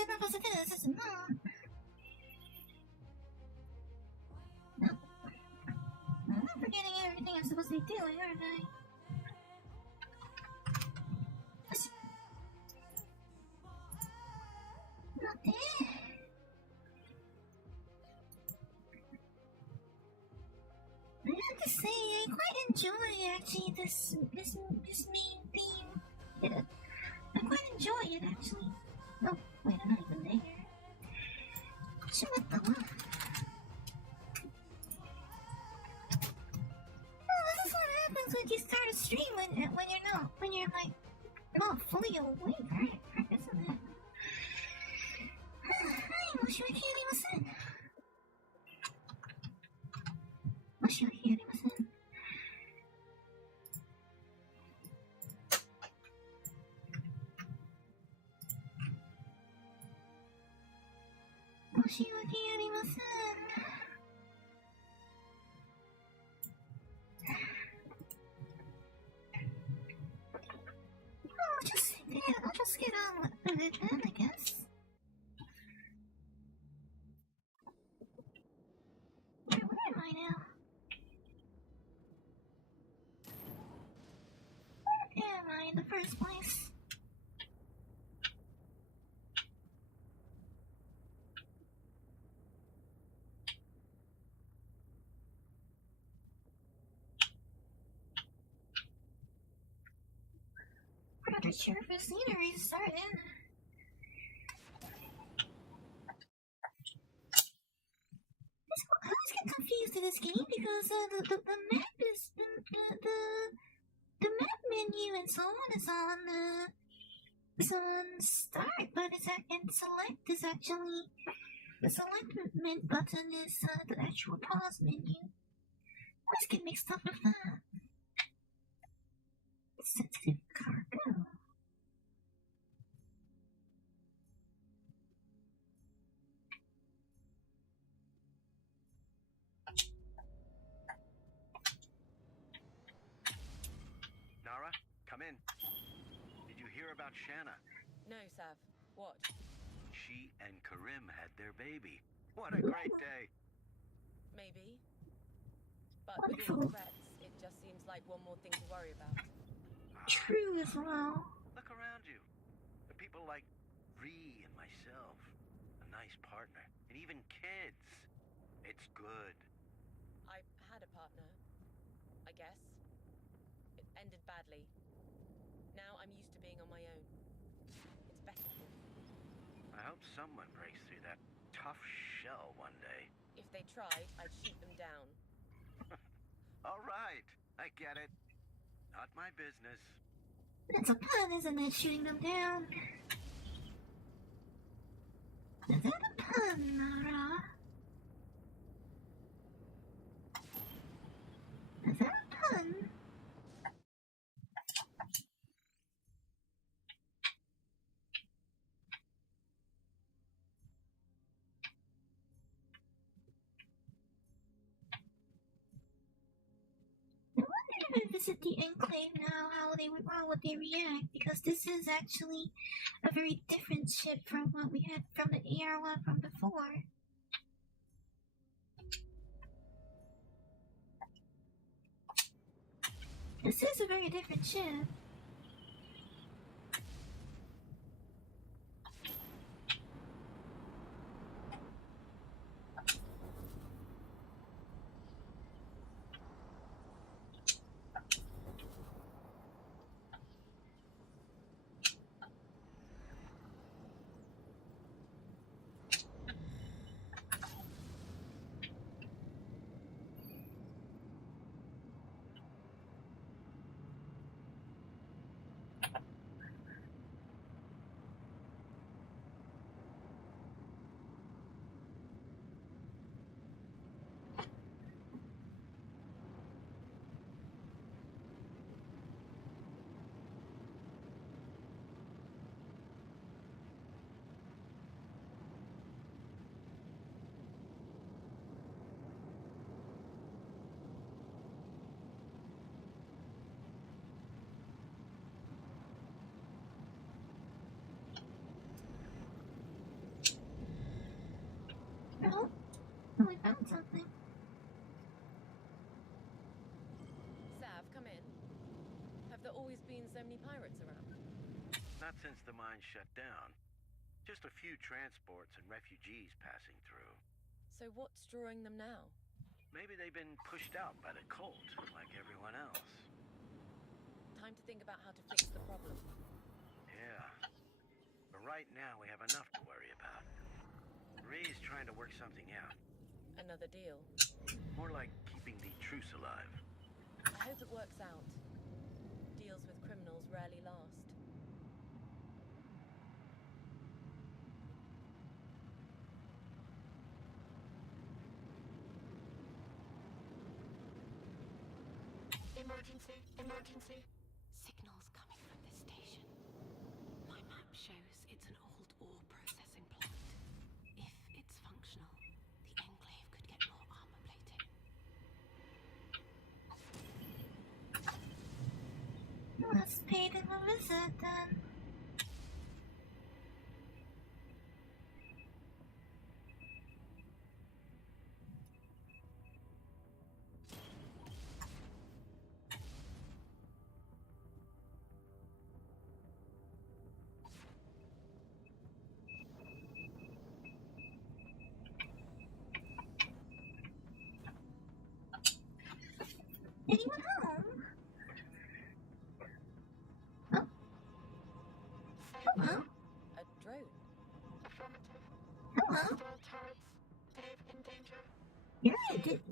enough as it is it not? No. I'm not forgetting everything I'm supposed to be doing, aren't I? Not there. I have to say, I quite enjoy actually this main theme. Yeah, I quite enjoy it actually. Oh, wait, I'm not even there. Shut the fuck. Oh, this is what happens when you start a stream when you're like not fully awake, right? Isn't it? はい、申し訳ありません。申し訳ありません。申し訳ありません。I'll just get on with it then, I guess. Where am I now? Where am I in the first place? I'm not sure if the scenery is starting. I always get confused in this game because the map is the map menu and so on is on start, but and select is actually the select button is the actual pause menu. I always get mixed up with that. Sensitive cargo. Nara, come in. Did you hear about Shanna? No, Sav. What? She and Karim had their baby. What a great day. Maybe. But with all the threats, it just seems like one more thing to worry about. True as well. Look around you. The people like Ree and myself. A nice partner. And even kids. It's good. I had a partner, I guess. It ended badly. Now I'm used to being on my own. It's better. I hope someone breaks through that tough shell one day. If they tried, I'd shoot them down. All right. I get it. Not my business. That's a pun, isn't it? Shooting them down. Is that a pun, Nara? Is that a pun? I wonder if I visit the Enclave now, how would they react? Because this is actually a very different ship from what we had from the AR one from before. This is a very different ship. not since the mine shut down. Just a few transports and refugees passing through. So what's drawing them now? Maybe they've been pushed out by the cult, like everyone else. Time to think about how to fix the problem. Yeah. But right now we have enough to worry about. Marie's trying to work something out. Another deal. More like keeping the truce alive. I hope it works out. Deals with criminals rarely last. Emergency, emergency. Signals coming from this station. My map shows it's an old ore processing plant. If it's functional, the Enclave could get more armor plating. Let's pay them a visit then. Anyone home? Oh. Hello? A drone? Affirmative. Hello? Hostile turrets. Dave in danger.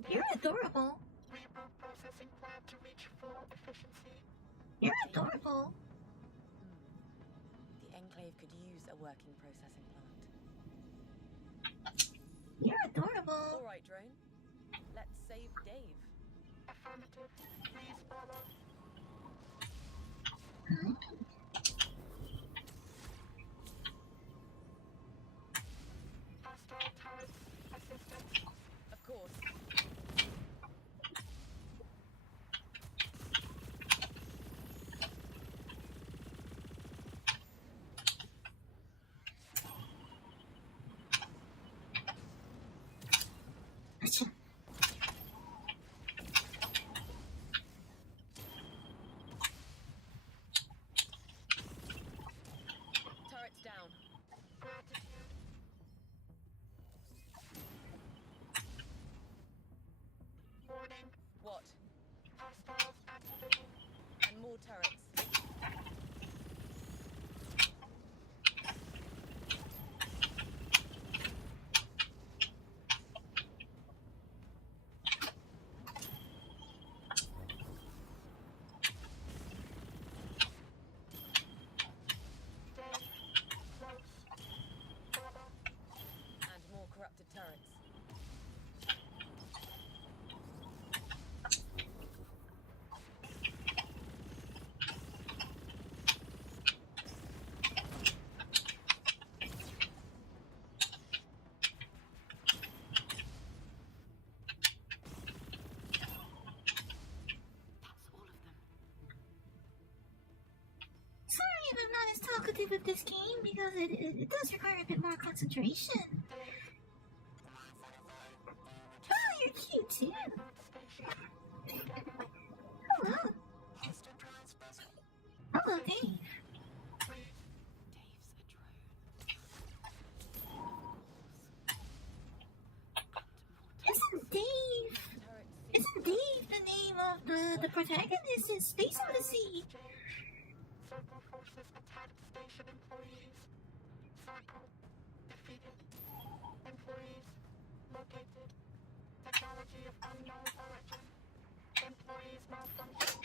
You're adorable. Reboot processing plant to reach full efficiency. You're adorable. The Enclave could use a working processing plant. You're adorable. All right, drone. Let's save Dave. Affirmative. Please follow. Hostile turrets. Assistance. Of course. Achoo. Turret's down. Gratitude. Warning. What? Hostiles activating. And more turrets. Dave. Close. Follow. And more corrupted turrets. That's all of them. Sorry if I'm not as talkative with this game because it does require a bit more concentration. Oh, you're cute too. Hello. Hello, Dave. Dave's a drone. Isn't Dave? Turrets. Isn't Dave the name of the protagonist in Space Odyssey? Circle forces attacked station employees. Circle. Defeated. Employees. Located. Technology of unknown origin. Employees malfunction.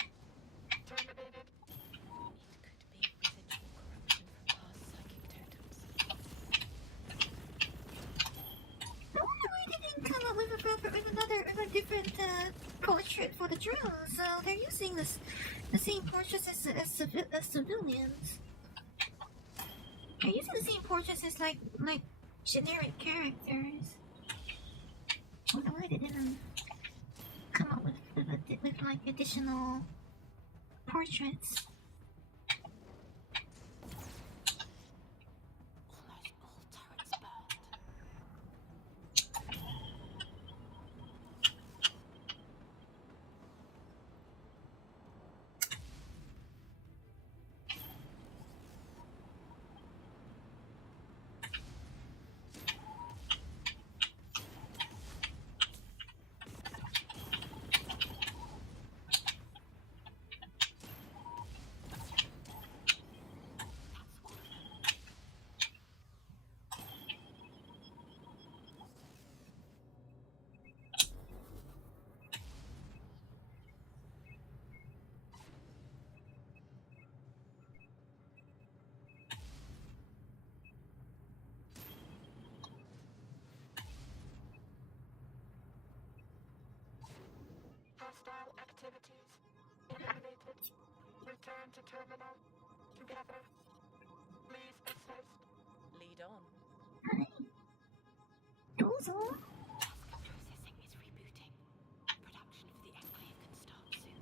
Terminated. It could be residual corruption from past psychic totems. I wonder why they didn't come up with a different portrait for the drones. So they're using the same portraits as civilians. They're using the same portraits as like generic characters. I wonder why they didn't come up with like additional portraits. Almost all turrets burned. Return to terminal. Together. Please assist. Lead on. Hi. どうぞ。 Processing is rebooting. Production for the Enclave can start soon.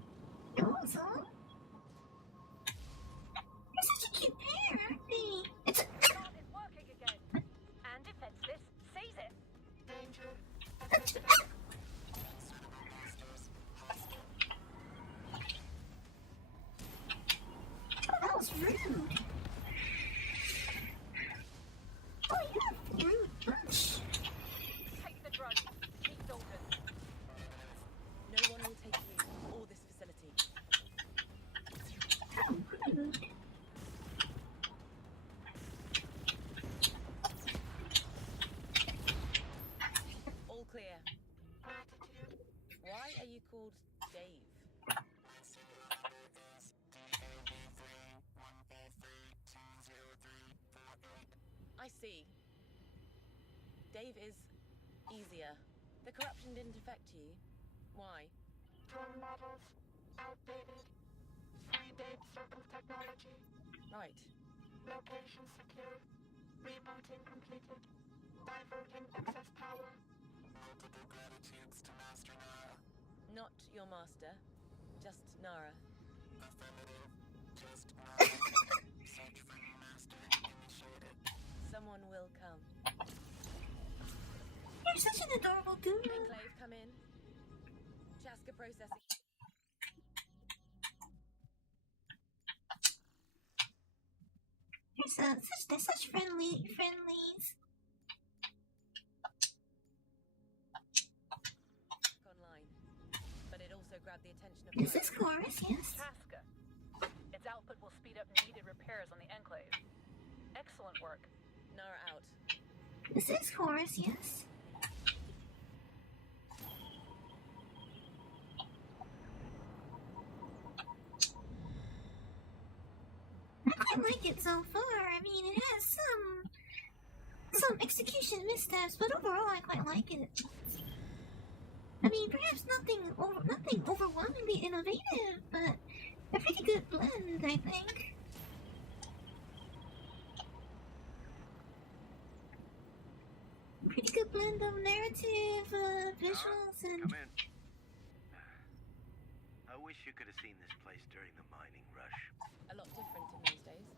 どうぞ。They're such a cute pair, aren't they? It's a... Plant is working again. And defenseless sees it. Danger. That's... Oh, that was rude. Oh, you're a rude bunch. Take the drone. Keep orders. No one will take you or this facility. How rude. All clear. Altitude. Why are you called Dave? I see. Dave is easier. The corruption didn't affect you. Why? Drone models. Outdated. Predate circle technology. Right. Location secure. Rebooting completed. Diverting excess power. Multiple gratitudes to Master Nara. Not your master. Just Nara. Affirmative. Just Nara. Search for new master initiated. Someone will come. You're such an adorable dude. Enclave, come in. Chaska processing. They're such friendlies. Online. But it also grabbed the attention of This Nara. is chorus, yes. Chaska. Its output will speed up needed repairs on the Enclave. Excellent work. Nara out. This is chorus, yes. I quite like it so far. I mean, it has some execution missteps, but overall, I quite like it. I mean, perhaps nothing overwhelmingly innovative, but a pretty good blend, I think. Pretty good blend of narrative, visuals, and Come in. I wish you could have seen this place during the mining rush. A lot different in those days.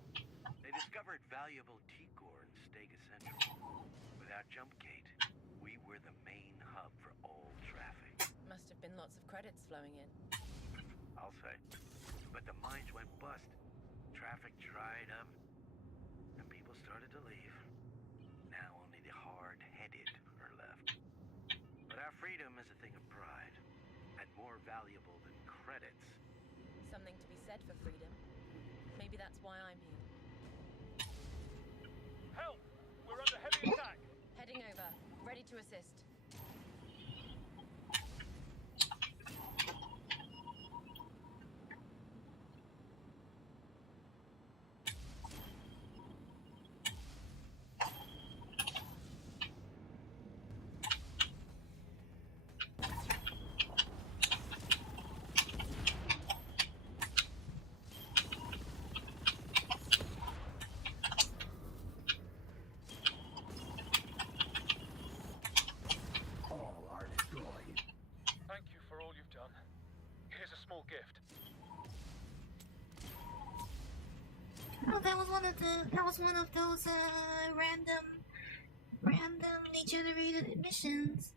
They discovered valuable T-core in Stega Central. Without Jumpgate, we were the main hub for all traffic. Must have been lots of credits flowing in. I'll say. But the mines went bust. Traffic dried up, and people started to leave. Now only the hard-headed are left. But our freedom is a thing of pride, and more valuable than credits. Something to be said for freedom. Maybe that's why I'm here. Help! We're under heavy attack! Heading over. Ready to assist. All are destroyed. Thank you for all you've done. Here's a small gift. oh, that was one of those randomly generated missions.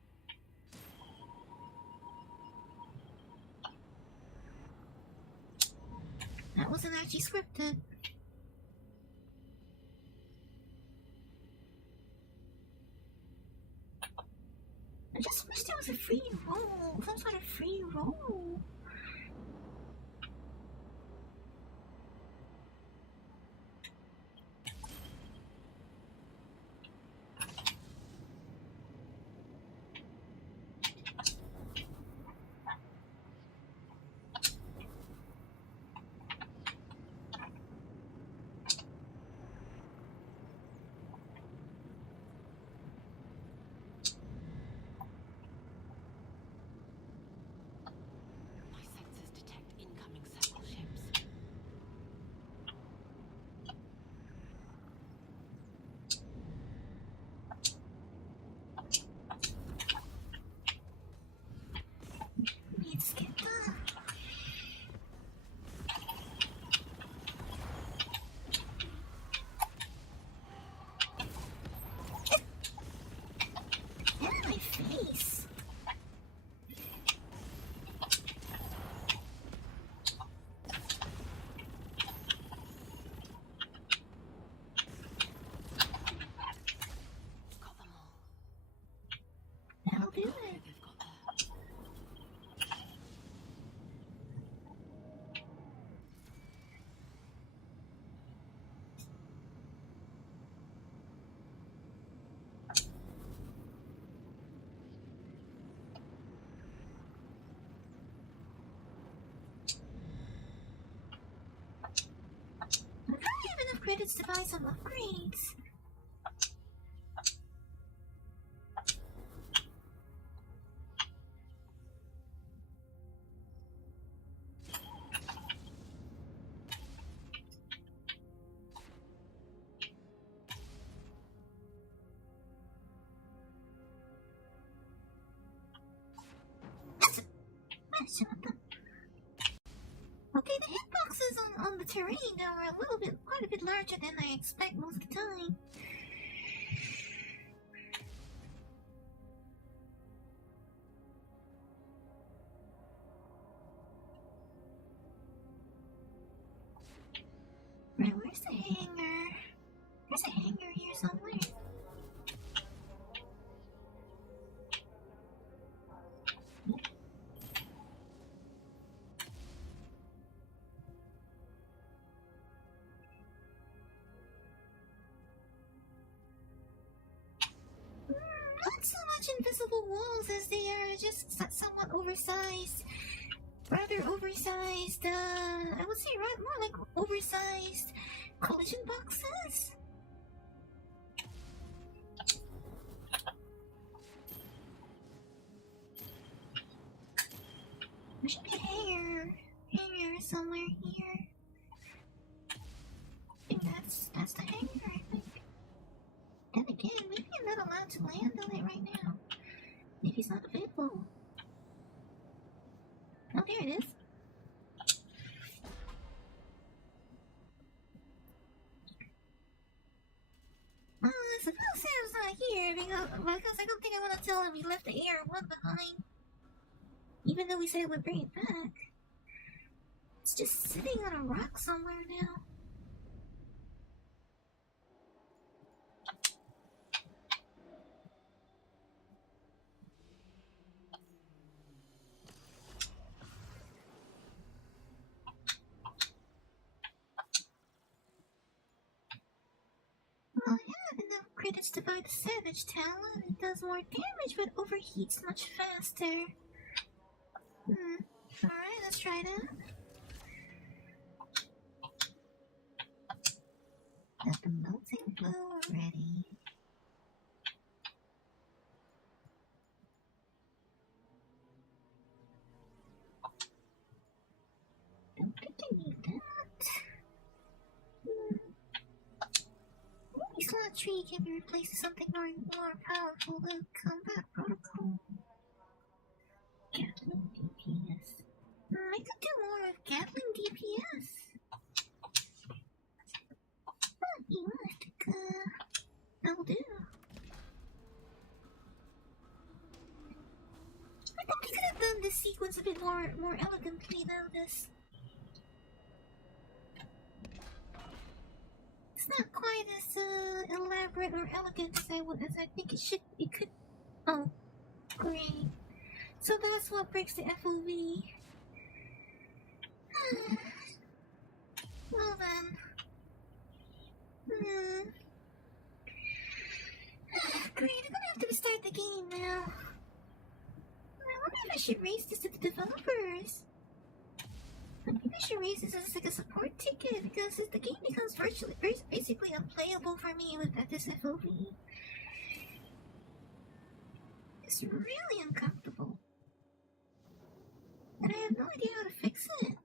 That wasn't actually scripted. I just wish there was a free roll, some sort of free roll. credits to buy some upgrades. Okay, the hitboxes on the terrain are quite a bit larger than I expect most of the time. Right, where's the hangar? There's a hangar here somewhere. Not so much invisible walls as they are just somewhat oversized. Rather oversized, I would say more like oversized collision boxes. There should be a hangar somewhere here. I think that's the hangar, I think. And again, maybe I'm not allowed to land on it right now. Maybe it's not available. Oh, there it is. I suppose Sam's not here because I don't think I want to tell him we left the AR-1 behind. Even though we said we'd bring it back. It's just sitting on a rock somewhere now. Well, I have enough credits to buy the Savage Talon. It does more damage but overheats much faster. Alright, let's try that. Got the melting glow already. Don't think I need that. Maybe slot tree can be replaced with something more powerful than combat protocol. Gatling DPS. I could do more of Gatling DPS. Elastic, that'll do. I thought we could have done this sequence a bit more elegantly than this. It's not quite as elaborate or elegant as I think it could. Oh, great. So that's what breaks the FOV. Well then. Great, I'm gonna have to restart the game now. I wonder if I should raise this to the developers. Maybe I should raise this as like a support ticket because the game becomes basically unplayable for me without this FOV. It's really uncomfortable. And I have no idea how to fix it.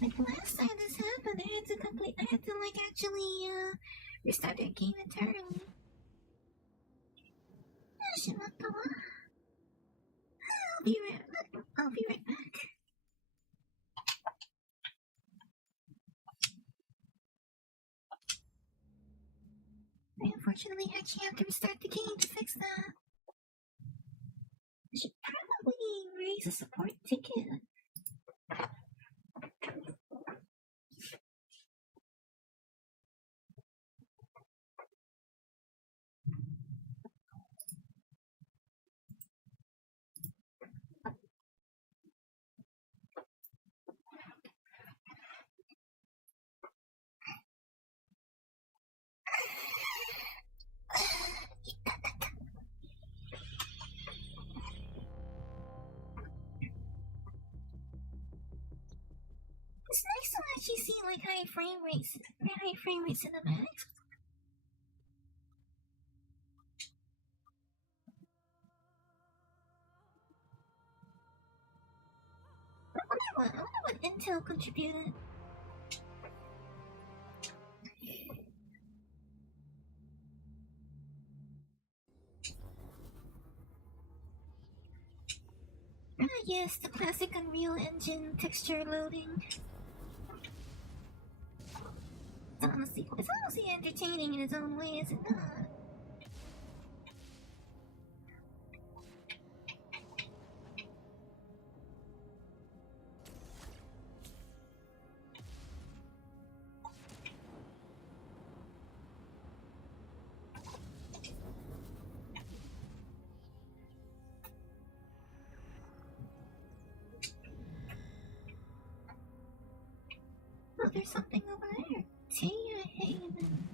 Like last time this happened, I had to like actually restart that game entirely. I'll be right back. I unfortunately actually have to restart the game to fix that. I should probably raise a support ticket. you see like high frame rates cinematics? I wonder what Intel contributed. Ah yes, the classic Unreal Engine texture loading. It's honestly entertaining in its own way, is it not? Oh, there's something over there. Tia Haven.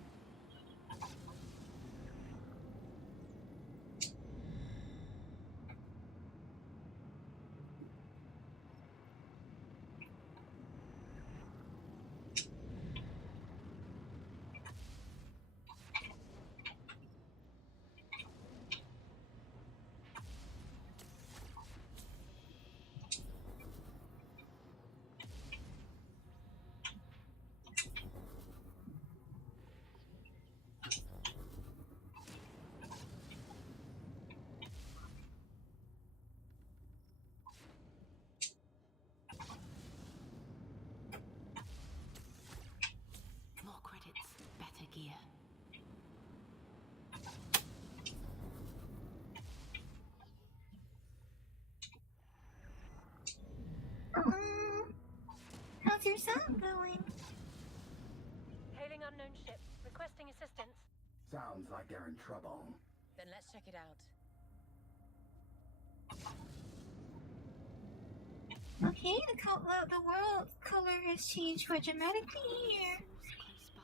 More credits, better gear. How's your sound going? Hailing unknown ship. Requesting assistance. Sounds like they're in trouble. Then let's check it out. Okay, the world color has changed quite dramatically here. Close by.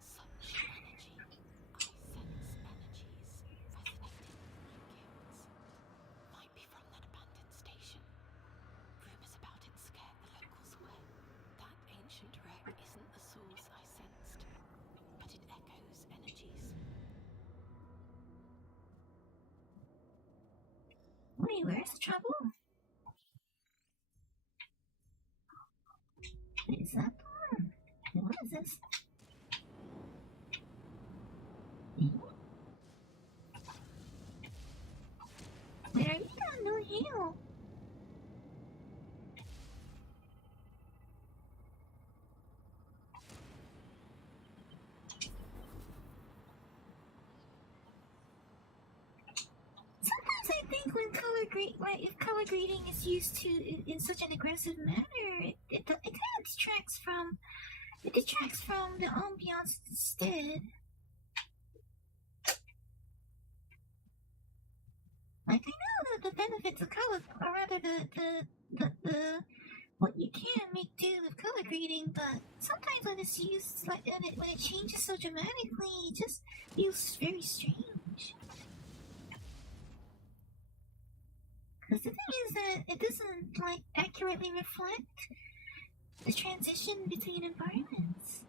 Such energy. I sense energies resonating through guilds. Might be from that abandoned station. Rumors about it scared the locals away. That ancient wreck isn't the source I sensed, but it echoes energies. Wait, where's the trouble? Is that the one? What is this? Where are you down, no hill? Sometimes I think when if color grading is used to in such an aggressive manner, it kind of detracts from the ambiance instead. Like I know that the benefits of color, or rather the what you can make do with color grading, but sometimes when it's used like when it changes so dramatically, it just feels very strange. Because the thing is that it doesn't like accurately reflect the transition between environments.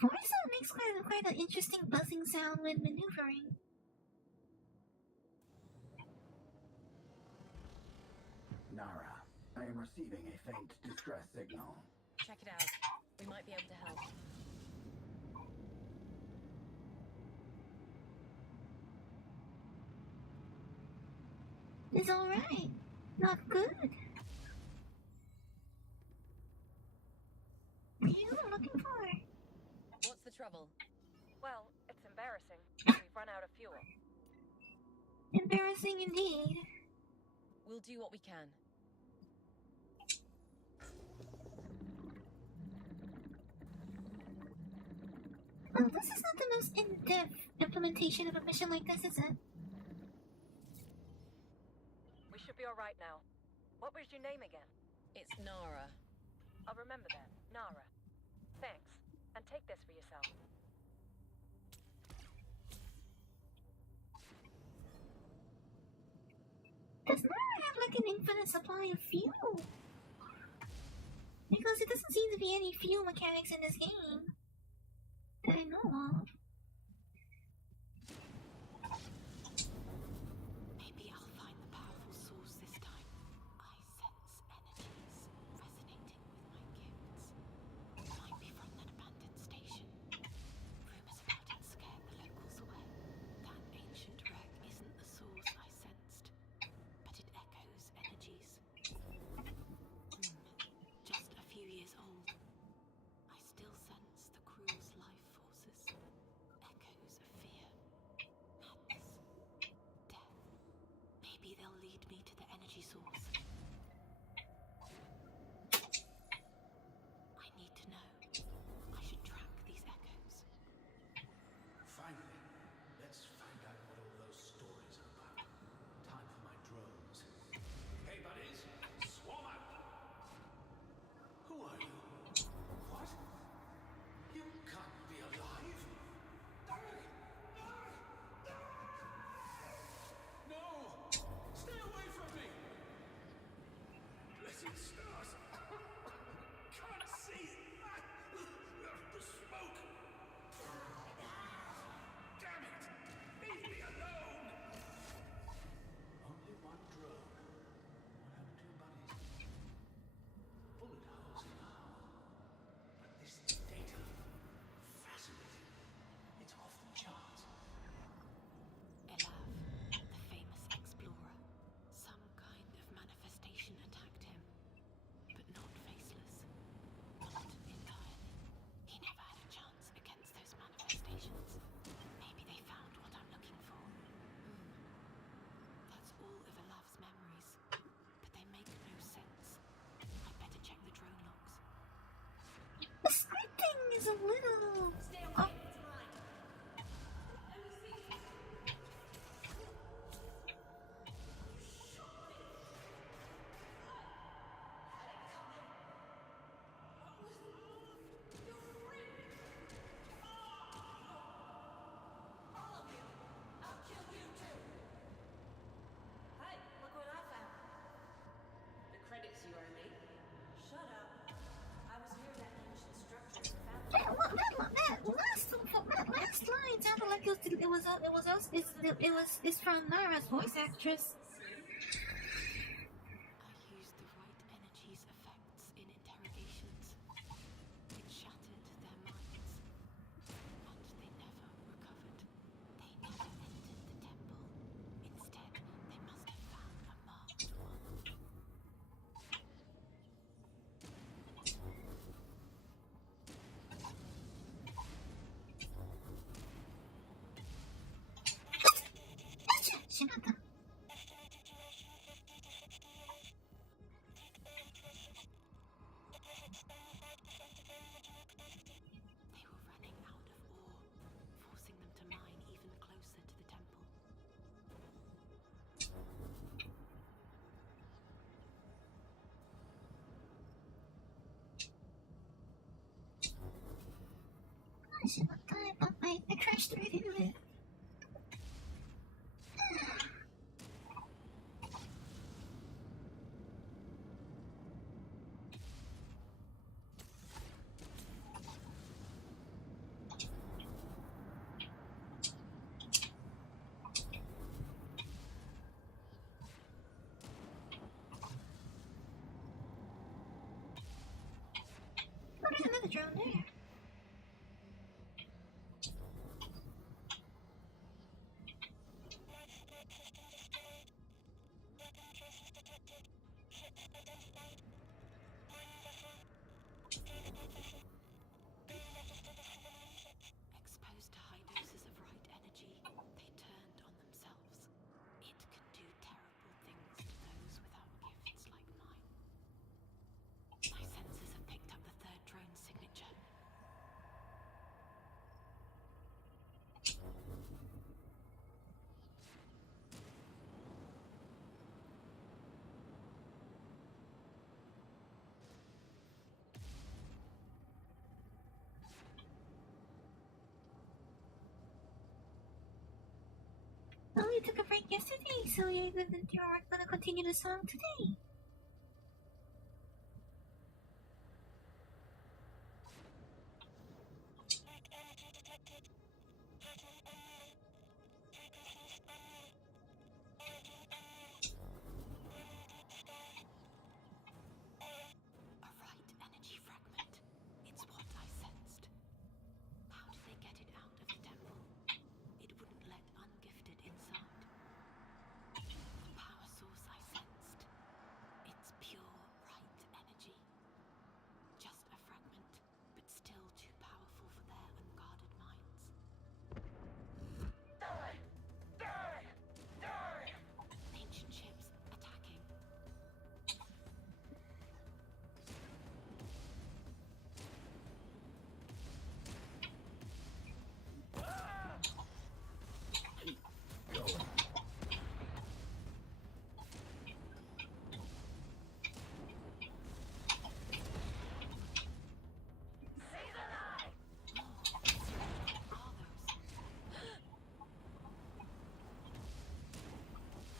Forza makes quite an interesting buzzing sound when maneuvering. Nara, I am receiving a faint distress signal. Check it out. We might be able to help. It's alright. Not good. What are you looking for? What's the trouble? Well, it's embarrassing. We've run out of fuel. Embarrassing indeed. We'll do what we can. Well, this is not the most in-depth implementation of a mission like this, is it? We should be alright now. What was your name again? It's Nara. I'll remember that. Nara. Thanks. And take this for yourself. Does Nara have like an infinite supply of fuel? Because it doesn't seem to be any fuel mechanics in this game that I know of. Maybe I'll find the powerful source this time. I sense energies resonating with my gifts. Might be from that abandoned station. Rumors about it scared the locals away. That ancient wreck isn't the source I sensed, but it echoes energies. Just a few years old. I still sense the crew's life forces. Echoes of fear, madness, death. Maybe they'll lead me to the energy source. I need to know. I should track these echoes. Finally, let's find out what all those stories are about. Time for my drones. Hey, buddies, swarm out! Who are you? What? You can't be alive! No! Stay away from me! Blessed stars! Can't see it! The smoke! Damn it! Leave me alone! Only one drone. What happened to your buddies? Bullet holes in the hull. But this data, fascinating. It's off the charts. Elav, the famous explorer. Some kind of manifestation attacked him, but not faceless. Not entirely. He never had a chance against those manifestations. Maybe they found what I'm looking for. That's all of Elav's memories, but they make no sense. I'd better check the drone logs. The scripting is a little... Oh. Hey, look what I found. The credits you owe me. Shut up. I was near that ancient structure and found it. Yeah, that last line sounded like it's from Nara's voice actress. I used the right energies effects in interrogations. It shattered their minds, and they never recovered. They never entered the temple. Instead, they must have found a marked one. Shimata. They were running out of ore, forcing them to mine even closer to the temple. I should have died, but I crashed right into it. Oh, there's another drone there. Exposed to high doses of right energy, they turned on themselves. It can do terrible things to those without gifts like mine. My sensors have picked up the third drone's signature. took a break yesterday, so you're gonna continue the song today. A right energy fragment. It's what I sensed. How did they get it out of the temple? It wouldn't let ungifted inside. The power source I sensed. It's pure right energy. Just a fragment, but still too powerful for their unguarded minds. Ancient ships attacking.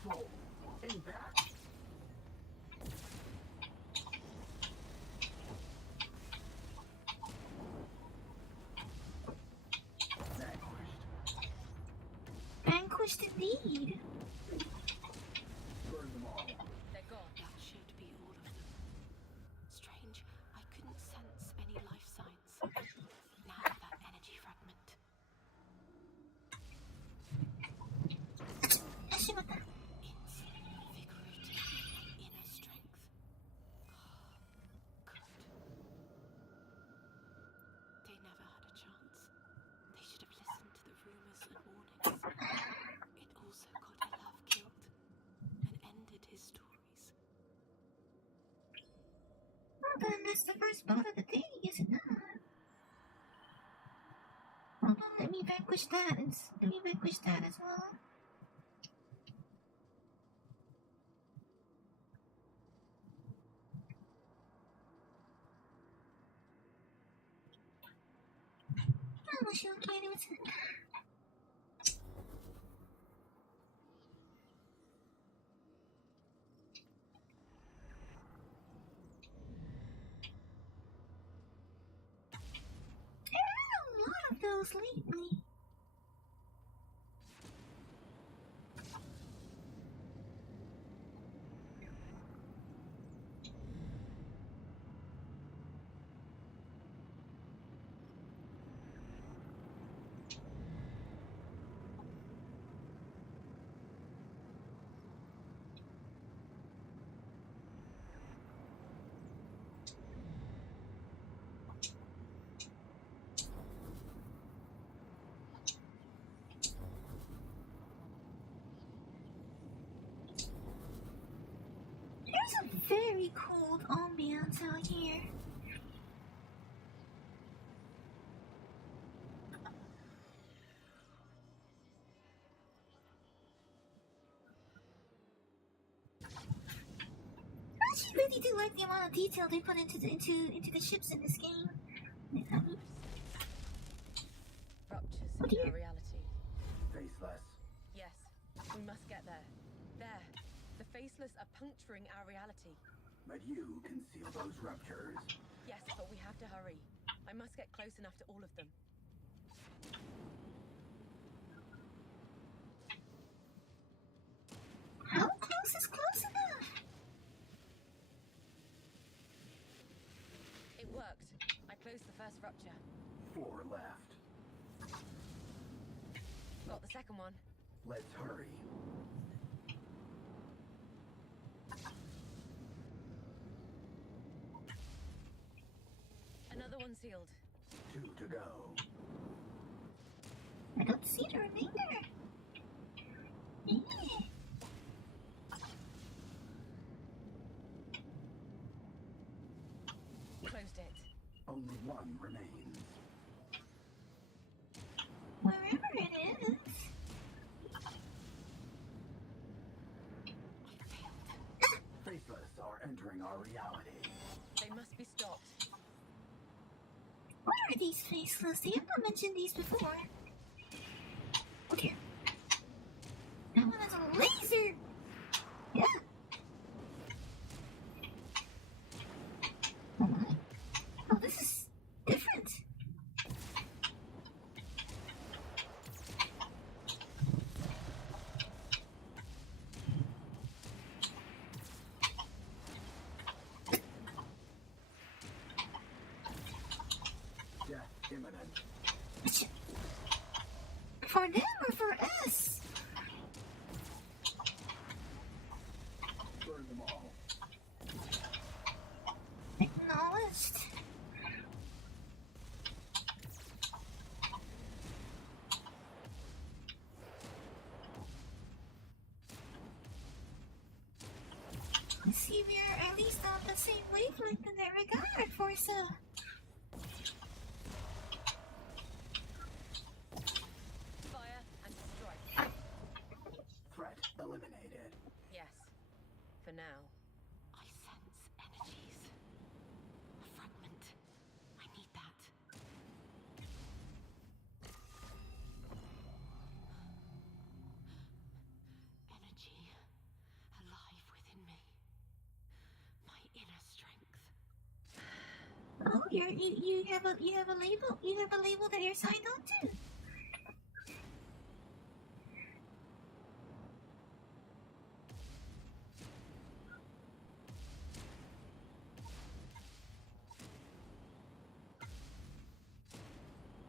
Full impact. Vanquished indeed. Burn them all. They're gone. That should be all of them. Strange, I couldn't sense any life signs. Now that energy fragment. Ashimata. It's invigorating my inner strength. Good. They never had a chance. They should have listened to the rumors and warnings. It also got Elav killed and ended his stories. Well, then that's the first bout of the day, is it not? Hold on, let me vanquish that. Let me vanquish that as well. Oh, was she okay? It was... There are a lot of those lately. There's a very cold ambiance out here. I actually really do like the amount of detail they put into the ships in this game. Ruptures Oh, in dear. our reality. Faceless. Yes, we must get there. There. The faceless are puncturing our reality. But you can seal those ruptures. Yes, but we have to hurry. I must get close enough to all of them. How close is close enough? It worked. I closed the first rupture. 4 left. Got the second one. Let's hurry. Another one sealed. 2 to go. I don't see the remainder. Yeah. Closed it. Only 1 remains. Wherever it is. Faceless are entering our reality. They must be stopped. What are these faceless? They have not mentioned these before. Oh dear. Now when See, we are at least on the same wavelength in that regard, Forza. Fire and strike. Threat eliminated. Yes. For now. I sense energies. A fragment. I need that. Energy alive within me. My inner strength. Oh, you have a label. You have a label that you're signed on to.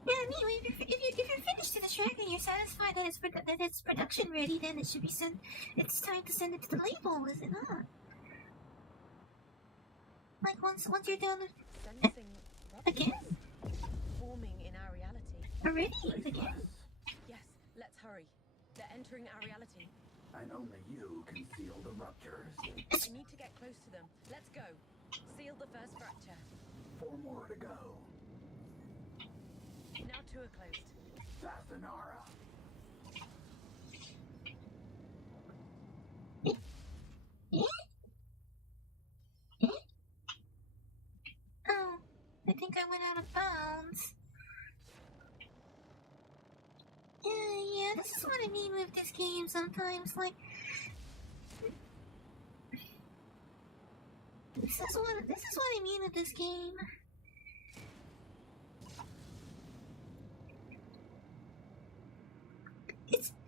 Yeah, I mean, if you're finished in the track and you're satisfied that it's production ready, then it should be sent. It's time to send it to the label, is it not? Like once you're done with Sensing again, forming in our reality. already again. Yes, let's hurry. They're entering our reality. And only you can seal the ruptures. I need to get close to them. Let's go. Seal the first fracture. 4 more to go. Now 2 are closed. Sayonara. Oh, I think I went out of bounds. Yeah, this is what I mean with this game sometimes, like... This is what I mean with this game.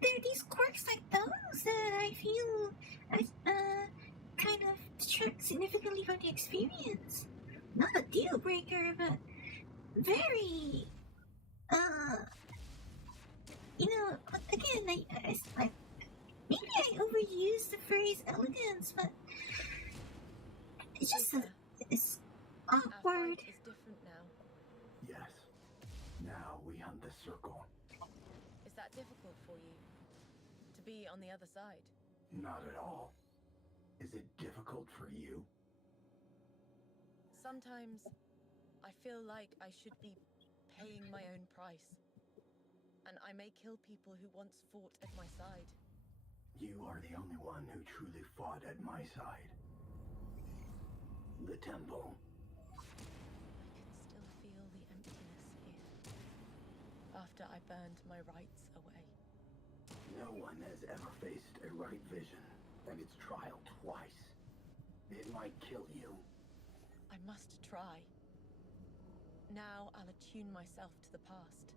There are these quirks like those that I feel kind of detract significantly from the experience. Not a deal breaker, but very, again, I maybe I overused the phrase elegance, but it's just it's Our awkward. fight is different now. Yes. Now we hunt the circle. Is that difficult for you? To be on the other side? Not at all. Is it difficult for you? Sometimes I feel like I should be paying my own price. And I may kill people who once fought at my side. You are the only one who truly fought at my side. The temple. I can still feel the emptiness here. After I burned my rights away. No one has ever faced a right vision and its trial twice. It might kill you. I must try. Now I'll attune myself to the past.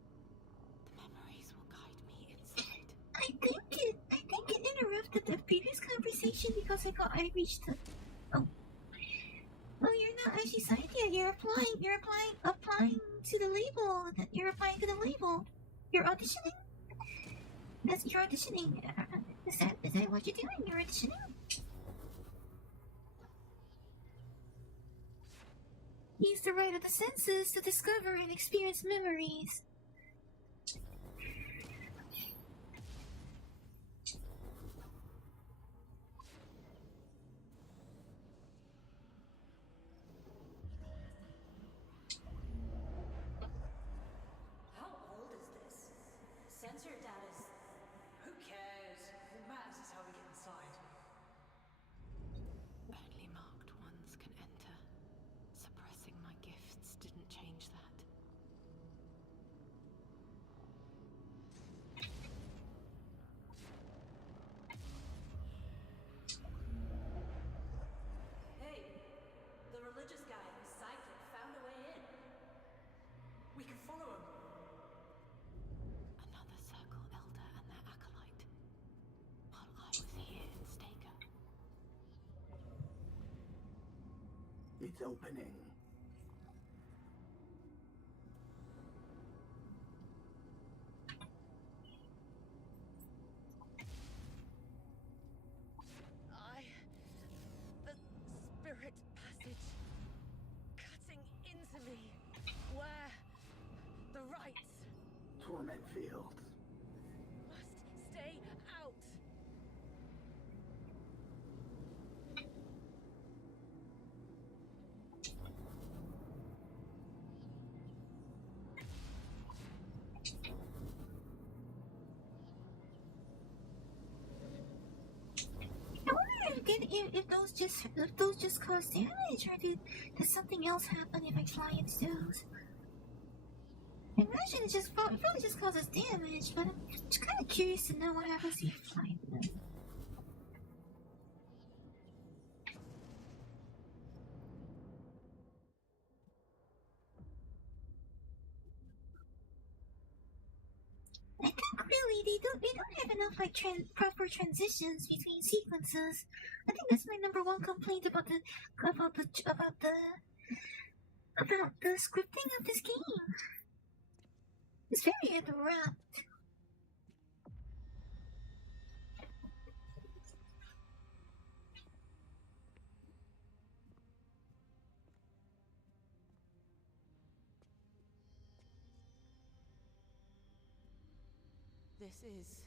The memories will guide me inside. I think it interrupted the previous conversation because I reached the... Oh, you're not actually signed yet. You're applying to the label. You're applying to the label. You're auditioning. You're auditioning. Is that what you're doing? You're auditioning. Use the right of the senses to discover and experience memories. How old is this? Sensor data's... Who cares? What matters is how we get inside. Only marked ones can enter. Suppressing my gifts didn't change that. Hey, the religious guy and his sidekick found a way in. We can follow him. Another circle elder and their acolyte. While I was here in Staker. It's opening. The spirit passage cutting into me. Where the rights Torment fields. must stay out. if those just cause damage, or did something else happen if I fly into those? I imagine it probably just causes damage, but I'm just kind of curious to know what happens if you fly into them. I think really they don't have enough like proper transitions between sequences. I think that's my number one complaint about the scripting of this game. It's very abrupt. This is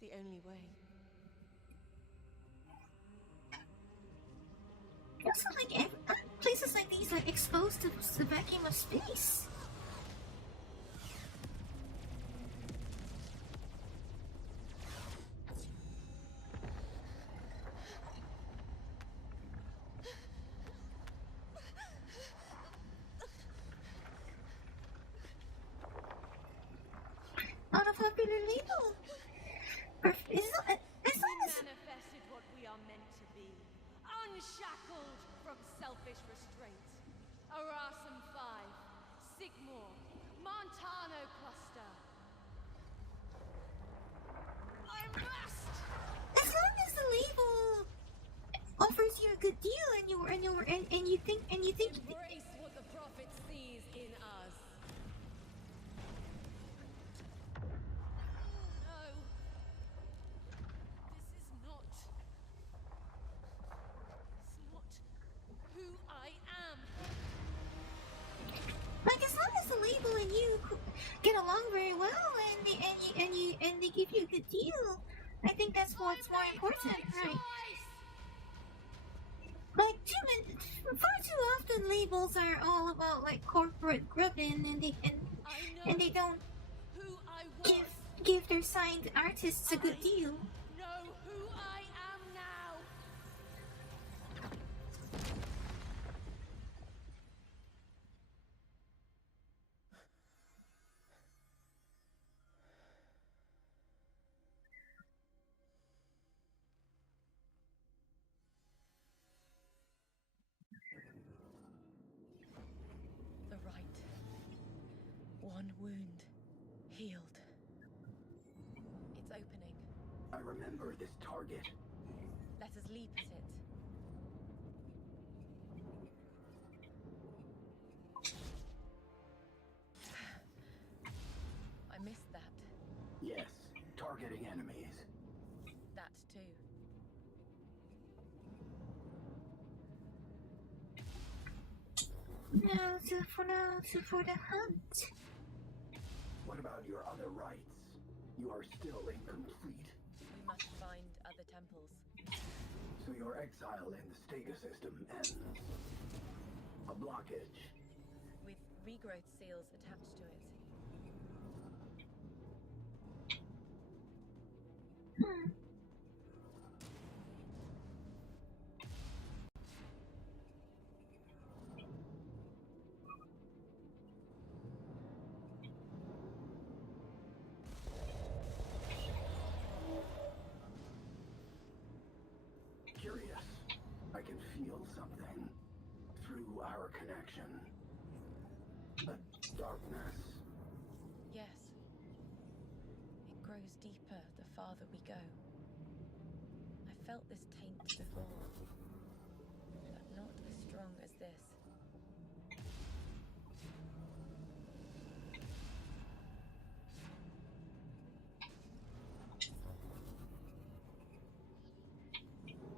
the only way. Also, like places like these, like exposed to the vacuum of space. Out of popular label. It's not as Manifested what we are meant to be, unshackled from selfish restraint. Arasum 5, Sigmore, Montano Cluster. I must! as long as the label offers you a good deal and you think Embrace what the prophet sees in us. No. This is not who I am. like as long as the label and you get along very well and they give you a good deal, I think that's what's more important, right? Like far too often labels are all about like corporate grubbing and they don't Who I was. give their signed artists a good deal. Know who I am now. The right. One wound. Healed. It's opening. I remember this target. Let us leap at it. I missed that. Yes, targeting enemies. That too. For the hunt. What about your other rights? You are still incomplete. We must find other temples. So your exile in the Stega system ends. A blockage. With regrowth seals attached to it. Curious. I can feel something through our connection. A darkness. Yes. It grows deeper the farther we go. I felt this taint before, but not as strong as this.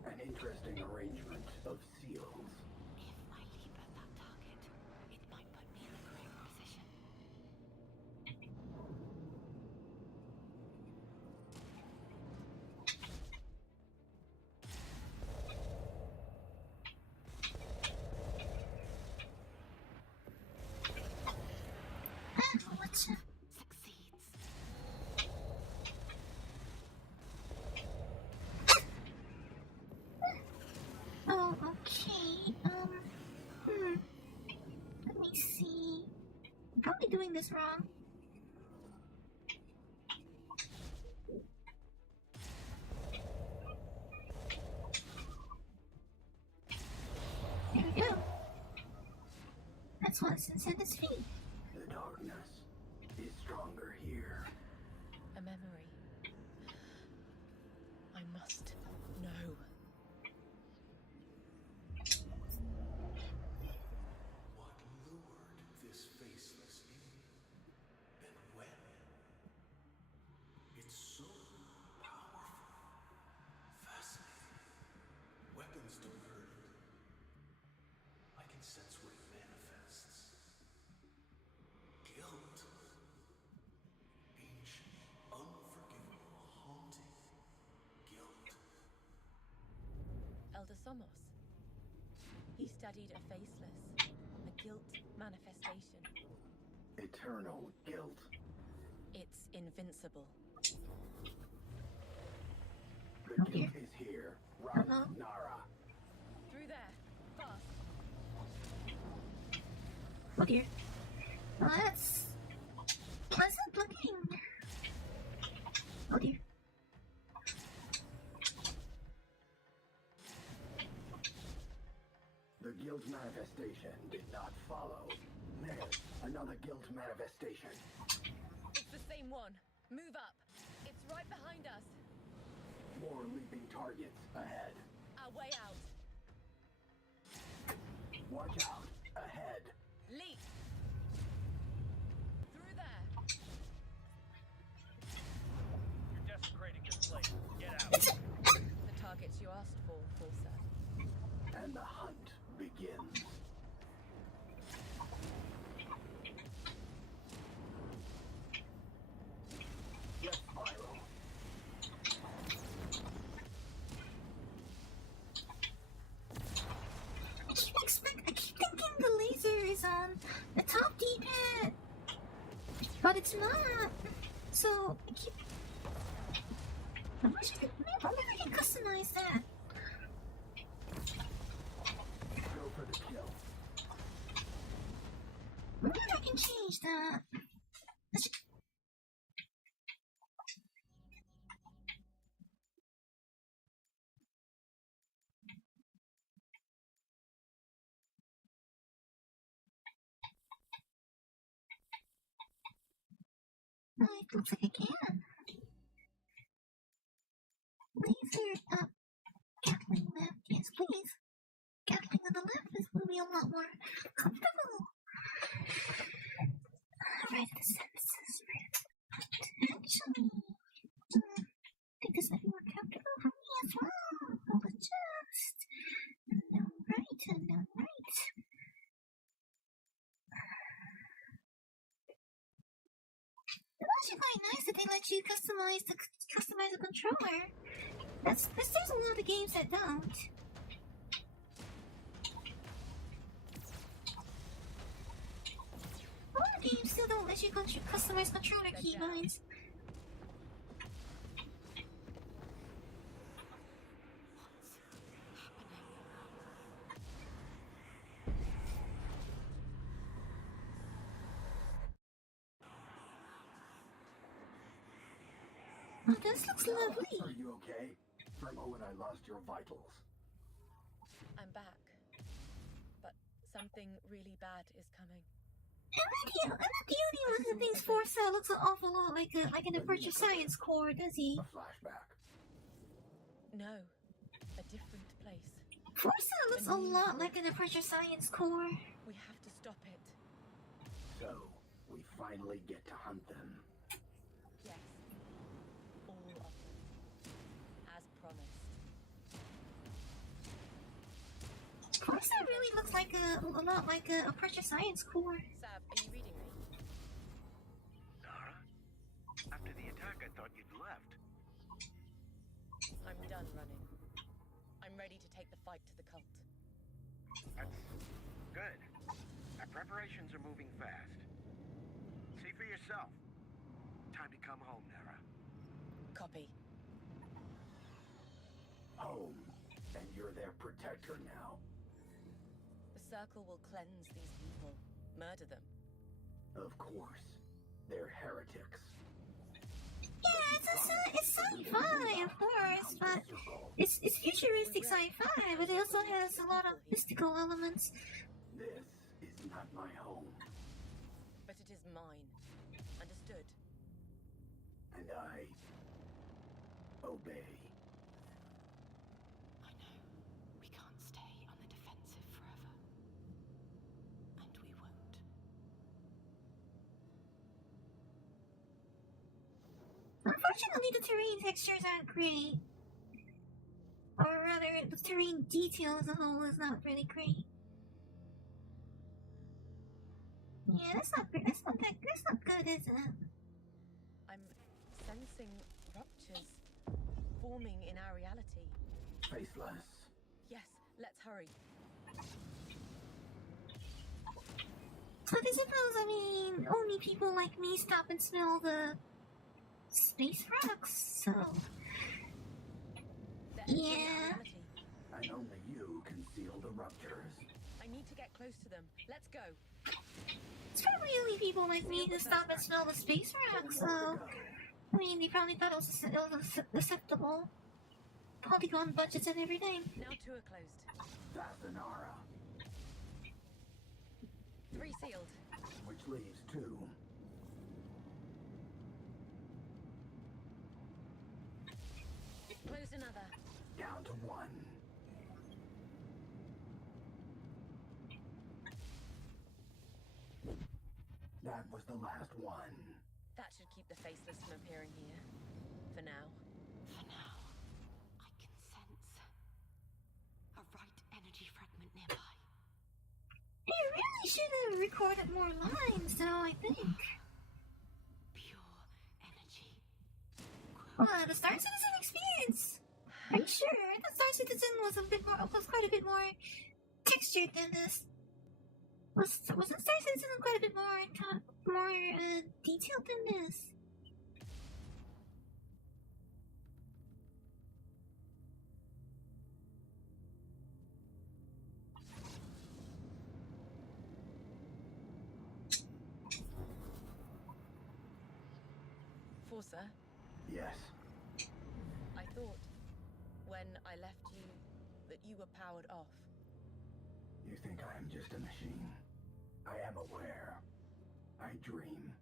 An interesting arrangement of seals. If I leap at that target, it might put me in the correct position. What's Succeeds. this wrong. There we go. That's what's inside his feet. The darkness is stronger here. A memory. I must know. What lured this faceless in? And when? It's so powerful. Fascinating. Weapons don't hurt it. I can sense where it manifests. Guilt. Ancient, unforgivable, haunting guilt. Elder Somos. He studied a faceless, a guilt manifestation. Eternal guilt. It's invincible. The guilt is here. Right, Uh-huh. Nara. Through there, fast. Oh dear. Well, that's pleasant looking. Oh dear. The guilt manifestation did not follow. There's another guilt manifestation. It's the same one. Move up. It's right behind us. More leaping targets ahead. Our way out. Watch out. Ahead. Leap. Through there. You're desecrating this place. Get out. The targets you asked for, Forcer. And the hunt begins. Yes, Spyro. I keep thinking the laser is on the top D-pad, but it's not. So I keep. I wonder if I can customize that. Go for the kill. I wonder if I can change that. It looks like I can. Laser up. Gatling left. Yes, please. Gatling on the left is will be a lot more comfortable. Right at the senses. Actually, I think this might be more comfortable for me as well. I'll adjust. No right and no right. It's actually quite nice that they let you customize the controller. There's a lot of games that don't. A lot of games still don't let you customize controller keybinds. Oh, this looks lovely. Are you okay? For a moment I lost your vitals. I'm back. But something really bad is coming. I'm not the only one who thinks Forza looks an awful lot like an Aperture Science core, does he? A flashback. No. A different place. Forza looks a lot like an Aperture Science core. We have to stop it. So, we finally get to hunt them. Yes. All of them. As promised. Forza really looks like a lot like a Aperture Science core. Sab, are you reading me? Nara? After the attack, I thought you'd left. I'm done running. I'm ready to take the fight to the cult. That's good. Our preparations are moving fast. See for yourself. Time to come home, Nara. Copy. Home. And you're their protector now. The circle will cleanse these people, murder them. Of course. They're heretics. Yeah, it's sci-fi, of course, but it's futuristic sci-fi, but it also has a lot of mystical elements. This is not my home, But it is mine. Understood? and I obey. I know. We can't stay on the defensive forever. And we won't. Unfortunately, the terrain textures aren't great. Or rather, the terrain detail as a whole is not really great. Yeah, that's not good, is it? I'm sensing ruptures forming in our reality. Faceless. Yes, let's hurry. But I suppose, only people like me stop and smell the space rocks, so... They're entering our Yeah. reality. And only you can seal the ruptures. I need to get close to them. Let's go. It's probably only people like me who stop and smell the space rocks, so... they probably thought it was acceptable. Polygon budgets and everything. Now two are closed. Fasanara, 3 sealed. which leaves 2. Closed another. Down to 1. That was the last one. That should keep the faceless from appearing here. For now. For now, I can sense a right energy fragment nearby. You really should have recorded more lines, though, I think. Pure energy. The Star Citizen experience! Are you sure? I thought Star Citizen was quite a bit more textured than this. Wasn't Star Citizen quite a bit more detailed than this? Forza, Yes. I thought when I left you that you were powered off. You think I am just a machine? I am aware. I dream.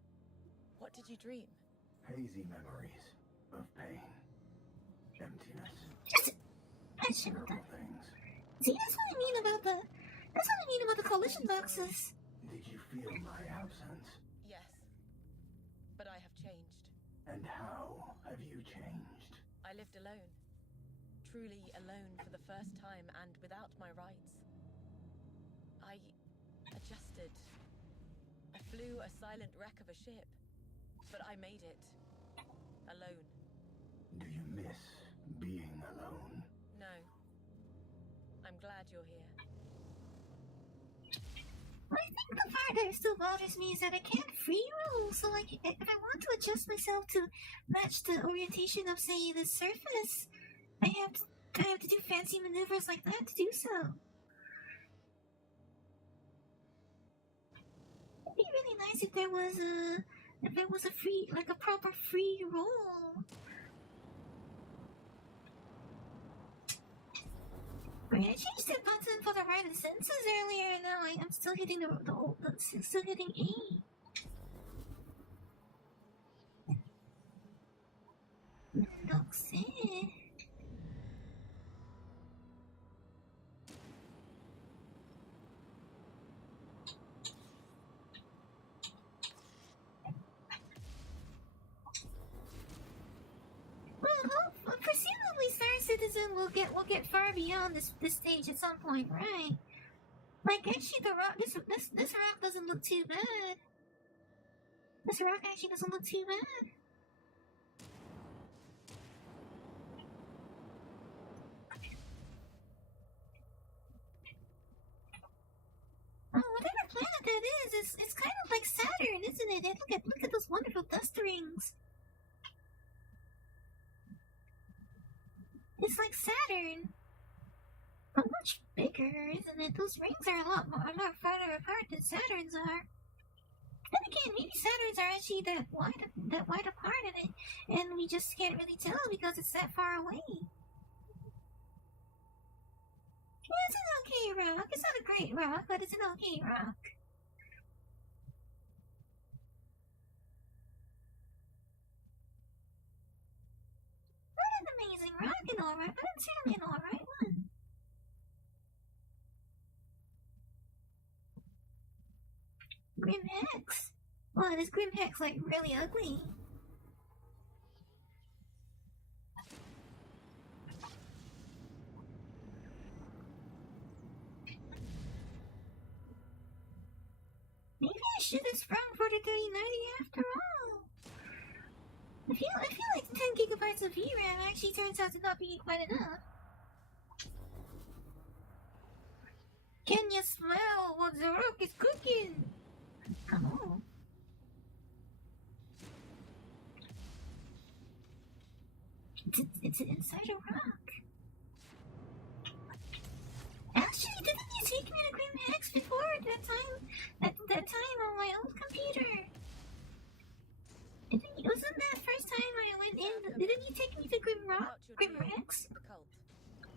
What did you dream? Hazy memories of pain, emptiness, terrible things. See, that's what I mean about the collision boxes. Did you feel my absence? Yes. But I have changed. And how have you changed? I lived alone. Truly alone for the first time and without my rights. I adjusted. I flew a silent wreck of a ship. But I made it. Alone. Do you miss being alone? No. I'm glad you're here. I think the part that still bothers me is that I can't free roll, so like, if I want to adjust myself to match the orientation of, say, the surface, I have to do fancy maneuvers like that to do so. It'd be really nice if there was a proper free roll. I mean, I changed the button for the right and senses earlier, and now I'm still hitting still hitting A. Looks it. Well, presumably Star Citizen will get far beyond this stage at some point, right? Like, actually, this rock doesn't look too bad. This rock actually doesn't look too bad. Oh, whatever planet that is, it's kind of like Saturn, isn't it? Look at those wonderful dust rings. It's like Saturn, but much bigger, isn't it? Those rings are a lot farther apart than Saturn's are. Then again, maybe Saturns are actually that wide apart in it, and we just can't really tell because it's that far away. Yeah, it's an okay rock. It's not a great rock, but it's an okay rock. Not an amazing rock and alright, but it's certainly an alright one. Grim Hex. Well, is Grim Hex like really ugly? Maybe I should have sprung for the 3090 after all. I feel like 10 gigabytes of VRAM actually turns out to not be quite enough. Can you smell what the rock is cooking? Come on. It's an insider rock. Actually, didn't you take me to Grim Hex before that time on my old computer? Wasn't that first time I went in? Didn't you take me to Grim Hex? The cult.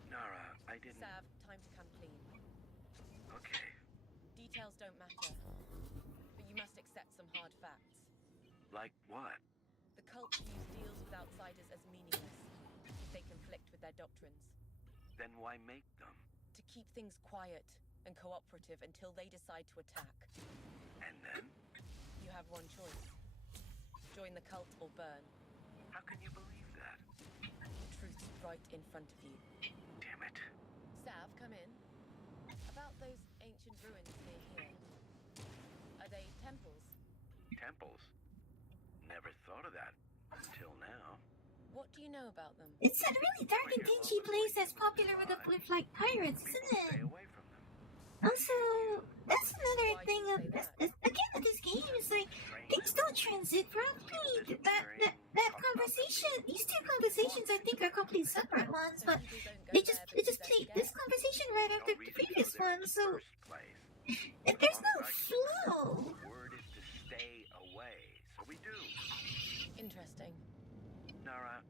Nara, I didn't. Sav, time to come clean. Okay. Details don't matter, but you must accept some hard facts. Like what? The cult views deals with outsiders as meaningless if they conflict with their doctrines. Then why make them? To keep things quiet and cooperative until they decide to attack. And then? You have one choice. Join the cult or burn. How can you believe that? The truth's right in front of you. Damn it. Sav, come in. About those ancient ruins near here. Are they temples? Temples? Never thought of that until now. What do you know about them? It's a really dark and dingy place that's popular with like pirates, isn't People stay it? away from them. Also, that's another thing again with this game is like things don't transit properly. That conversation, these two conversations, I think are completely separate ones, but they just take this conversation right after the previous one, so there's no flow. The word is to stay away, so we do. Interesting. Nara,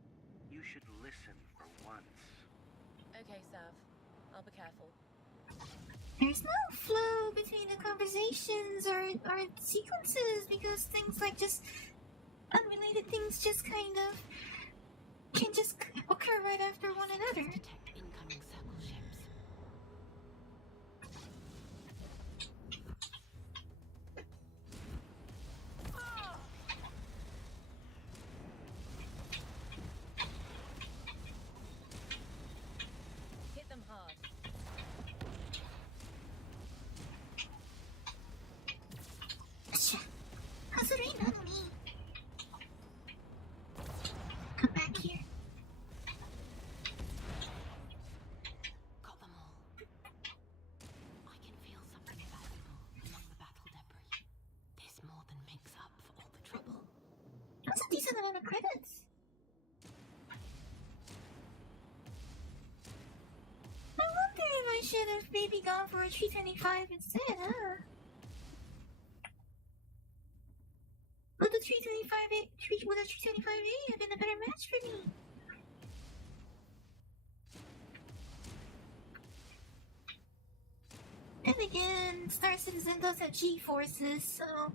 you should listen for once. Okay, Sav. I'll be careful. There's no flow between the conversations or sequences because things like just unrelated things just kind of can just occur right after one another. Detect incoming circle ships. Hit them hard. Come back here. Got them all. I can feel something valuable among the battle debris. This more than makes up for all the trouble. That's a decent amount of credits. I wonder if I should have maybe gone for a 325 instead, huh? Would the 325A have been a better match for me? Then again, Star Citizen does have G-forces, so...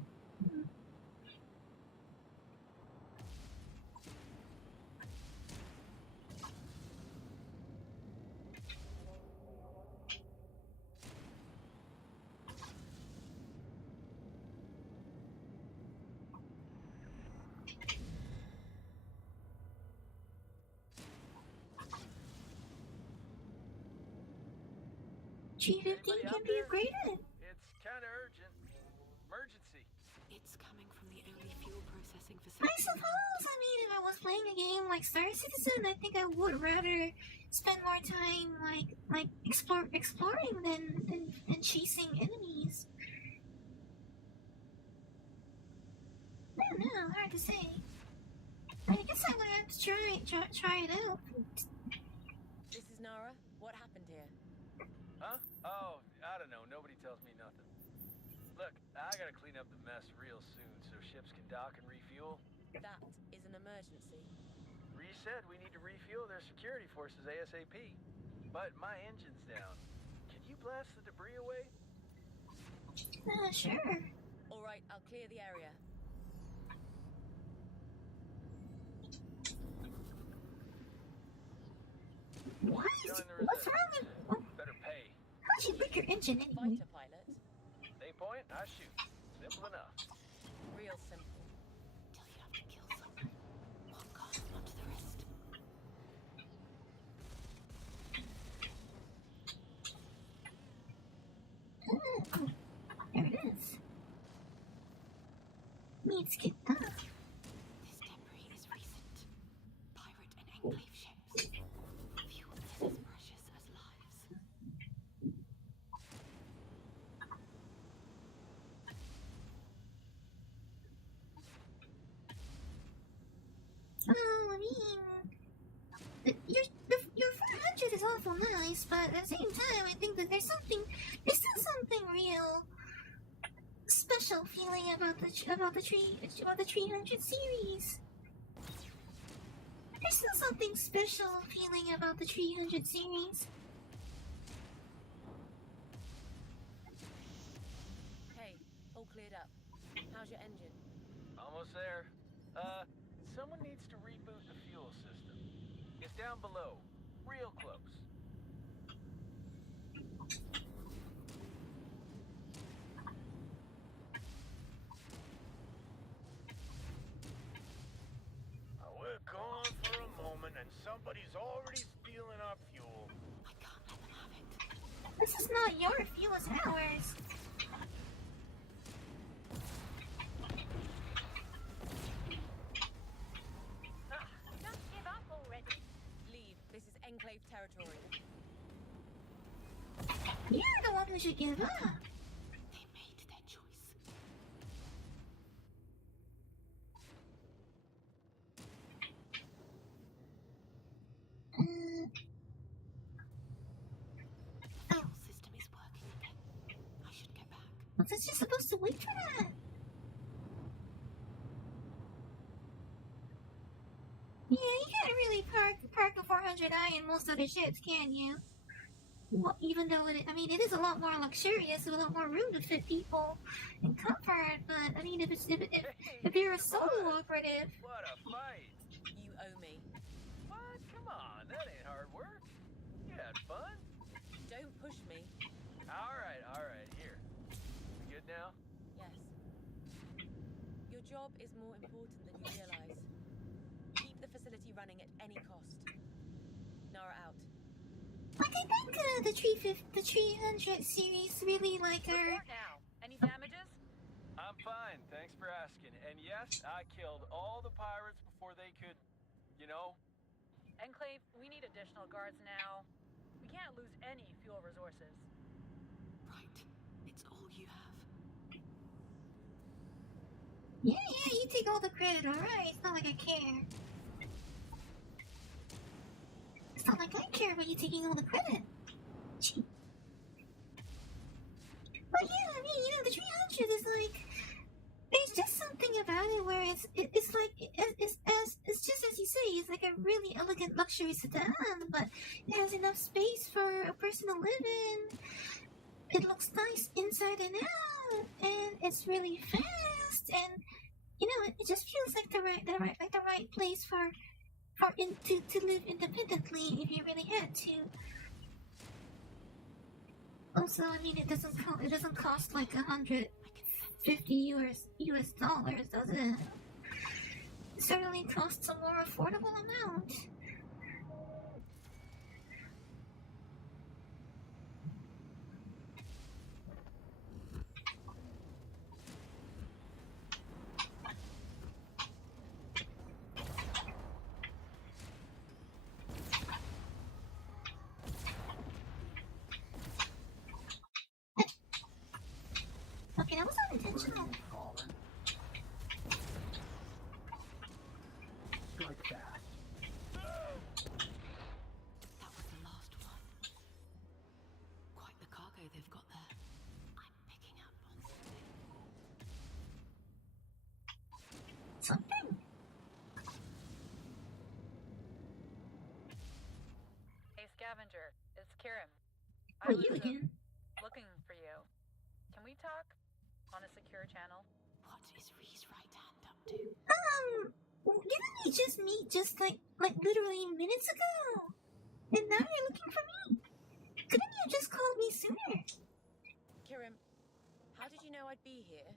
G15 can be upgraded. It's kind of urgent. Emergency. It's coming from the only fuel processing I facility. suppose, I mean, if I was playing a game like Star Citizen, I think I would rather spend more time, like exploring than chasing enemies. I don't know, hard to say. I guess I'm gonna have to try it out. This is Nara. What happened here? Huh? Oh, I don't know. Nobody tells me nothing. Look, I gotta clean up the mess real soon so ships can dock and refuel. That is an emergency. Reese said we need to refuel their security forces ASAP. But my engine's down. Can you blast the debris away? Sure. All right, I'll clear the area. What? Join the What's resistance. wrong with... What? Better pay. How'd you break your engine anyway? Fighter pilot. They point, I shoot. Simple enough. Real simple. Till you have to kill someone. One card, not the rest. Oh, there it is. Let's get that. This debris is recent. Pirate and enclave ships. Fuel is as precious as lives. I mean, your 400 is awful nice, but at the same time, I think that there's still something real special feeling about the 300 series. There's still something special feeling about the 300 series. Hey, all cleared up. How's your engine? Almost there. Someone needs to reboot the fuel system. It's down below. Real close. We're gone for a moment and somebody's already stealing our fuel. I can't let them have it. This is not your fuel, it's ours. Just give up already. Leave. This is Enclave territory. You're the one who should give up. They made their choice. The fuel system is working again. I should get back. Was this just supposed to wait for that? Yeah, you can't really park a 400i in most other ships, can you? Well, even though it is a lot more luxurious with a lot more room to fit people and comfort. But I mean, if you're a solo operative, What a fight! You owe me. What? Come on, that ain't hard work. You had fun. Don't push me. All right, here. You good now? Yes. Your job is more important than you realize. Keep the facility running at any cost. Nara out. like I think the 300 series really like her. Report now. Any damages? I'm fine, thanks for asking. And yes, I killed all the pirates before they could, Enclave, we need additional guards now. We can't lose any fuel resources. Right. It's all you have. Yeah, you take all the credit, alright? It's not like I care. It's not like I care about you taking all the credit. Gee. But yeah, I mean, the 300 is like, there's just something about it where it's just as you say, it's like a really elegant luxury sedan, but it has enough space for a person to live in. It looks nice inside and out, and it's really fast, and it just feels like the right place to live independently if you really had to. Also, I mean, it doesn't cost like $150 US dollars, does it? It certainly costs a more affordable amount. Okay, that was unintentional. Strike fast. scavenger. It's Kieran. Oh, you again? Looking for you. Can we talk on a secure channel? What is Ree's right hand up to? Didn't we just meet just like literally minutes ago? And now you're looking for me? Couldn't you just call me sooner? Kirim, how did you know I'd be here?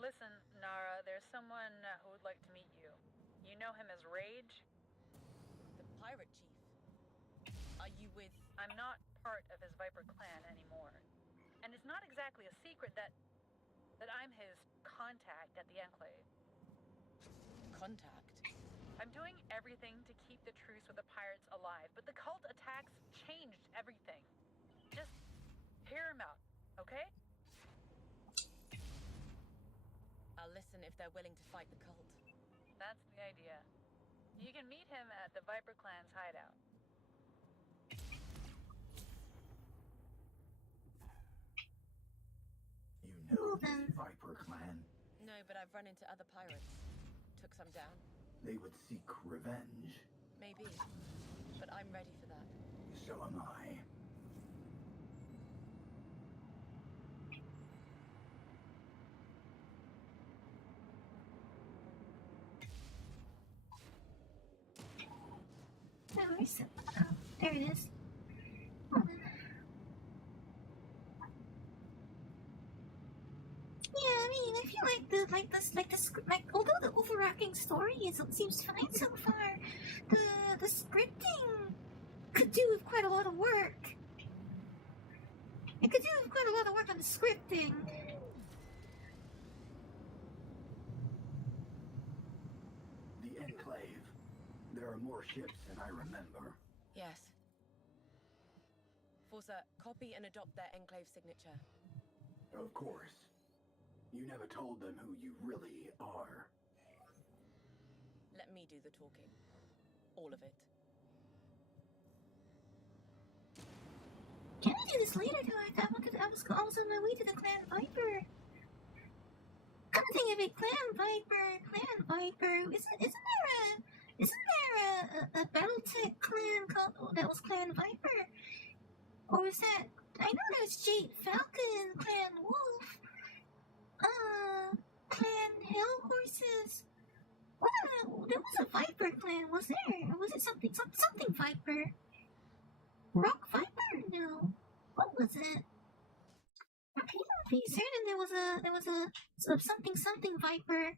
Listen, Nara, there's someone who would like to meet you. You know him as Rage? The pirate chief. Are you with... I'm not part of his Viper clan anymore. And it's not exactly a secret that I'm his contact at the Enclave. Contact? I'm doing everything to keep the truce with the pirates alive, but the cult attacks changed everything. Just hear him out, okay? I'll listen if they're willing to fight the cult. That's the idea. You can meet him at the Viper clan's hideout. You know this Viper clan? No, but I've run into other pirates. Took some down. They would seek revenge. Maybe. But I'm ready for that. So am I. Oh, there it is. Yeah, I mean, I feel like although the overarching story seems fine so far, the scripting could do with quite a lot of work. It could do with quite a lot of work on the scripting. The Enclave. There are more ships than I remember. Yes. Forza, copy and adopt their enclave signature. Of course. You never told them who you really are. Let me do the talking. All of it. Can I do this later? I was on my way to the Clan Viper. Come to think of it, Clan Viper. Isn't there a BattleTech clan that was Clan Viper? Or is that... I know there's Jade Falcon, Clan Wolf, Clan Hell Horses. There was a Viper clan, was there? Or was it something Viper? Rock Viper? No. What was it? I'm pretty certain there was a something Viper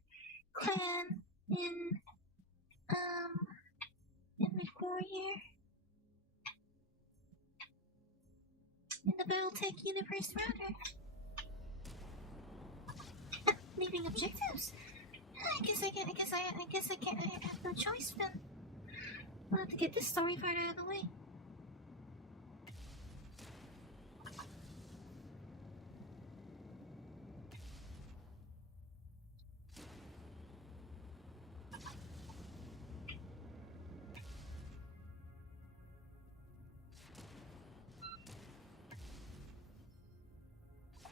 clan in before here. In the BattleTech universe, rather. Leaving objectives. I guess I have no choice then. I'll have to get this story part out of the way.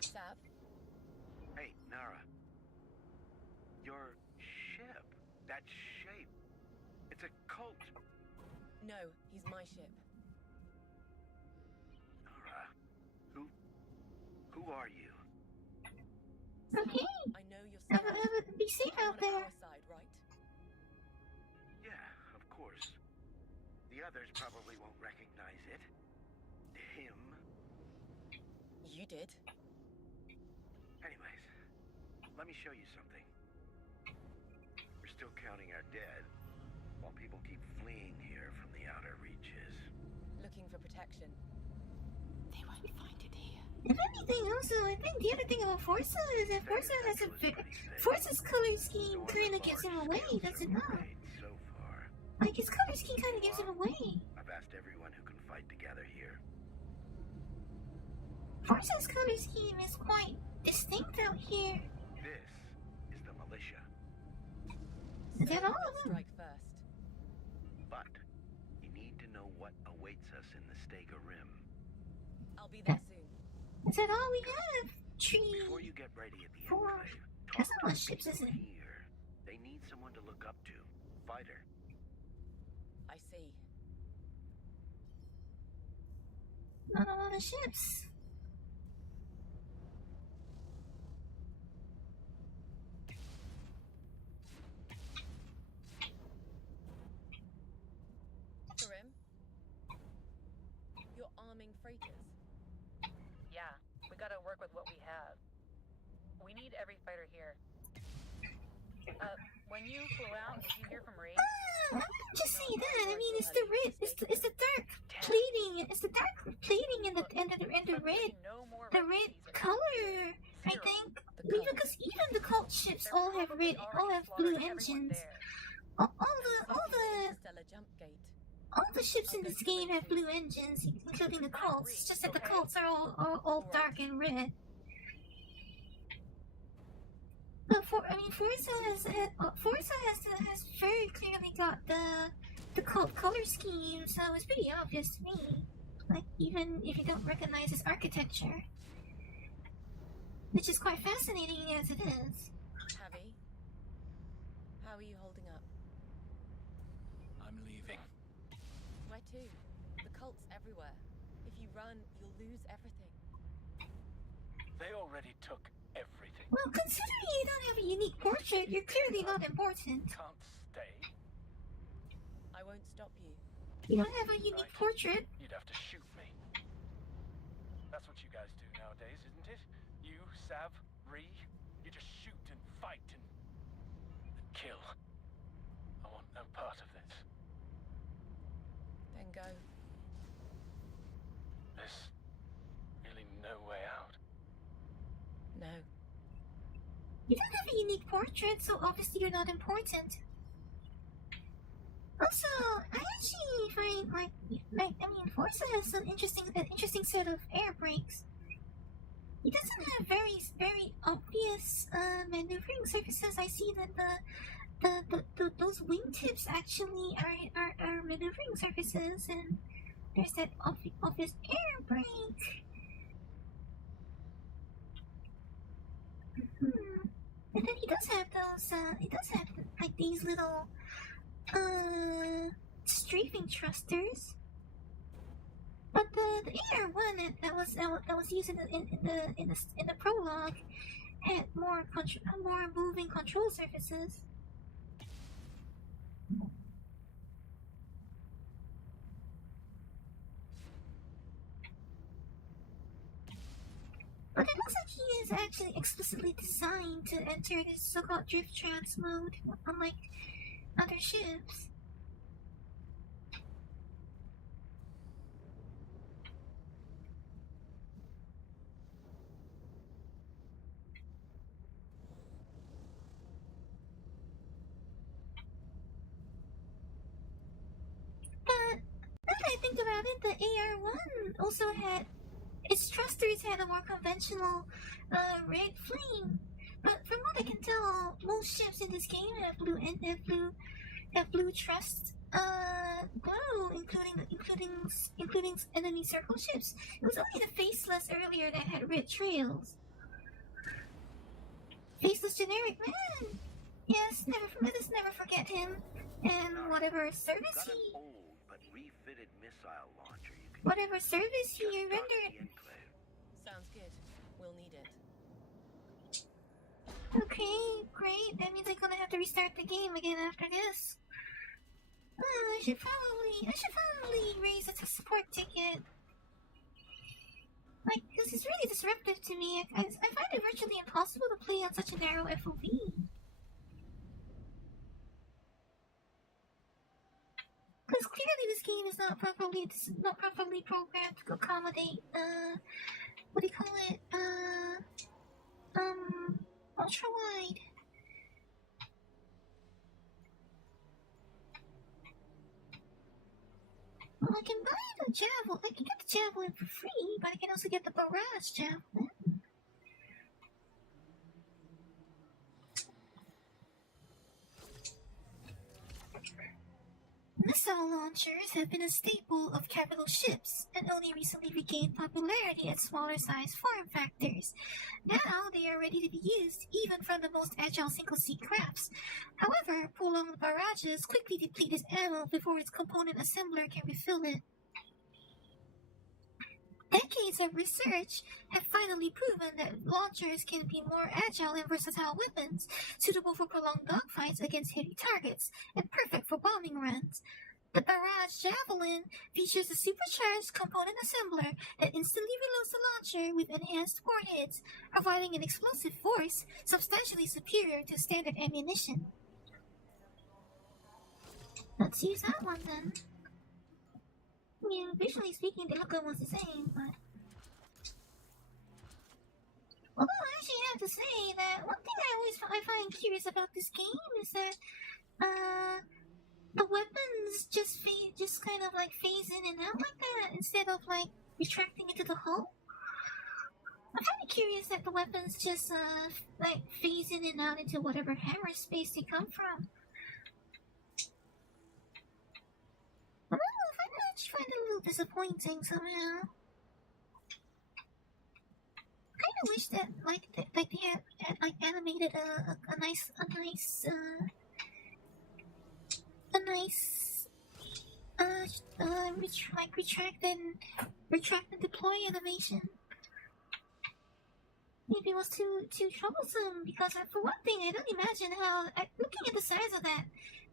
Sav? Hey, Nara. Your ship. That shape. It's a cult. No, he's my ship. Nara. Who are you? Okay. I know you're safe. Be safe out there. On our side, right? Yeah, of course. The others probably won't recognize it. Him. You did. Anyways, let me show you something. We're still counting our dead, while people keep fleeing here from the outer reaches. Looking for protection. They won't find it here. If anything, also, I think the other thing about Forza is that Forza has Forza's color scheme kind of gives him away, does it not? So far, Like, his color scheme kind of gives him away. I've asked everyone who can fight together here. Forza's color scheme is quite distinct out here. This is the militia. Is that all I'll of them? strike first. But you need to know what awaits us in the Stega Rim. I'll be there soon. Is that all we have? Tree. Before you get ready at the Four. Enclave, That's talk not to much ships, is people it? here. They need someone to look up to. Fighter. I see. on all the ships. Karim, you're arming freighters. Yeah, we gotta work with what we have. We need every fighter here. When you flew out, did you hear from Reed? Just say that. I mean, it's the red. It's the dark plating. It's the dark plating and the red. The red color. I think because even the cult ships all have blue engines. All the ships in this game have blue engines, including the cults. It's just that the cults are all dark and red. But Forza has very clearly got the cult color scheme, so it's pretty obvious to me. Like, even if you don't recognize its architecture, which is quite fascinating as it is. Javi, how are you holding up? I'm leaving. Where to? The cult's everywhere. If you run, you'll lose everything. They already took everything. Well, considering you don't have a unique portrait, you're clearly not important. Can't stay. I won't stop you. You don't have a unique portrait. You'd have to shoot me. That's what you guys do nowadays, isn't it? You, Sav, Ree, you just shoot and fight and kill. I want no part of this. Then go. There's really no way out. No. You don't have a unique portrait, so obviously you're not important. Also, I actually find Forza has an interesting set of air brakes. It doesn't have very obvious maneuvering surfaces. I see that those wingtips actually are maneuvering surfaces, and there's that obvious air brake. And then he does have like these little strafing thrusters. But the AR-1 that was used in the prologue had more moving control surfaces. But it looks like he is actually explicitly designed to enter this so-called drift trance mode, unlike other ships. But now that I think about it, the AR-1 also had its thrusters had a more conventional red flame. But from what I can tell, most ships in this game have blue thrust glow, including enemy circle ships. It was only the Faceless earlier that had red trails. Faceless generic man. Yes, let us never forget him. And whatever service he rendered. Sounds good. We'll need it. Okay, great. That means I'm gonna have to restart the game again after this. I should probably raise a support ticket. Like, this is really disruptive to me. I find it virtually impossible to play on such a narrow FOV. Because clearly this game is not properly programmed to accommodate what do you call it? Ultra wide. Well, I can buy the javelin. I can get the javelin for free, but I can also get the barrage javelin. Missile launchers have been a staple of capital ships and only recently regained popularity at smaller size form factors. Now they are ready to be used even from the most agile single-seat crafts. However, prolonged barrages quickly deplete its ammo before its component assembler can refill it. decades of research have finally proven that launchers can be more agile and versatile weapons, suitable for prolonged dogfights against heavy targets, and perfect for bombing runs. The Barrage Javelin features a supercharged component assembler that instantly reloads the launcher with enhanced warheads, providing an explosive force substantially superior to standard ammunition. Let's use that one then. I mean, visually speaking, they look almost the same, but... Although I actually have to say that one thing I find curious about this game is that, the weapons just kind of like phase in and out like that instead of like retracting into the hull. I'm kind of curious that the weapons just like phase in and out into whatever hammer space they come from. I don't know if I actually find it a little disappointing somehow. I kind of wish that they had animated a nice retract and deploy animation. Maybe it was too troublesome because for one thing, I don't imagine how looking at the size of that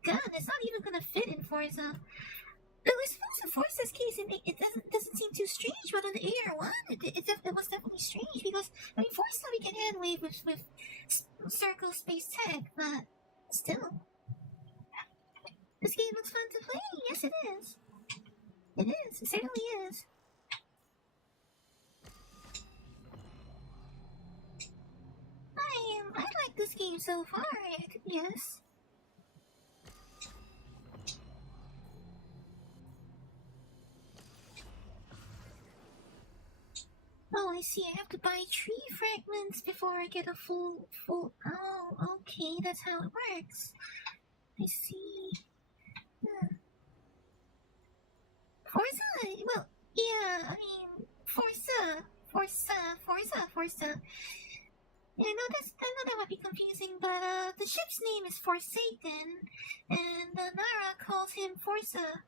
gun, it's not even gonna fit in Forza. Though I suppose in Forza's case, it doesn't seem too strange, but on the AR1, it was definitely strange because I mean Forza we can hand wave with circle space tech, but still. This game looks fun to play. Yes, it is. It is. It certainly is. I like this game so far. Yes. Oh, I see. I have to buy tree fragments before I get a full. Oh, okay. That's how it works. I see. Forza, well, yeah, I mean, Forza. Yeah, I know that might be confusing, but the ship's name is Forsaken, and Nara calls him Forza.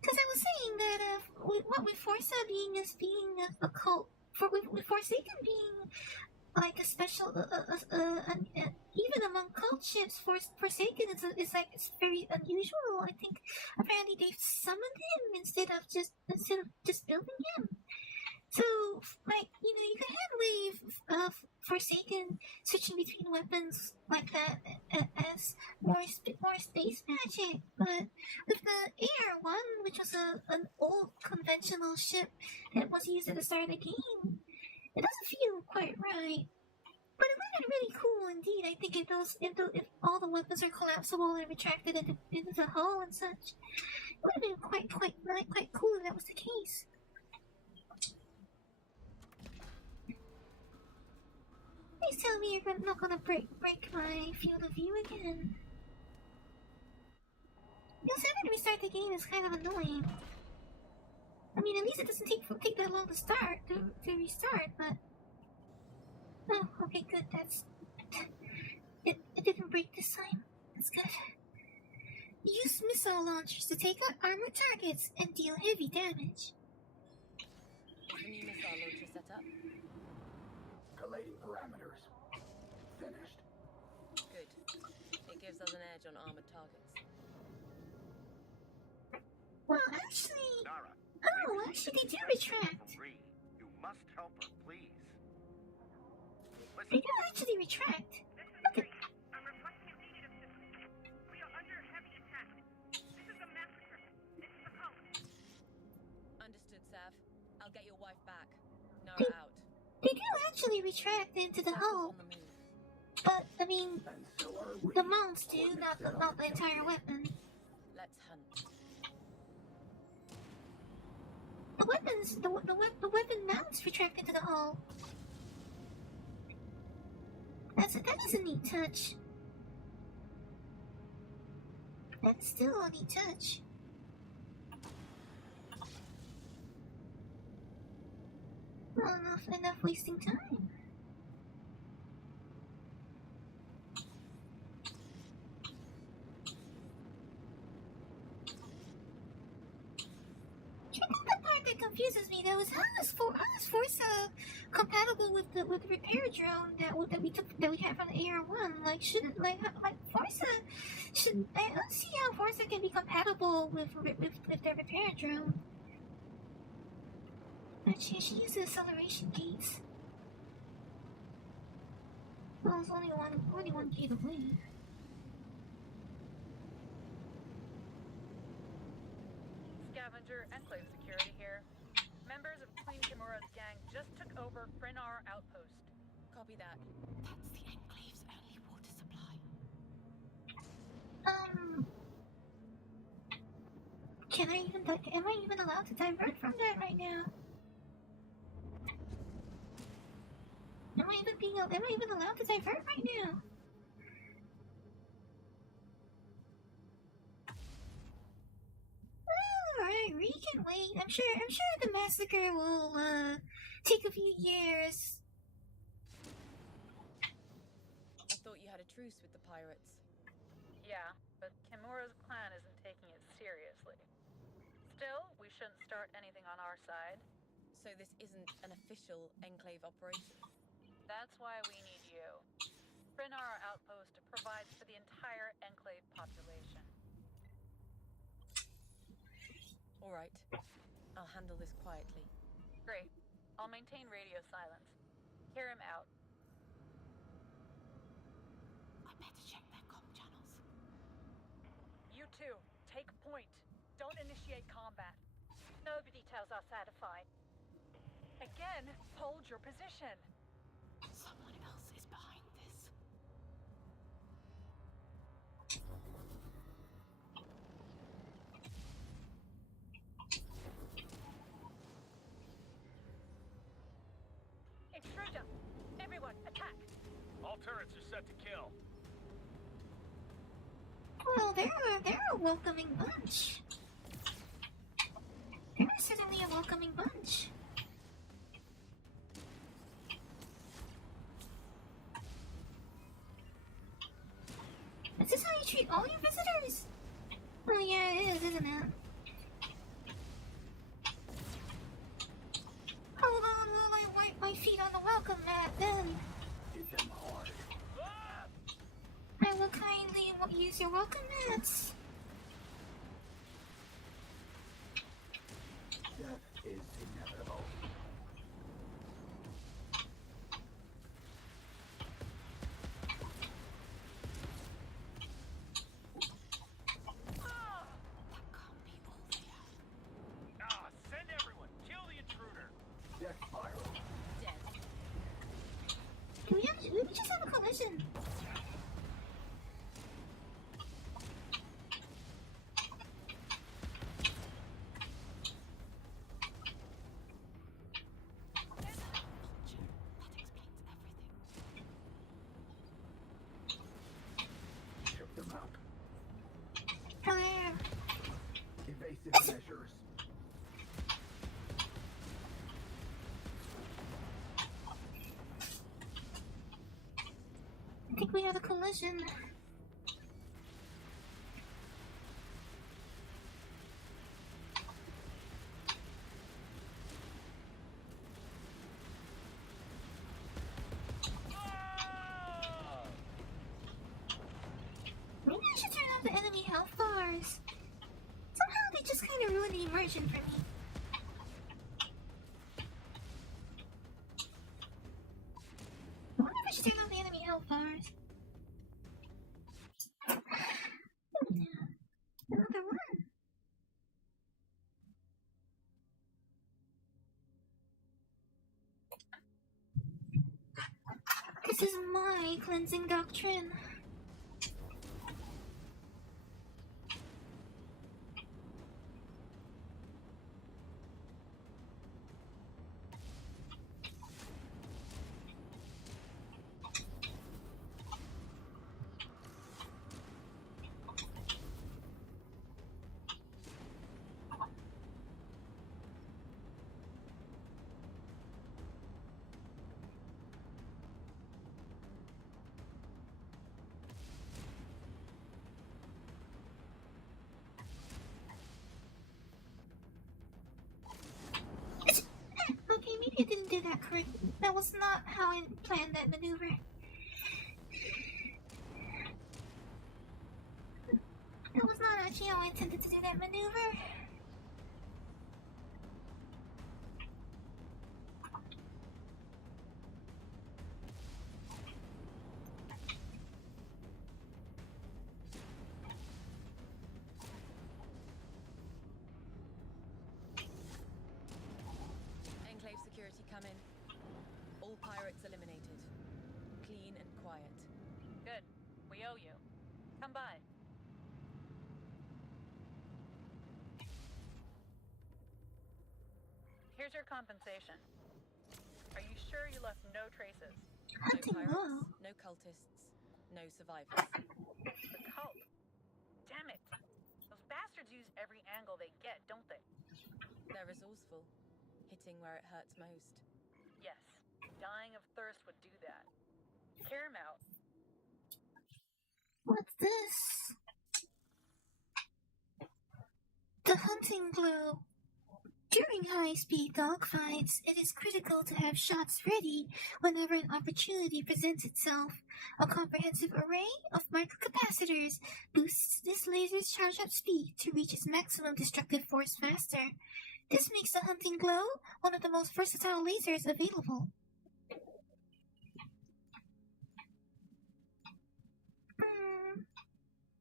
Because I was saying that with Forza being a cult, with Forsaken being like a special, even among cult ships, Forsaken is very unusual. I think apparently they've summoned him instead of just building him. So, like, you know, you can hand wave Forsaken switching between weapons like that as more space magic. But with the AR-1, which was an old conventional ship that was used at the start of the game, it doesn't feel quite right. But it would have been really cool indeed. I think if all the weapons are collapsible and retracted into the hull and such, it would have been quite cool if that was the case. Please tell me you're not gonna break my field of view again. Because having to restart the game is kind of annoying. I mean, at least it doesn't take that long to restart, but... Oh, okay, good, it didn't break this time. That's good. Use missile launchers to take out armored targets and deal heavy damage. Is the new missile launcher set up? Collating parameters. Finished. Good. It gives us an edge on armored targets. Well, actually... Nara, Oh, actually, they do retract. you must help us, please. They do actually retract. Look at... I'm requesting immediate assistance. We are under heavy attack. This is a massacre. This is a cult. Understood, Sav. I'll get your wife back. Nara out. They do actually retract into the Sav is hull. on the move. But, I mean, And so are we. the mounts do, not the entire weapon. Let's hunt. The weapon mounts retract into the hull. That is a neat touch. That's still a neat touch. Not enough wasting time. confuses me though is how is Forza compatible with the repair drone that we had from the AR1? Like shouldn't like Forza should I don't see how Forza can be compatible with their repair drone. But she uses acceleration gates. Well, it's only one gate away. Scavenger Enclave security here. Members of Queen Kimura's gang just took over Frenar Outpost. Copy that. That's the Enclave's only water supply. Am I even allowed to divert from that right now? Am I even allowed to divert right now? Alright, we can wait. I'm sure the massacre will take a few years. I thought you had a truce with the pirates. Yeah, but Kimura's clan isn't taking it seriously. Still, we shouldn't start anything on our side. So this isn't an official Enclave operation? That's why we need you. Frenar Outpost provides for the entire Enclave population. All right. I'll handle this quietly. Great. I'll maintain radio silence. Hear him out. I better check their comm channels. You two, take point. Don't initiate combat. Nobody tells us how to fight. Again, hold your position. Someone else is behind this. Intruder! Everyone, attack! All turrets are set to kill. Well, they're a welcoming bunch. They're certainly a welcoming bunch. Is this how you treat all your visitors? Oh yeah, it is, isn't it? Hold on while I wipe my feet on the welcome mat, then. Hit them hard. I will kindly use your welcome mats. Death is inevitable. That can't be all they have. Send everyone. Kill the intruder. Death spiral. Dead. We just have a collision. That explains everything. Shook them out. Fire. Evasive measures. I think we have a collision. Maybe I should turn off the enemy health bars. Somehow they just kind of ruined the immersion for me. I wonder if I should turn off the enemy health bars. Oh, yeah. Another one. This is my cleansing doctrine. that correct. That was not how I planned that maneuver. That was not actually how I intended to do that maneuver. Enclave security come in. All pirates eliminated. Clean and quiet. Good. We owe you. Come by. Here's your compensation. Are you sure you left no traces? No pirates, no cultists, no survivors. The cult. Damn it. Those bastards use every angle they get, don't they? They're resourceful, hitting where it hurts most. Yes. Dying of thirst would do that. Hear him out. What's this? The hunting globe. During high-speed dogfights, it is critical to have shots ready whenever an opportunity presents itself. A comprehensive array of microcapacitors boosts this laser's charge-up speed to reach its maximum destructive force faster. This makes the hunting globe one of the most versatile lasers available.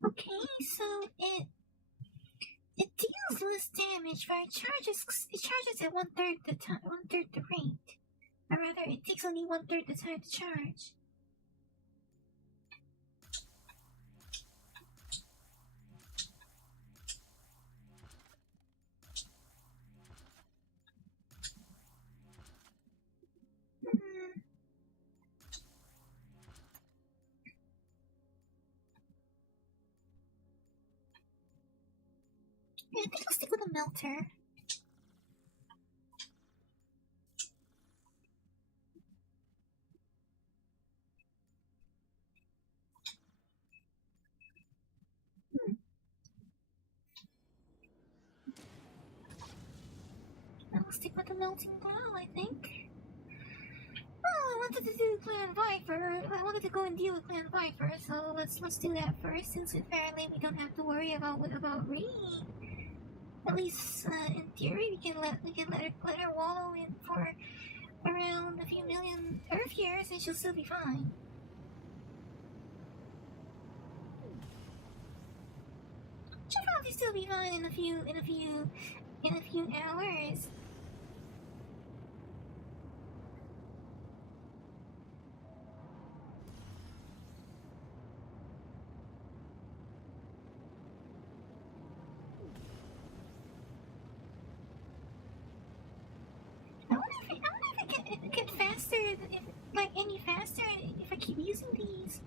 Okay, so it deals less damage, but it charges at 1/3 the time, 1/3 the rate. Or rather, it takes only 1/3 the time to charge. Yeah, I think I'll stick with a melter. I'll stick with the melting glow, I think. Oh, I wanted to do Clan Viper. I wanted to go and deal with Clan Viper, so let's do that first, since apparently we don't have to worry about Ree. At least in theory, we can let her wallow in for around a few million Earth years, and she'll still be fine. She'll probably still be fine in a few hours. I wonder if it get faster, any faster if I keep using these.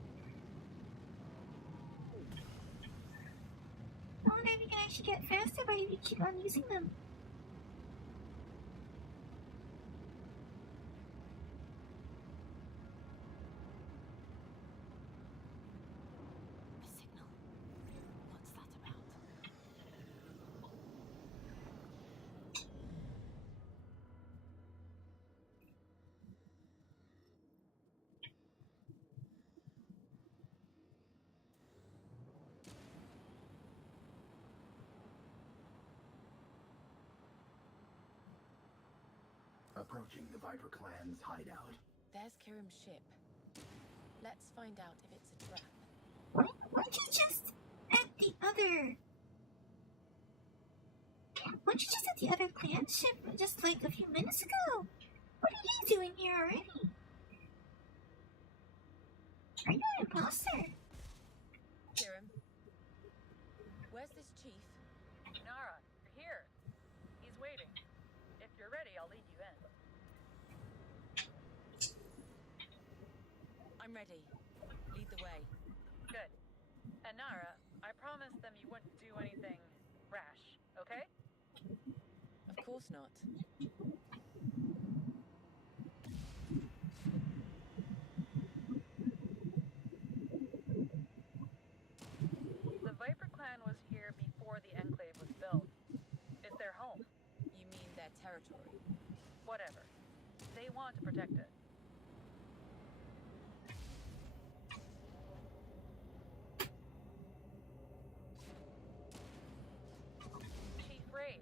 I wonder if you can actually get faster by if you keep on using them. A signal. What's that about? Approaching the Viper clan's hideout. There's Kirim's ship. Let's find out if it's a trap. Weren't you just at the other... Weren't you just at the other clan ship just like a few minutes ago? What are you doing here already? Are you an imposter? Kirim, where's this chief? Nara, you're here. He's waiting. If you're ready, I'll lead you in. I'm ready. Lead the way. Good. And Nara, I promised them you wouldn't do anything rash, okay? Of course not. The Viper clan was here before the Enclave was built. It's their home. You mean their territory? Whatever. They want want to protect it. Chief Rage.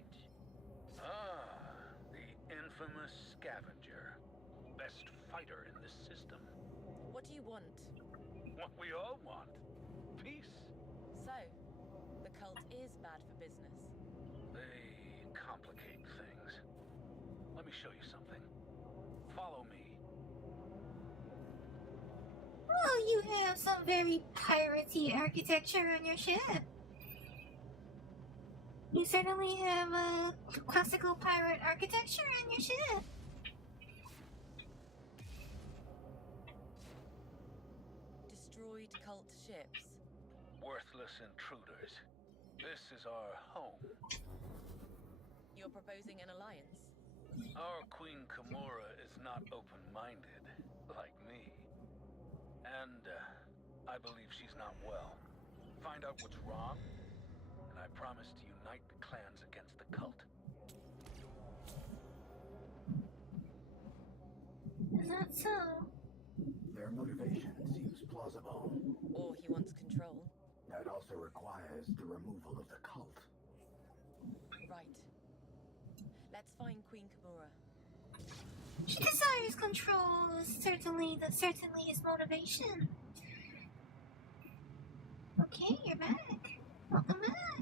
Ah, the infamous scavenger. Best fighter in this system. What do you want? What we all want. Peace. So, the cult is bad for business. They complicate things. Let me show you something. Follow me. Well, you have some very piratey architecture on your ship. You certainly have a classical pirate architecture on your ship. Destroyed cult ships. Worthless intruders. This is our home. You're proposing an alliance? Our Queen Kimura is not open-minded, like me. And, I believe she's not well. Find out what's wrong, and I promise to unite the clans against the cult. Is that so? Their motivation seems plausible. Or he wants control? That also requires the removal of the cult. Right. Let's find Queen Kimura. She desires control. That's certainly his motivation. Okay, you're back. Welcome back.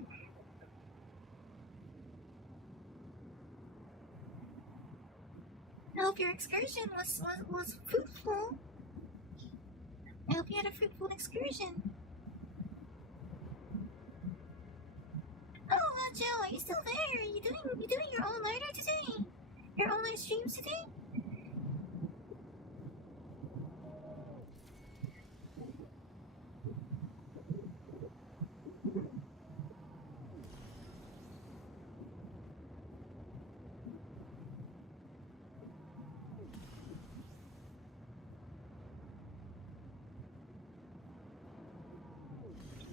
I hope your excursion was fruitful. I hope you had a fruitful excursion. Oh, Joe, are you still there? Are you doing your all-nighter today? Your all-night streams today?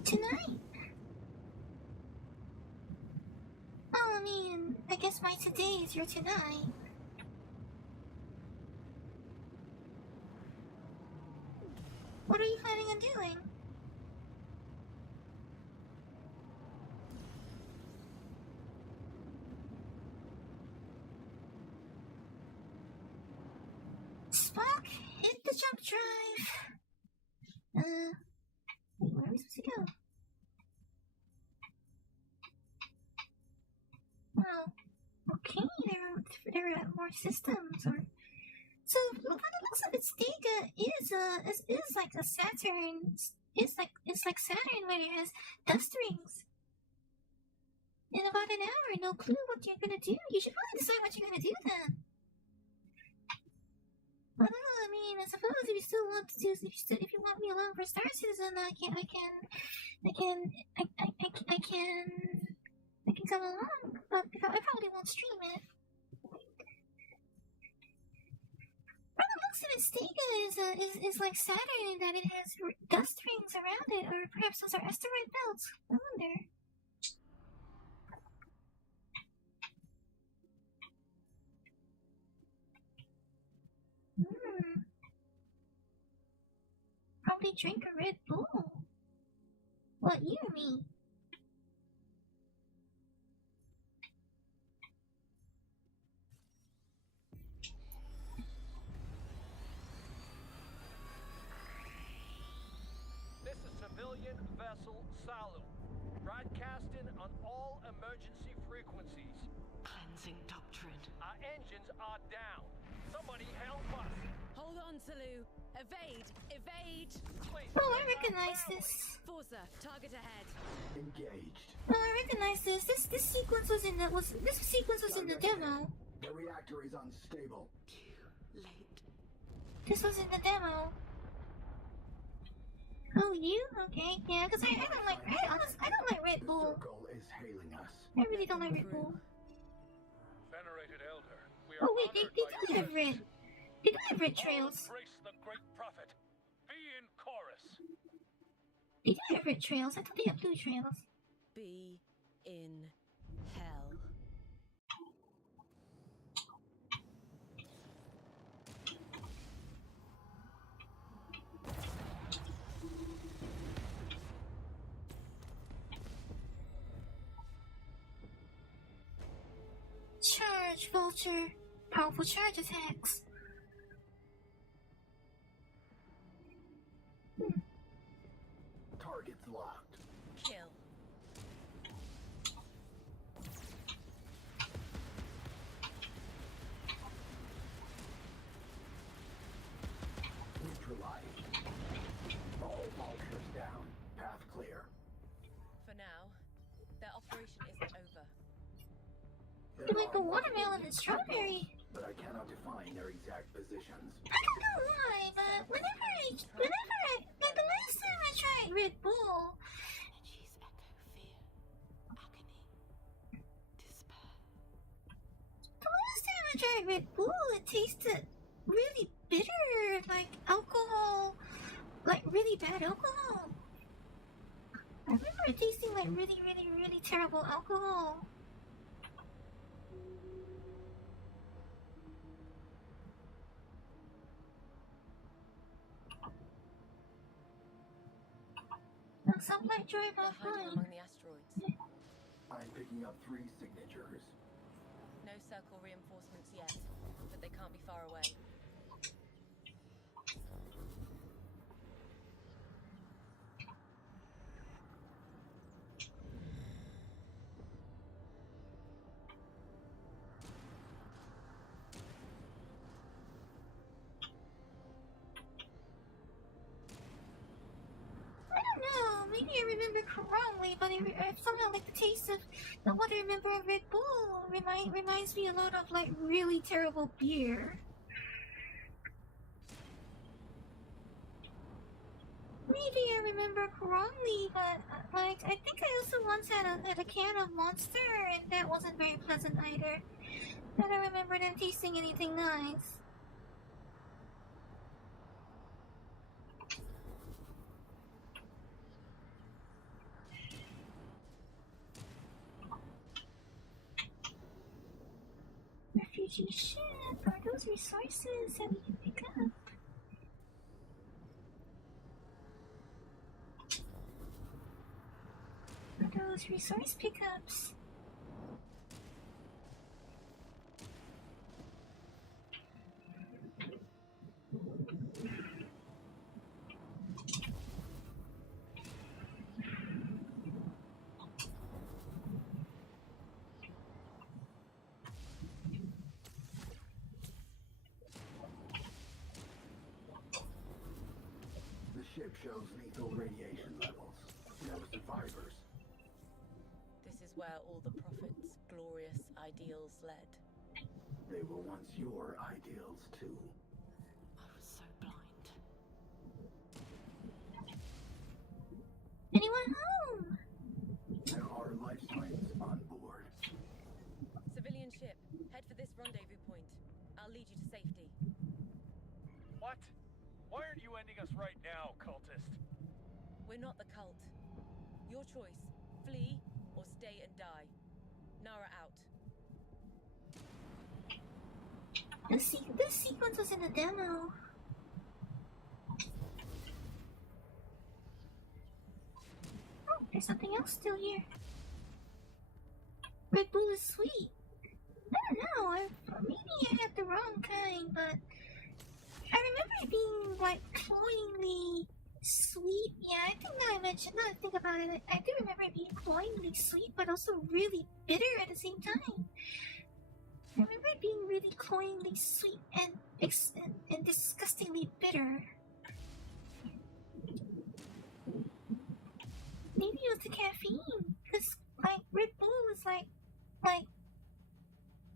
Tonight? Oh, I mean, I guess my today is your tonight. What are you planning on doing? Spock, hit the jump drive. Where are we supposed to go? Well, okay, there are more systems, or so. What it looks like, Stega is like a Saturn. It's like Saturn, where it has dust rings. In about an hour, no clue what you're gonna do. You should probably decide what you're gonna do then. Well, I mean, I suppose if you still want to do, if you want me along for Star Citizen, I can come along, but I probably won't stream it. From the looks of it, Stega is like Saturn in that it has dust rings around it, or perhaps those are asteroid belts. I wonder. Probably drink a Red Bull. What, you or me? This is civilian vessel Salu, broadcasting on all emergency frequencies. Cleansing doctrine. Our engines are down. Somebody help us. Hold on, Salu. Evade! Evade! Please. Oh, I recognize this. Forza, target ahead. Engaged. Oh, I recognize this. This sequence was in the demo. The reactor is unstable. Too late. This was in the demo. Oh, you? Okay, yeah, because I don't like Red The Bull. circle is hailing us. I really don't like Red Bull. Venerated Elder, we are Oh wait, they honored do by have your red. gift. They do have red trails. Embrace the great prophet. Be in chorus. They do have red trails. I thought they had blue trails. Be in hell. Charge Vulture. Powerful charge attacks. Target's locked. Kill. Neutralized. All vultures down. Path clear. For now, their operation isn't over. There They're like a are watermelon multiple and strawberry. but I cannot define their exact positions. I don't know why, but like the last time I tried Red Bull, Energies echo fear, agony, despair. the last time I tried Red Bull, it tasted really bitter, like alcohol, like really bad alcohol. I remember it tasting like really terrible alcohol. Some like joy They're my hiding mind. among the asteroids. I'm picking up 3 signatures. No circle reinforcements yet, but they can't be far away. I don't know, maybe I remember wrongly, but I somehow like the taste of what I remember of Red Bull reminds me a lot of like really terrible beer. Maybe I remember wrongly, but like I think I also once had a can of Monster, and that wasn't very pleasant either. I don't remember them tasting anything nice. Refugee ship, are those resources that we can pick up? Are those resource pickups? The ship shows lethal radiation levels. No survivors. This is where all the Prophet's glorious ideals led. They were once your ideals, too. I was so blind. Anyone home? There are life signs on board. Civilian ship, head for this rendezvous point. I'll lead you to safety. What? Why aren't you ending us right now, cultist? We're not the cult. Your choice. Flee or stay and die. Nara out. This sequence was in the demo. Oh, there's something else still here. Red Bull is sweet. I don't know, maybe I had the wrong kind, but I remember it being like cloyingly sweet. Yeah, I think now I think about it, I do remember it being cloyingly sweet, but also really bitter at the same time. I remember it being really cloyingly sweet and disgustingly bitter. Maybe it was the caffeine, because like Red Bull is like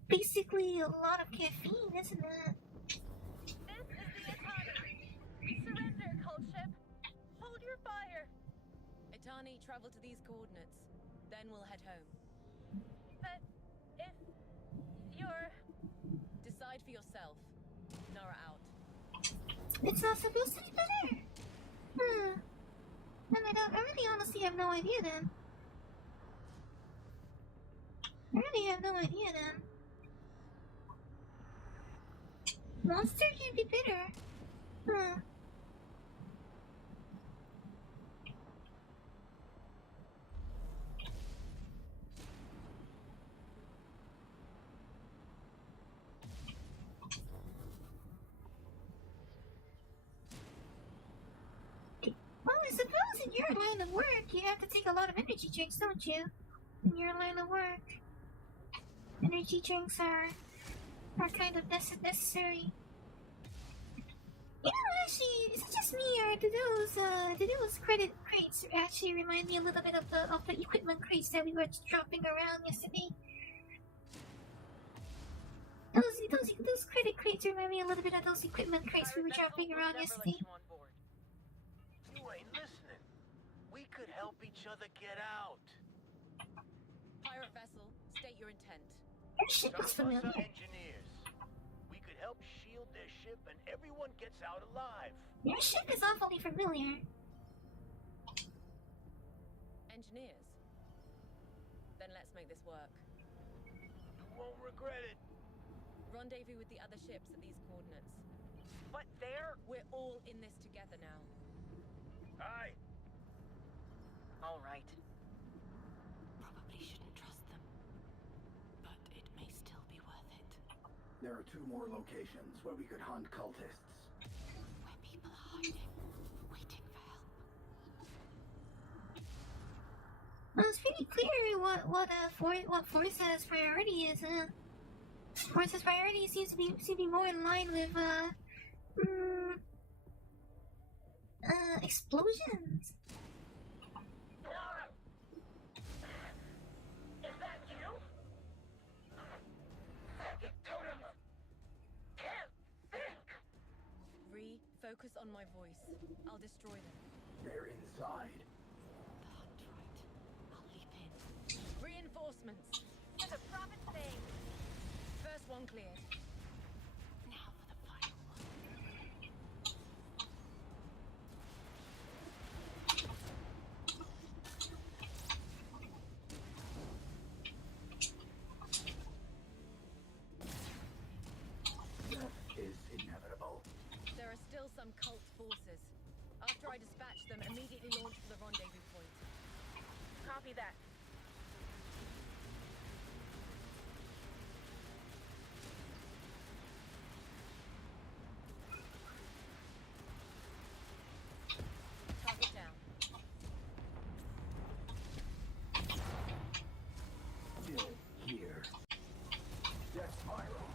basically a lot of caffeine, isn't it? This is the Atani. Surrender, cult ship. Hold your fire. Itani, travel to these coordinates. Then we'll head home. But if you're... Decide for yourself. Nara out. It's not supposed to be better. And I really honestly have no idea then. I really have no idea then. Monster can be bitter. Well, I suppose in your line of work, you have to take a lot of energy drinks, don't you? In your line of work, energy drinks are kind of necessary. You know, actually, is it just me, or do those credit crates actually remind me a little bit of the equipment crates that we were dropping around yesterday? Those credit crates remind me a little bit of those equipment crates we were dropping around yesterday. You ain't listening. We could help each other get out. Pirate vessel, state your intent. Your ship looks Some of us familiar. are engineers. We could help shield their ship and everyone gets out alive. Your ship is awfully familiar. Engineers? Then let's make this work. You won't regret it. Rendezvous with the other ships at these coordinates. But We're all in this together now. Aye. all right. Probably shouldn't trust them, but it may still be worth it. There are 2 more locations where we could hunt cultists. Where people are hiding, waiting for help. Well, it's pretty clear what Forza's priority is. Forza's priority seems to be more in line with explosions. Is that you? Fucking totem! Can't think! Focus on my voice. I'll destroy them. They're inside. The hunt right. I'll leap in. Reinforcements. To the province thing. First one cleared. Now for the final one. Death is inevitable. There are still some cult forces. After I dispatch them, immediately launch for the rendezvous point. Copy that. Target down. Still here. Death spiral.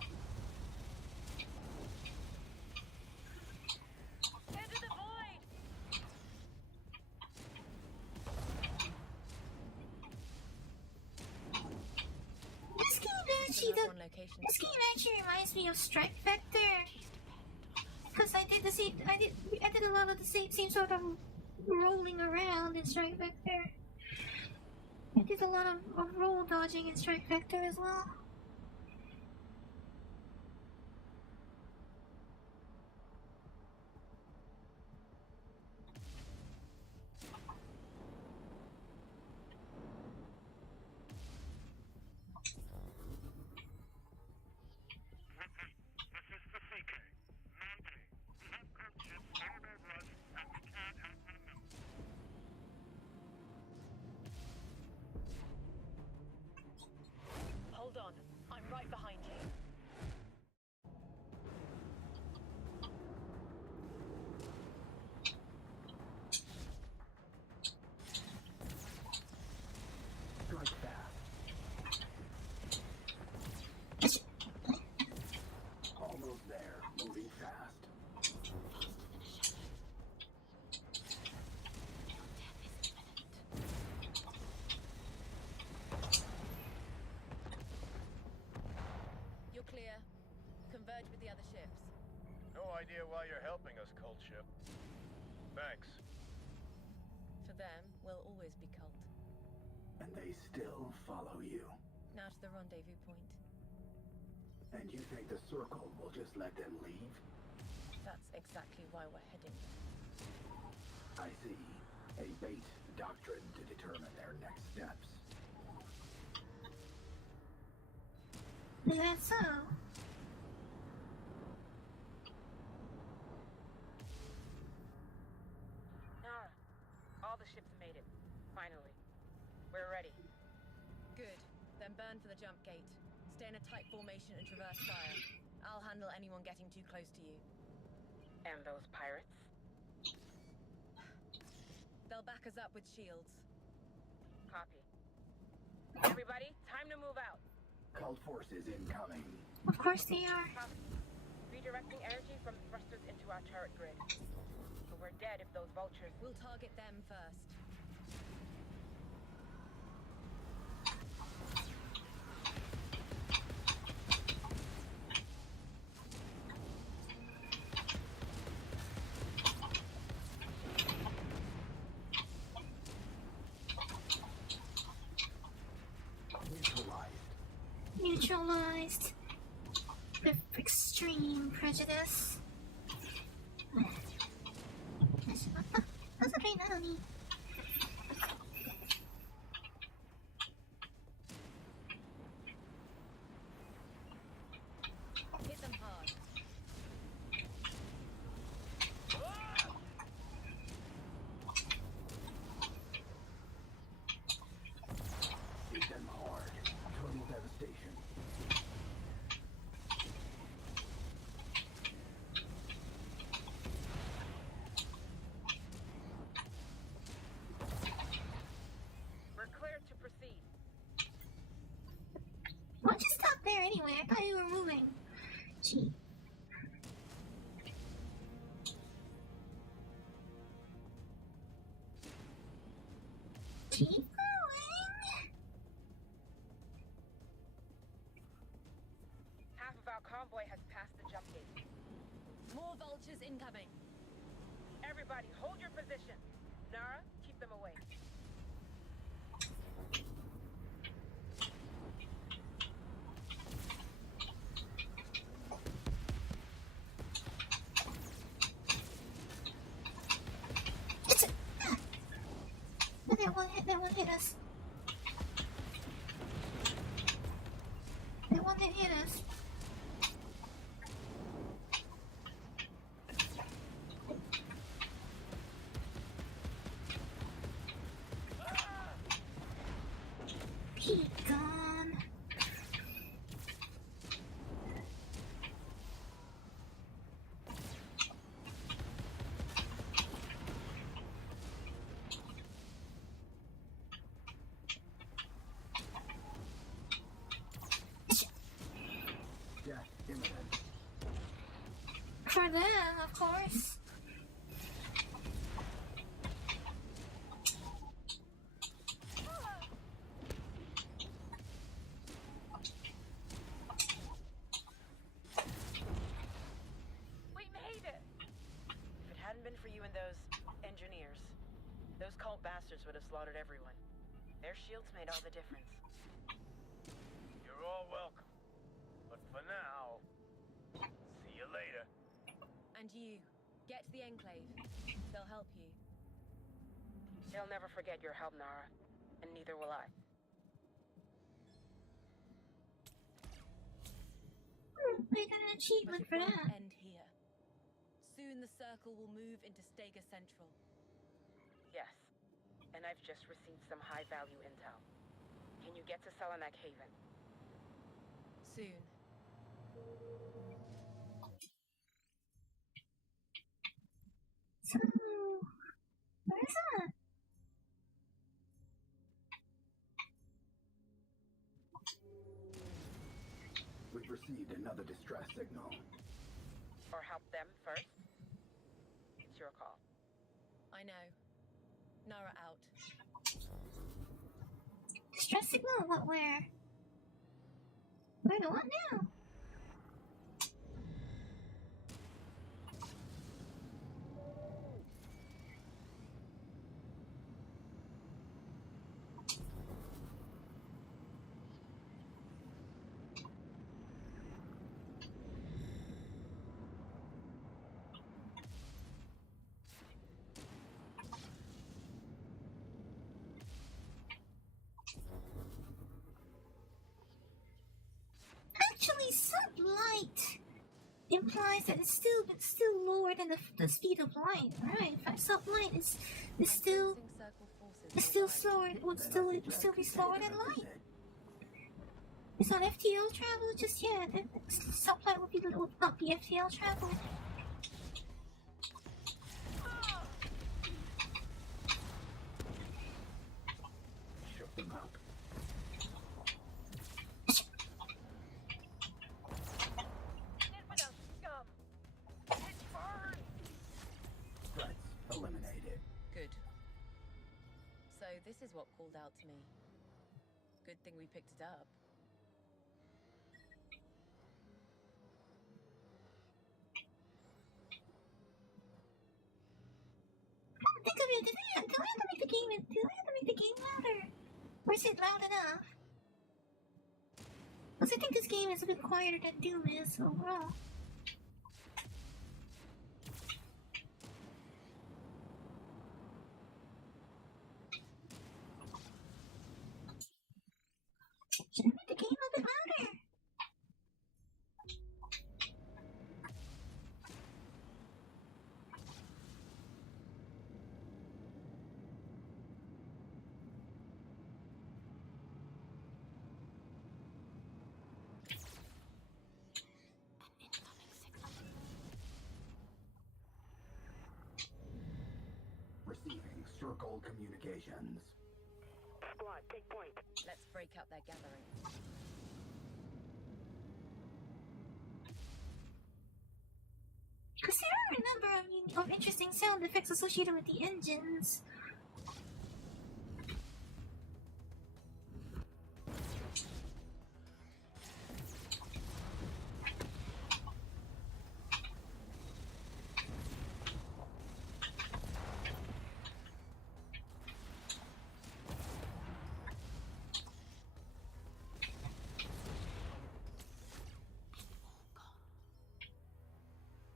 Into the void! This game Another one location. this game actually reminds me of Strike Vector. Because I did a lot of the same sort of rolling around in Strike Vector. I did a lot of roll dodging in Strike Vector as well. This is the CK. Monty, we have cult ships on our rush and we can't outrun them. Hold on. I'm right behind you. Strike fast. Almost there. Moving fast. Faster than a shadow. Your death is imminent. You're clear. Converge with the other ships. No idea why you're helping us, cult ship. Thanks. For them, we'll always be cult. And they still follow you. Now to the rendezvous point. And you think the circle will just let them leave? That's exactly why we're heading there. I see. A bait doctrine to determine their next steps. Is that so? Nara, all the ships made it. Finally. We're ready. Good. Then burn for the jump gate. Stay in a tight formation and traverse fire. I'll handle anyone getting too close to you. And those pirates? They'll back us up with shields. Copy. Everybody, time to move out. Cult forces incoming. Of course they are. Copy. Redirecting energy from the thrusters into our turret grid. But we're dead if those vultures... We'll target them first. Neutralized. With extreme prejudice. That's okay, not me. Hit them hard. Hit them hard. Total devastation. We're cleared to proceed. Why'd you stop there anyway? I thought you were moving. Gee. Keep going. Half of our convoy has passed the jump gate. More vultures incoming. Everybody, hold your position. Nara, keep them away. It's a... That one hit us. That one that hit us. He gone. Death imminent. For them, of course. We made it! If it hadn't been for you and those engineers, those cult bastards would have slaughtered everyone. Their shields made all the difference. You're all welcome. But for now, see you later. And you, get to the Enclave. They'll help you. They'll never forget your help, Nara. And neither will I. We got an But achievement it for won't that. end here. Soon the circle will move into Stega Central. Yes. And I've just received some high-value intel. Can you get to Selenak Haven? Soon. So, where's that? We've received another distress signal. Or help them first? It's your call. I know. Nara out. Distress signal? What, where? Where to what now? Actually, sublight implies that it's still lower than the speed of light, right? Sublight is still Sensing circle forces it's still nearby. slower. Would still be slower than light. It's not FTL travel just yet. Sublight would not be FTL travel. them up. Infidel scum! It burns! Threats eliminated. Good. So this is what called out to me. Good thing we picked it up. Think of it. Do I have to make the game louder? Or is it loud enough? Because I think this game is a bit quieter than Doom is overall. Should I make the game a bit louder? An incoming signal. Receiving circle communications. Squad, take point. Let's break up their gathering. Because there are a number of interesting sound effects associated with the engines.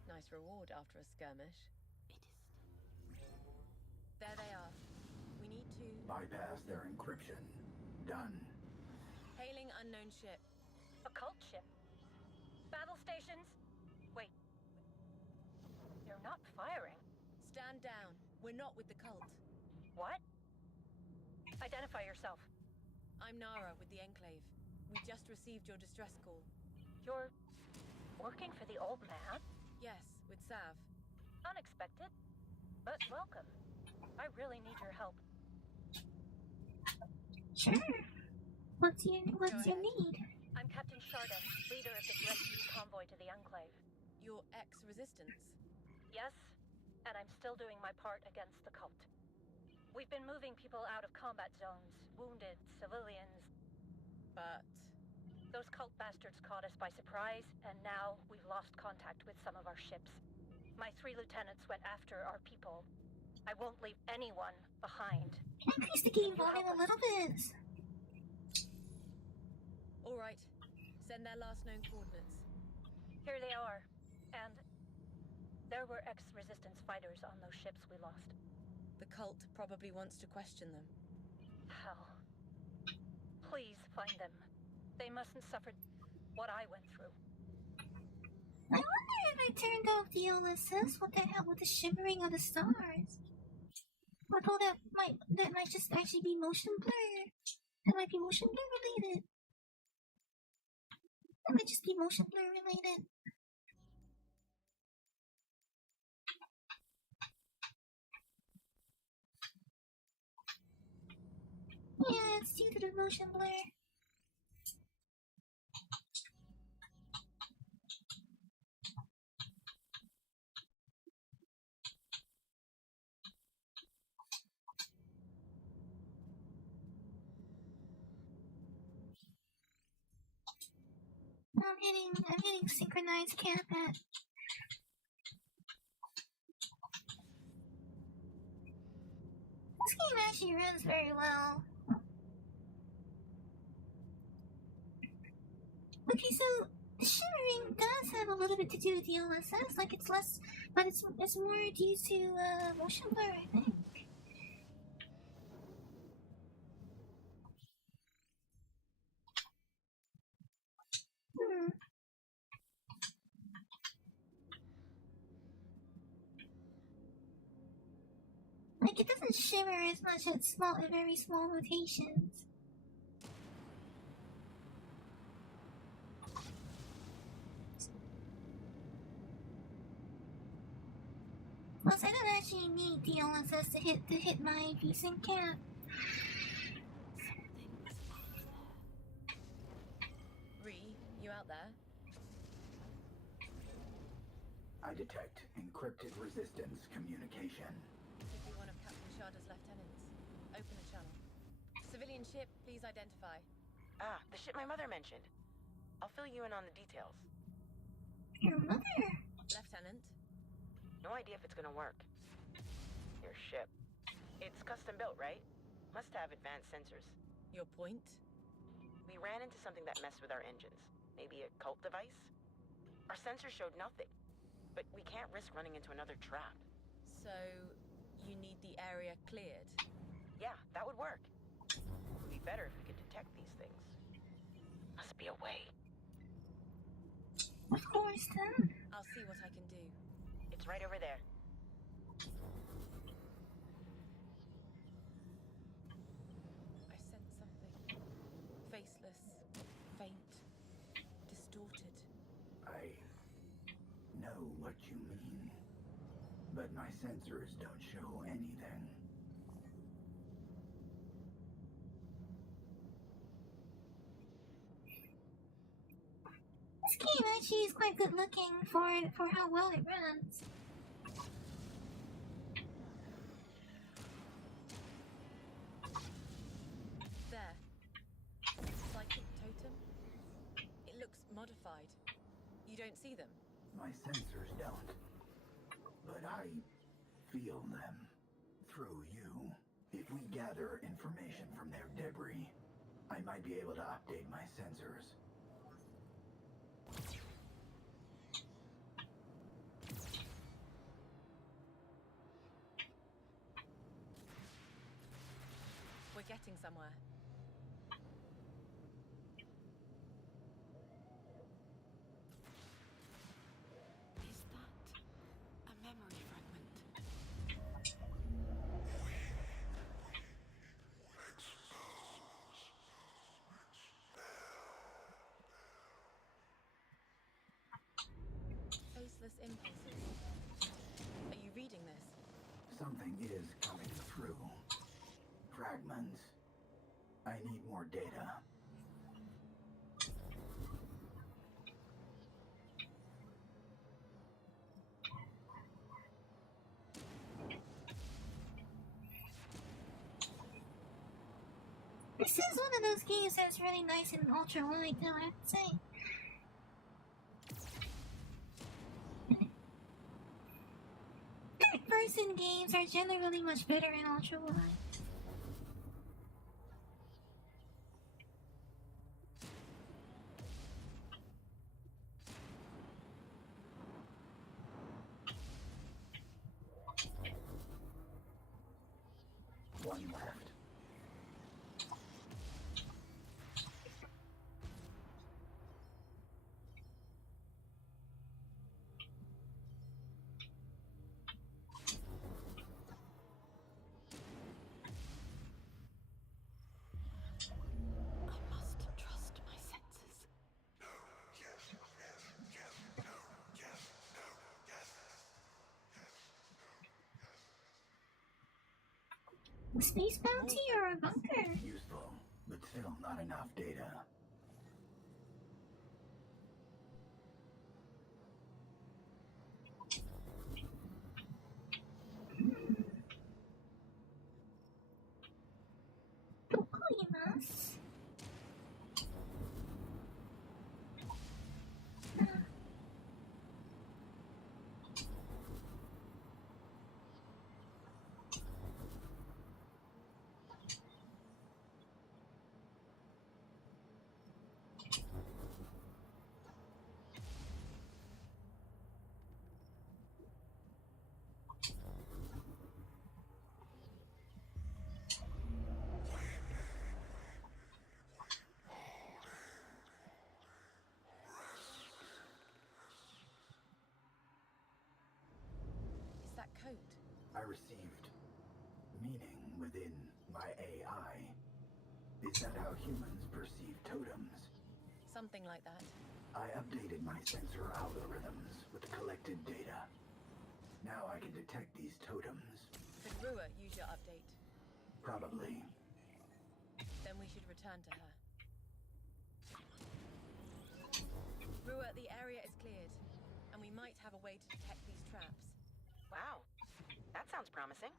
Nice reward after a skirmish. It is. There they are. We need to... Bypass their encryption. Done. Hailing unknown ship. A cult ship? Battle stations? Wait. You're not firing. Stand down. We're not with the cult. What? Identify yourself. I'm Nara with the Enclave. We just received your distress call. You're working for the old man? Yes, with Sav. Unexpected, but welcome. I really need your help. Sure. What's your need? I'm Captain Chardin, leader of this rescue convoy to the Enclave. Your ex-resistance. Yes, and I'm still doing my part against the cult. We've been moving people out of combat zones, wounded, civilians. But... Those cult bastards caught us by surprise, and now we've lost contact with some of our ships. My 3 lieutenants went after our people. I won't leave anyone behind. Can I increase the game volume a little bit? All right. Send their last known coordinates. Here they are. And there were ex-resistance fighters on those ships we lost. The cult probably wants to question them. Hell. Please find them. They mustn't suffer what I went through. I wonder if I turned off the OSS, what the hell with the shimmering of the stars? Although that might just actually be motion blur. That might be motion blur related. That might just be motion blur related. Yeah, it's due to the motion blur. I'm hitting synchronized camp at. This game actually runs very well. Okay, so the shimmering does have a little bit to do with the OSS, like it's less, but it's more due to motion blur, I think. Like, it doesn't shimmer as much at very small rotations. Plus, I don't actually need the LSS to hit my decent cap. I detect encrypted resistance communication. Could be one of Captain Sharda's lieutenants. Open the channel. Civilian ship, please identify. Ah, the ship my mother mentioned. I'll fill you in on the details. Your mother? Lieutenant? No idea if it's gonna work. Your ship. It's custom built, right? Must have advanced sensors. Your point? We ran into something that messed with our engines. Maybe a cult device? Our sensors showed nothing. But we can't risk running into another trap. So, you need the area cleared? Yeah, that would work. It would be better if we could detect these things. Must be a way. Of course, then. I'll see what I can do. It's right over there. I sense something. Faceless, faint, distorted. I know what you mean, but my sensors don't show anything. This game actually is quite good looking for how well it runs. There. Psychic totem? It looks modified. You don't see them? My sensors don't, but I feel them through you. If we gather information from their debris, I might be able to update my sensors. We're getting somewhere. Is that a memory fragment? Faceless impulses. Are you reading this? Something is coming through. Fragments. I need more data. This is one of those games that's really nice and ultra wide, though, I have to say. Third-person games are generally much better in ultra wide. One left. I must trust my senses. A space bounty or a bunker? Useful, but still not enough data. Tokoimasu. Is that code? I received meaning within my AI. Is that how humans perceive totems? Something like that. I updated my sensor algorithms with the collected data. Now I can detect these totems. Could Rua use your update? Probably. Then we should return to her. Rua, the area is cleared, and we might might have a way to detect these traps. Wow, that sounds promising.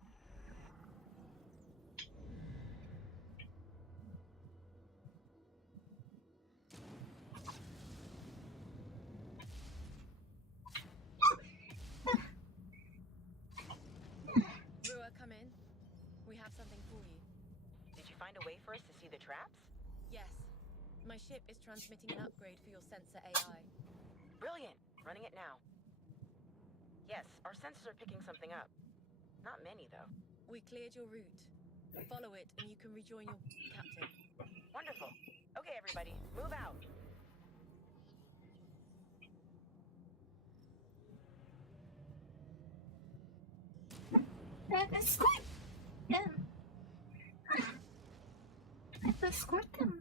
Rua, come in. We have something for you. Did you find a way for us to see the traps? Yes. My ship is transmitting an upgrade for your sensor AI. Brilliant. Running it now. Yes, our sensors are picking something up. Not many, though. We cleared your route. Follow it and you can rejoin your captain. Wonderful. Okay, everybody, move out. Escort them. Escort them.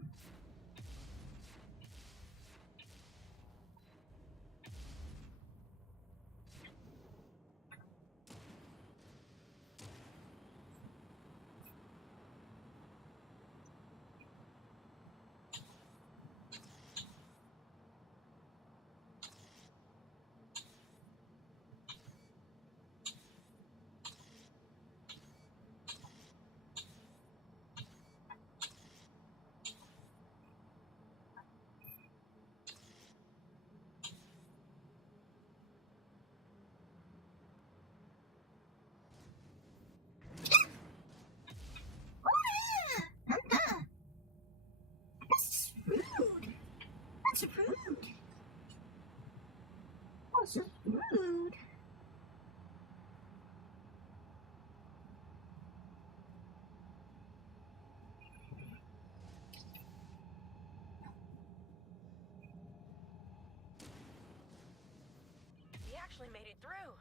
That's rude. That's rude. That's rude. We actually made it through.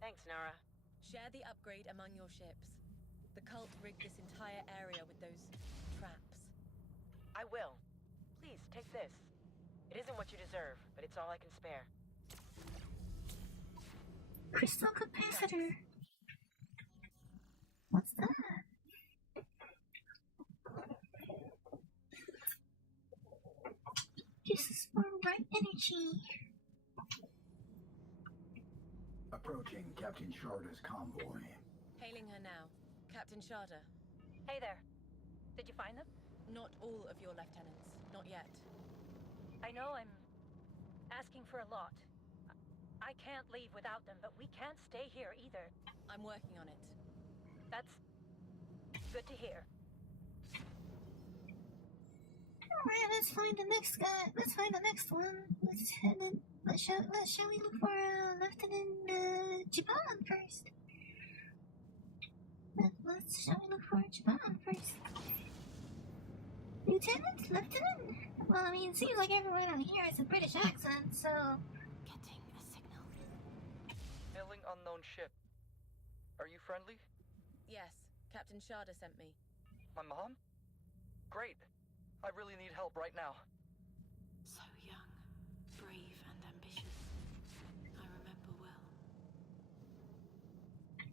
Thanks, Nara. Share the upgrade among your ships. The cult rigged this entire area with those traps. I will. Please, take this. It isn't what you deserve, but it's all I can spare. Crystal capacitor. What's that? This is for right energy. Approaching Captain Sharda's convoy. Hailing her now. Captain Sharda. Hey there. Did you find them? Not all of your lieutenants. Not yet. I know I'm asking for a lot. I can't leave without them, but we can't stay here either. I'm working on it. That's good to hear. Alright, let's find the next guy. Let's find the next one. Shall we look for Lieutenant Jaban first? Shall we look for Jaban first? Lieutenant? Lieutenant? Well, I mean, it seems like everyone on here has a British accent, so... Getting a signal. Hailing unknown ship. Are you friendly? Yes. Captain Sharda sent me. My mom? Great. I really need help right now. So young, brave and ambitious. I remember well.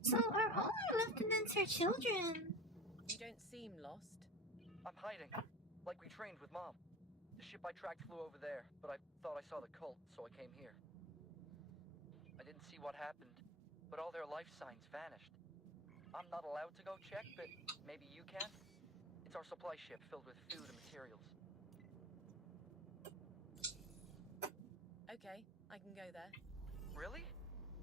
So are all our lieutenants her children? You don't seem lost. I'm hiding, like we trained with Mom. The ship I tracked flew over there, but I thought I saw the cult, so I came here. I didn't see what happened, but all their life signs vanished. I'm not allowed to go check, but maybe you can? It's our supply ship filled with food and materials. Okay, I can go there. Really?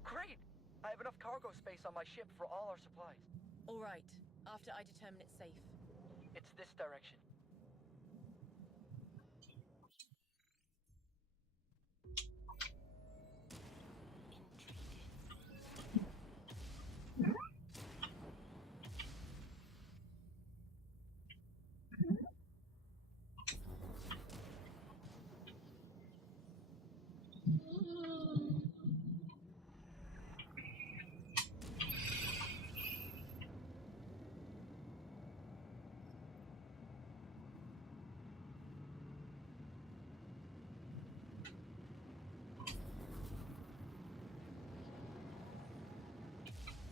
Great! I have enough cargo space on my ship for all our supplies. All right, after I determine it's safe. It's this direction.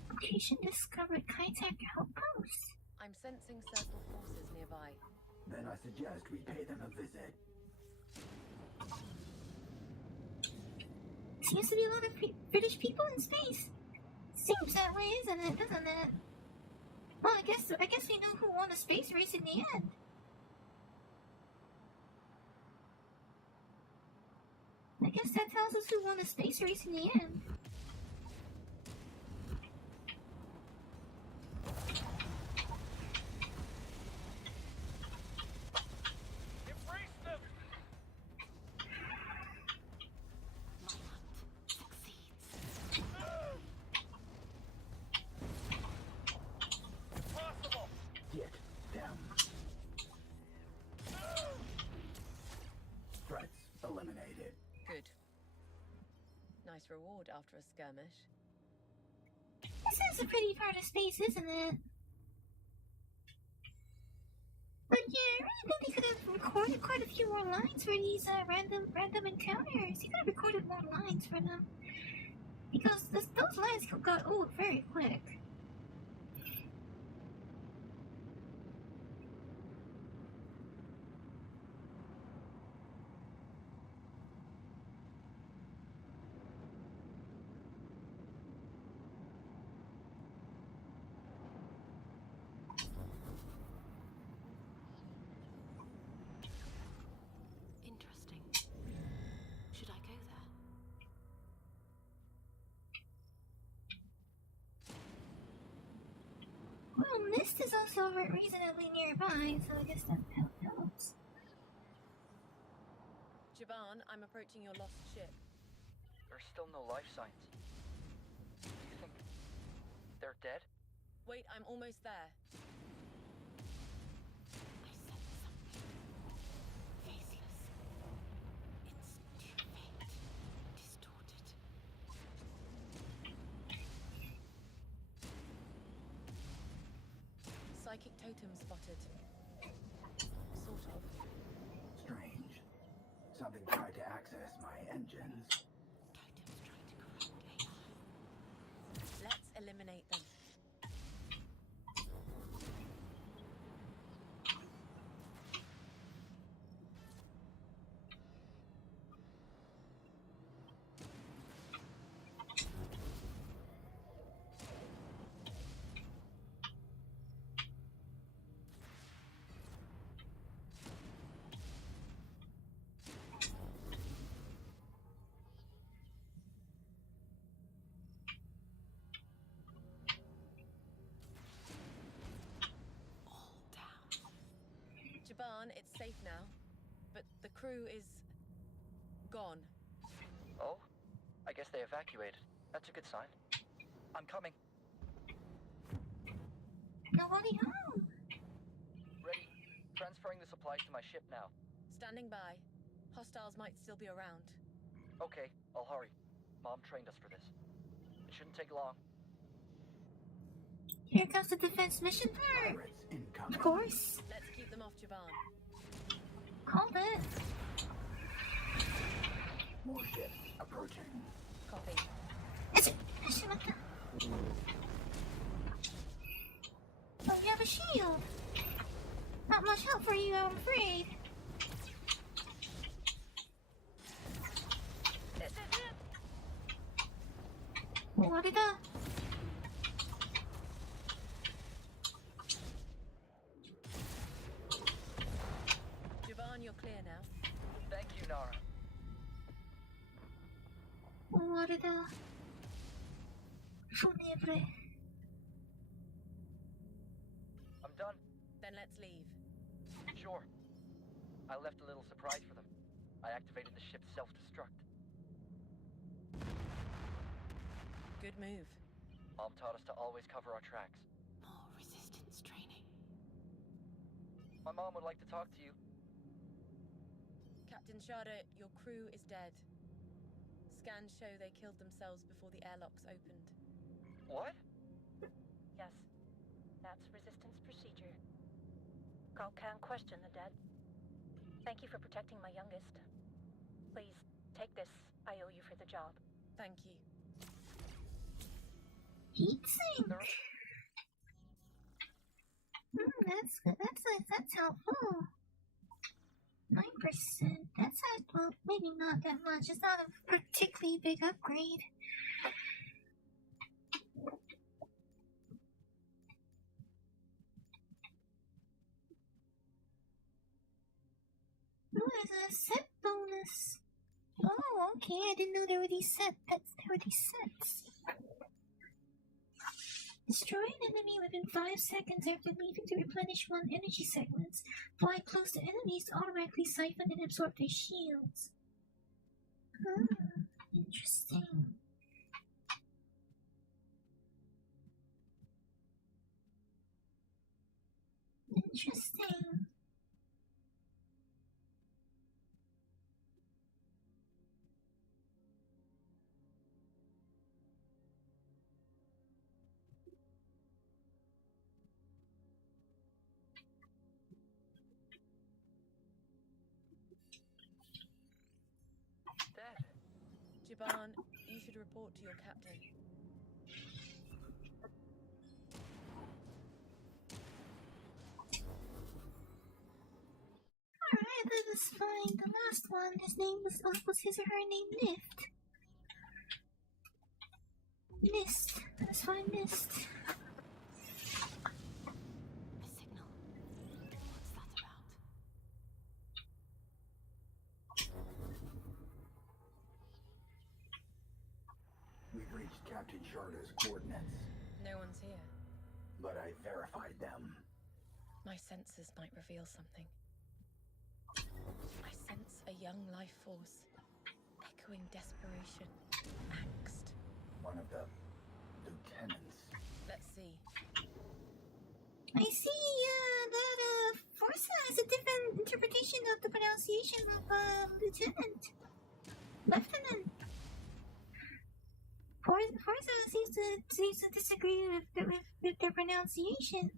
Location discovered. Contact outpost. I'm sensing circle forces nearby. Then I suggest we pay them a visit. Seems to be a lot of British people in space. Seems that way, isn't it? Doesn't it? Well, I guess we know who won the space race in the end. I guess that tells us who won the space race in the end. Embrace them! My hunt succeeds. Impossible! Get them. Threats eliminated. Good. Nice reward after a skirmish. This is a pretty part of space, isn't it? But yeah, I really think they could have recorded quite a few more lines for these random encounters. You could have recorded more lines for them. Because those lines got old very quick. Interesting. Should I go there? Well, Mist is also reasonably nearby, so I guess that helps. Jaban, I'm approaching your lost ship. There's still no life signs. Do you think they're dead? Wait, I'm almost there. I sense something. Faceless. It's too faint. Distorted. Psychic totem spotted. Sort of. Strange. Something tried to access my engines. Totem's trying to corrupt AI. Let's eliminate them. All down. Jaban, it's safe now. But the crew is... gone. Oh? I guess they evacuated. That's a good sign. I'm coming. Nobody home. Ready. Transferring the supplies to my ship now. Standing by. Hostiles might still be around. Okay, I'll hurry. Mom trained us for this. It shouldn't take long. Here comes the defense mission part. Pirates incoming. Of course. Let's keep them off Jaban. Called it. More ships approaching. Copy. It's Oh, you have a shield. Not much help for you, I'm afraid. This is it! What did I? Jaban, you're clear now. Thank you, Nara. What did I? Funevre. I'm done. Then let's leave. Sure. I left a little surprise for them. I activated the ship's self-destruct. Good move. Mom taught us to always cover our tracks. More resistance training. My mom would like to talk to you. Captain Shada, your crew is dead. Scans show they killed themselves before the airlocks opened. What? Yes, that's resistance procedure. Call can question the dead. Thank you for protecting my youngest. Please, take this. I owe you for the job. Thank you. Heat sink. That's helpful. 9%. That's well, maybe not that much. It's not a particularly big upgrade. Oh, there's a set bonus. Oh, okay. I didn't know there were these sets. Destroy an enemy within 5 seconds after leaving to replenish 1 energy segments. Fly close to enemies to automatically siphon and absorb their shields. Interesting. Interesting. Dad, Jaban, you should report to your captain. Alright, that was fine. The last one, his name was his or her name Lift. Mist. That's fine, Mist. A signal. What's that about? We've reached Captain Sharda's coordinates, No one's here. but I verified them. My senses might reveal something. I sense a young life force, echoing desperation, angst. One of the lieutenants. Let's see. I see that Forza has a different interpretation of the pronunciation of Lieutenant. Forza seems to disagree with their pronunciation.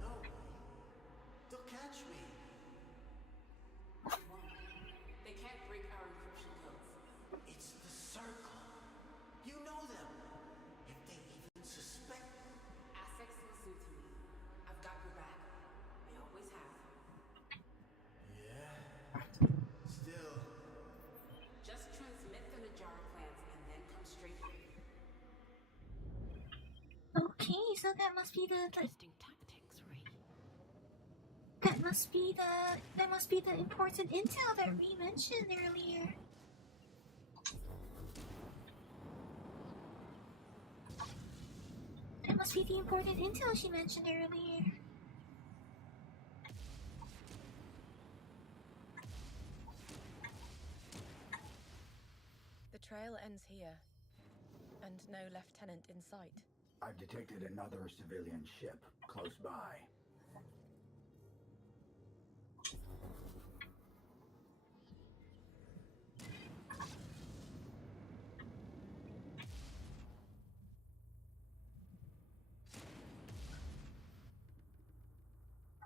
No! They'll catch me! They can't break our encryption codes. It's the Circle. You know them. If they even suspect. Assets listen to me. I've got your back. I always have. Yeah. Still. Just transmit the Najara plans and then come straight here. Okay, so that must be the Interesting tactics, Ray. that must be the important intel that we mentioned earlier. That must be the important intel she mentioned earlier. The trail ends here, and no lieutenant in sight. I've detected another civilian ship close by.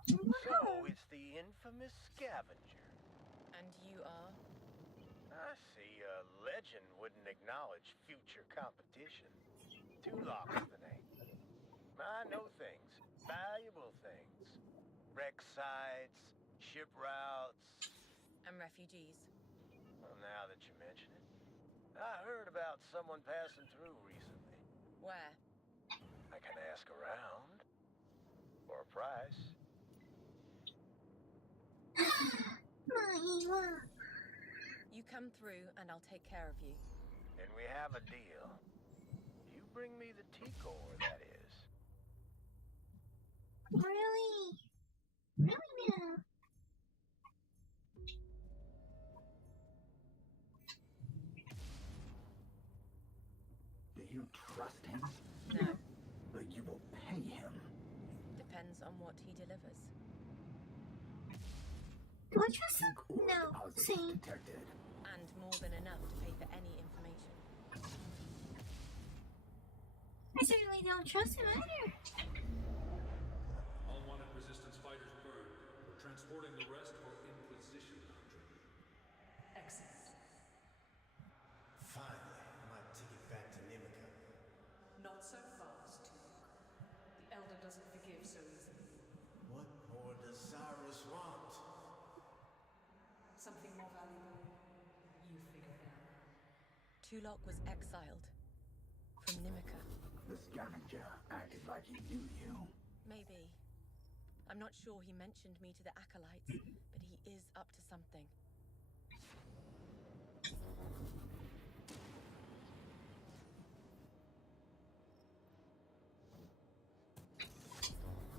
So it's the infamous scavenger. And you are? I see a legend wouldn't acknowledge future competition. Tulok's the name. I know things, valuable things. Wreck sites, ship routes. And refugees. Well, now that you mention it, I heard about someone passing through recently. Where? I can ask around. For a price. You come through and I'll take care of you. Then we have a deal. You bring me the T-core, that is. Really? Really now? Do you trust him? No. But you will pay him. Depends on what he delivers. Do I trust him? Core No. deposits Same. detected. And more than enough to pay for any information. I certainly don't trust him either. All wanted resistance fighters burned. We're transporting the rest for Inquisition doctrine. Excellent. Finally, I might take it back to Nimica. Not so fast, Tulok. The Elder doesn't forgive so easily. Tulok was exiled from Nimica. The scavenger acted like he knew you. Maybe. I'm not sure he mentioned me to the acolytes, but he is up to something.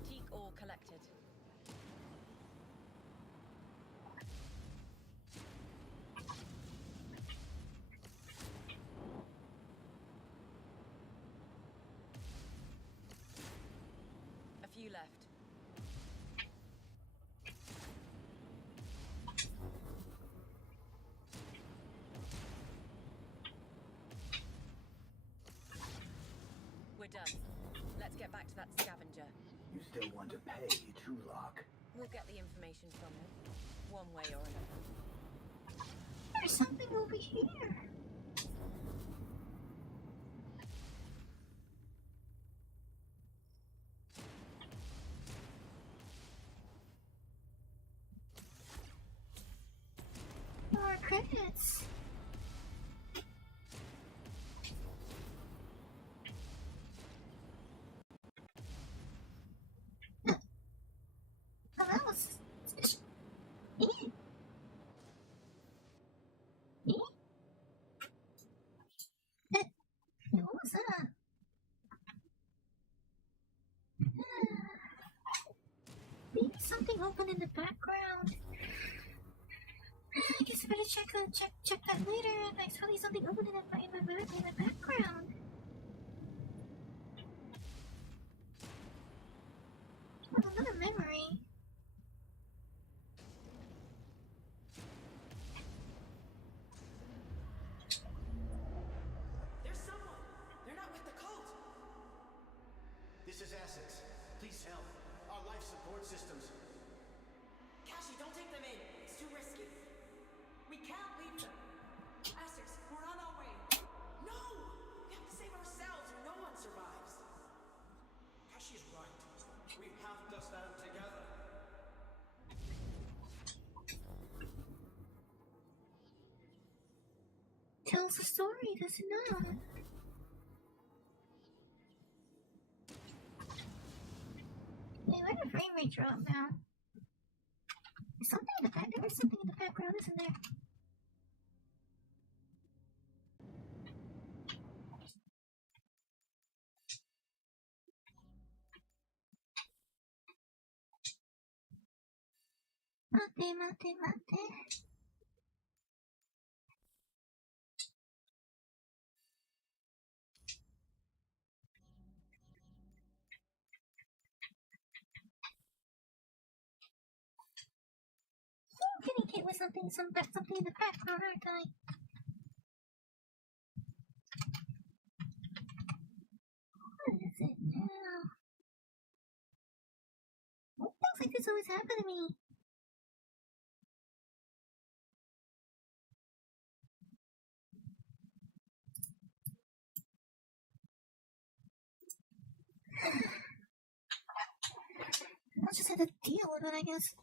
Teak ore collected. A few left. We're done. Let's get back to that scavenger. You still want to pay Trulock? We'll get the information from him, one way or another. There's something over here. More credits. Oh, that was... What was that? Maybe something open in the background. I guess I better check that later. I saw something open in the background. What another memory? There's someone! They're not with the cult! This is Essex. Please help. Our life support systems. Cassie, don't take them in. It's too risky. We can't leave them. Essex, we're on our way. No! We have to save ourselves or no one survives. Cassie's right. We have to stand together. Tells a story, does it not? Hey, where did frame rate drop now? There's something in the back. There was something in the background, isn't there? Mate. Communicate with something in the background, aren't I? What is it now? Things like this always happen to me. I'll just have to deal with it, I guess.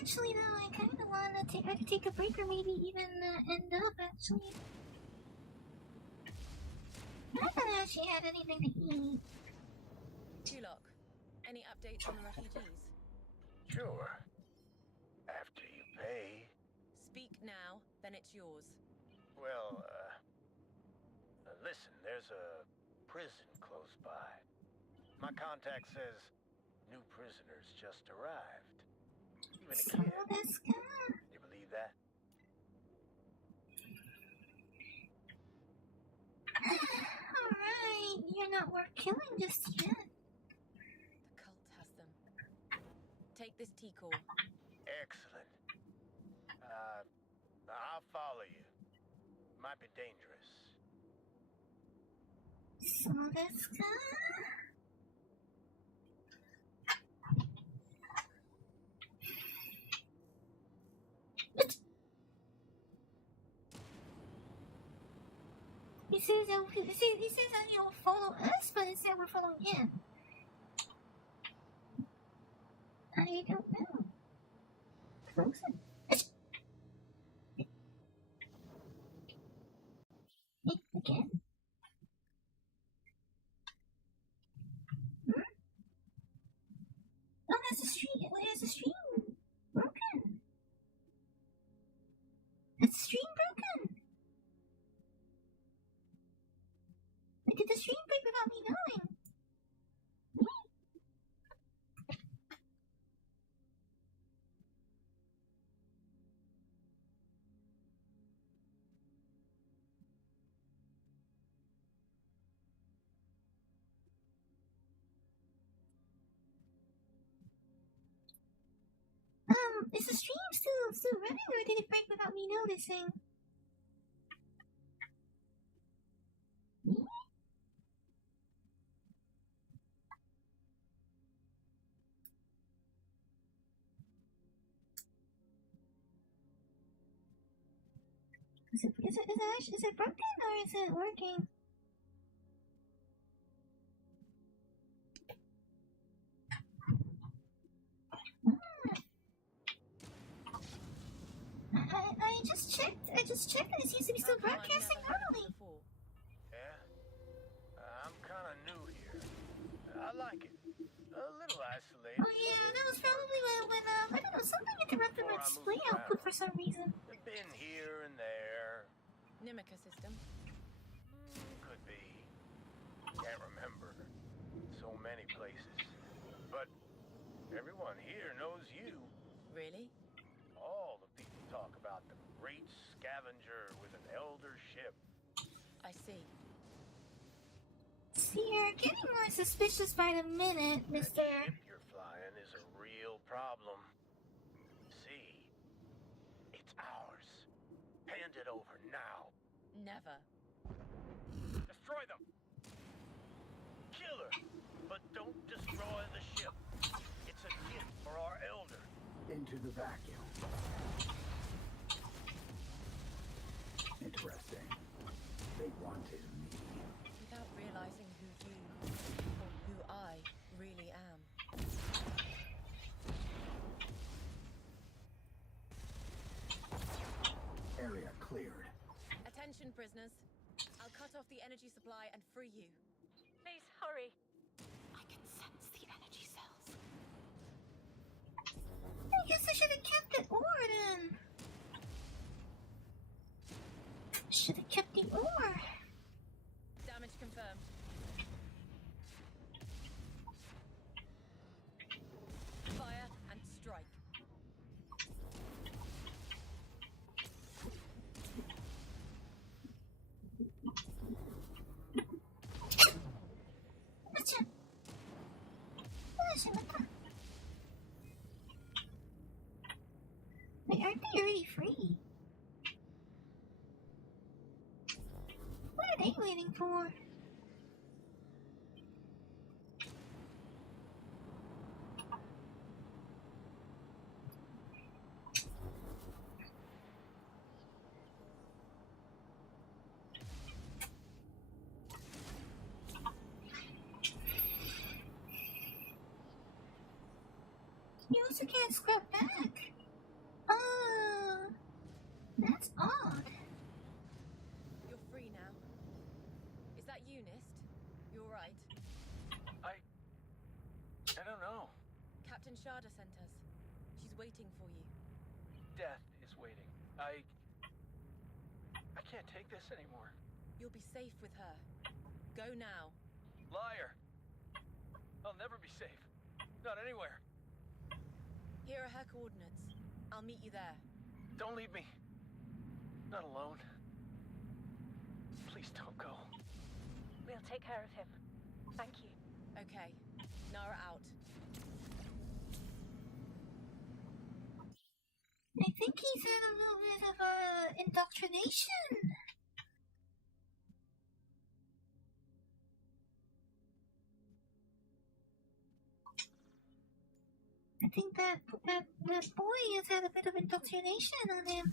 Actually, though, I kind of want to take a break or maybe even end up, actually. I haven't actually had anything to eat. Tulok, any updates on the refugees? Sure. After you pay. Speak now, then it's yours. Well, listen, there's a prison close by. My contact says new prisoners just arrived. Even a kid. You believe that? Alright, you're not worth killing just yet. The cult has them. Take this tea-core. Excellent. I'll follow you. Might be dangerous. So let's go. He says that he'll follow us, but it said we're following him. I don't know. Frozen. Again. Hmm? Oh, that's the stream. Wait, is the stream broken? Is the stream broken? Wait, did the stream break without me knowing? Is the stream still running, or did it break without me noticing? Is it broken or is it working? I just checked and it seems to be still broadcasting normally. Yeah? I'm kinda new here. I like it. A little isolated. Oh yeah, that was probably when I don't know, something interrupted my display output for some reason. Been here and there. Nimica system. Could be. Can't remember. So many places. But everyone here knows you. Really? All the people talk about the great scavenger with an elder ship. I see. See, you're getting more suspicious by the minute, Mr. That ship you're flying is a real problem. See, it's ours. Hand it over now. Never. Destroy them. Kill her, but don't destroy the ship. It's a gift for our elder. Into the vacuum. Interesting. They wanted me. Without realizing who you, or who I, really am. Area cleared. Attention, prisoners. I'll cut off the energy supply and free you. Please, hurry. I can sense the energy cells. I guess I should have kept the ore then. Should have kept the ore. Damage confirmed. Fire and strike. Gotcha. Wait, aren't they already free? What are they waiting for? You also can't scrub back. That's odd. You're free now. Is that you, Nist? You're right. I don't know. Captain Sharda sent us. She's waiting for you. Death is waiting. I can't take this anymore. You'll be safe with her. Go now. Liar. I'll never be safe. Not anywhere. Here are her coordinates. I'll meet you there. Don't leave me. Not alone. Please don't go. We'll take care of him. Thank you. Okay. Nara out. I think he's had a little bit of indoctrination. I think that boy has had a bit of indoctrination on him.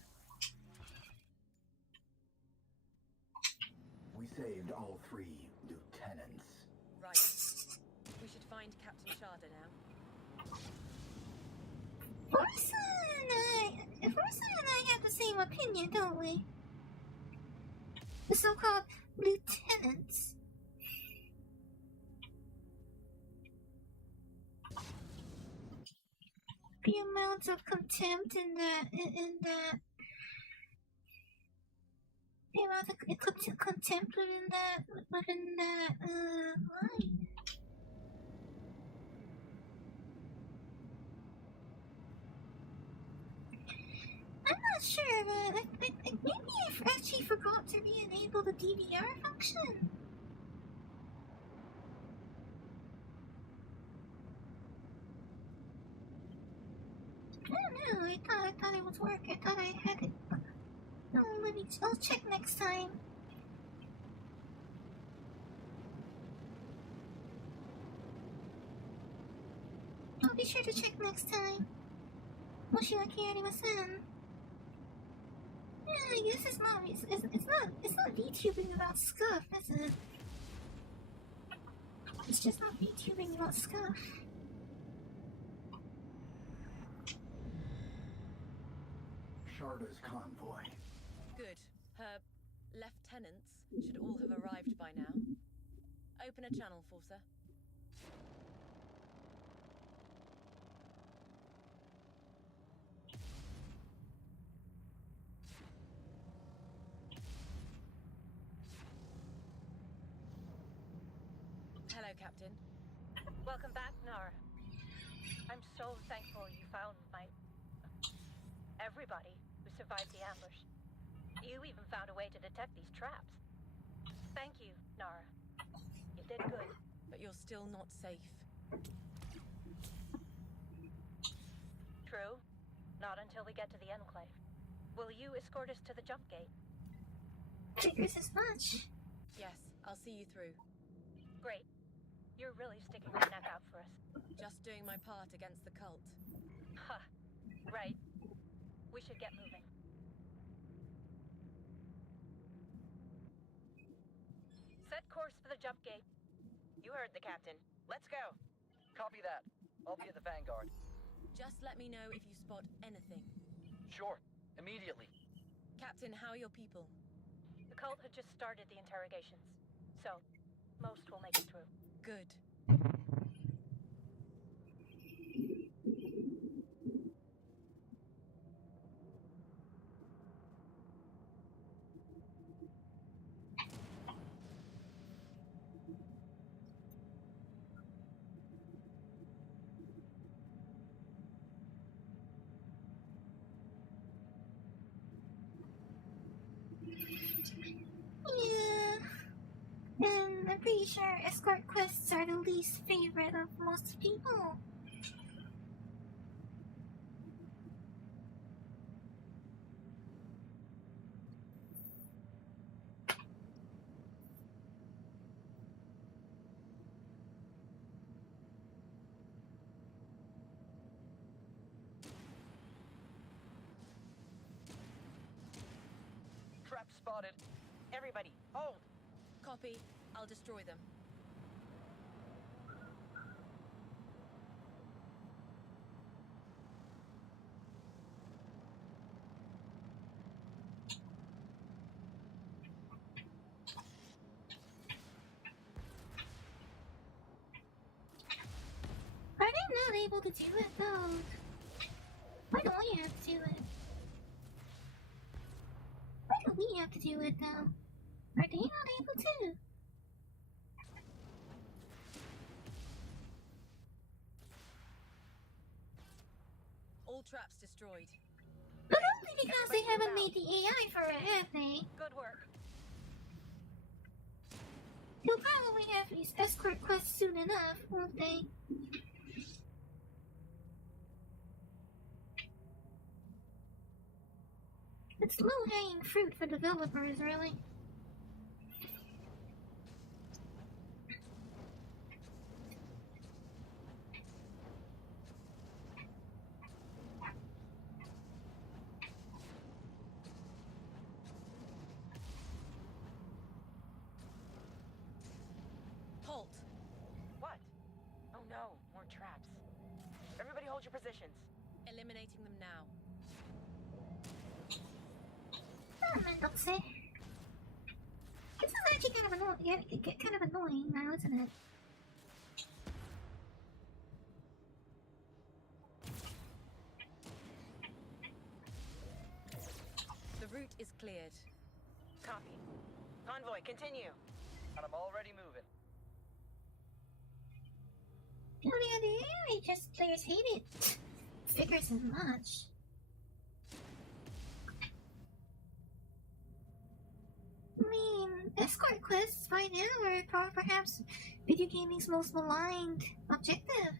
We saved all 3 lieutenants. Right. We should find Captain Sharda now. Forza and I have the same opinion, don't we? The so-called lieutenants. The amount of contempt in that, the amount of contempt within that line. I'm not sure, but maybe I actually forgot to re-enable the DVR function. I don't know. I thought it would work. I thought I had it. Oh, I'll check next time. I'll be sure to check next time. もし訳ありません. Yeah, I guess it's not VTubing about scuff, is it? It's just not VTubing about scuff. Sharda's convoy. Good. Her lieutenants should all have arrived by now. Open a channel, Forza. Hello, Captain. Welcome back, Nara. I'm so thankful you found everybody who survived the ambush. You even found a way to detect these traps. Thank you, Nara. You did good. But you're still not safe. True. Not until we get to the Enclave. Will you escort us to the jump gate? Figures as much. Yes, I'll see you through. Great. You're really sticking your neck out for us. Just doing my part against the cult. Huh. Right. We should get moving. Set course for the jump gate. You heard the captain. Let's go. Copy that. I'll be at the Vanguard. Just let me know if you spot anything. Sure. Immediately. Captain, how are your people? The cult had just started the interrogations, so most will make it through. Good. Yeah. And I'm pretty sure escort quests are the least favorite of most people. Trap spotted. Everybody, hold. Copy. I'll destroy them. Are they not able to do it though? Why don't we have to do it? Why don't we have to do it though? Are they not able to? All traps destroyed. But only because they haven't made the AI for it, have they? Good work. They'll probably have these escort quests soon enough, won't they? It's low-hanging fruit for developers, really. positions. Eliminating them now. Don't say. This is actually kind of annoying. Yeah, it get kind of annoying now, isn't it? The route is cleared. Copy. Convoy, continue. And I'm already moving. On the other hand, just players hate it. Figures as much. I mean, escort quests by now are perhaps video gaming's most maligned objective.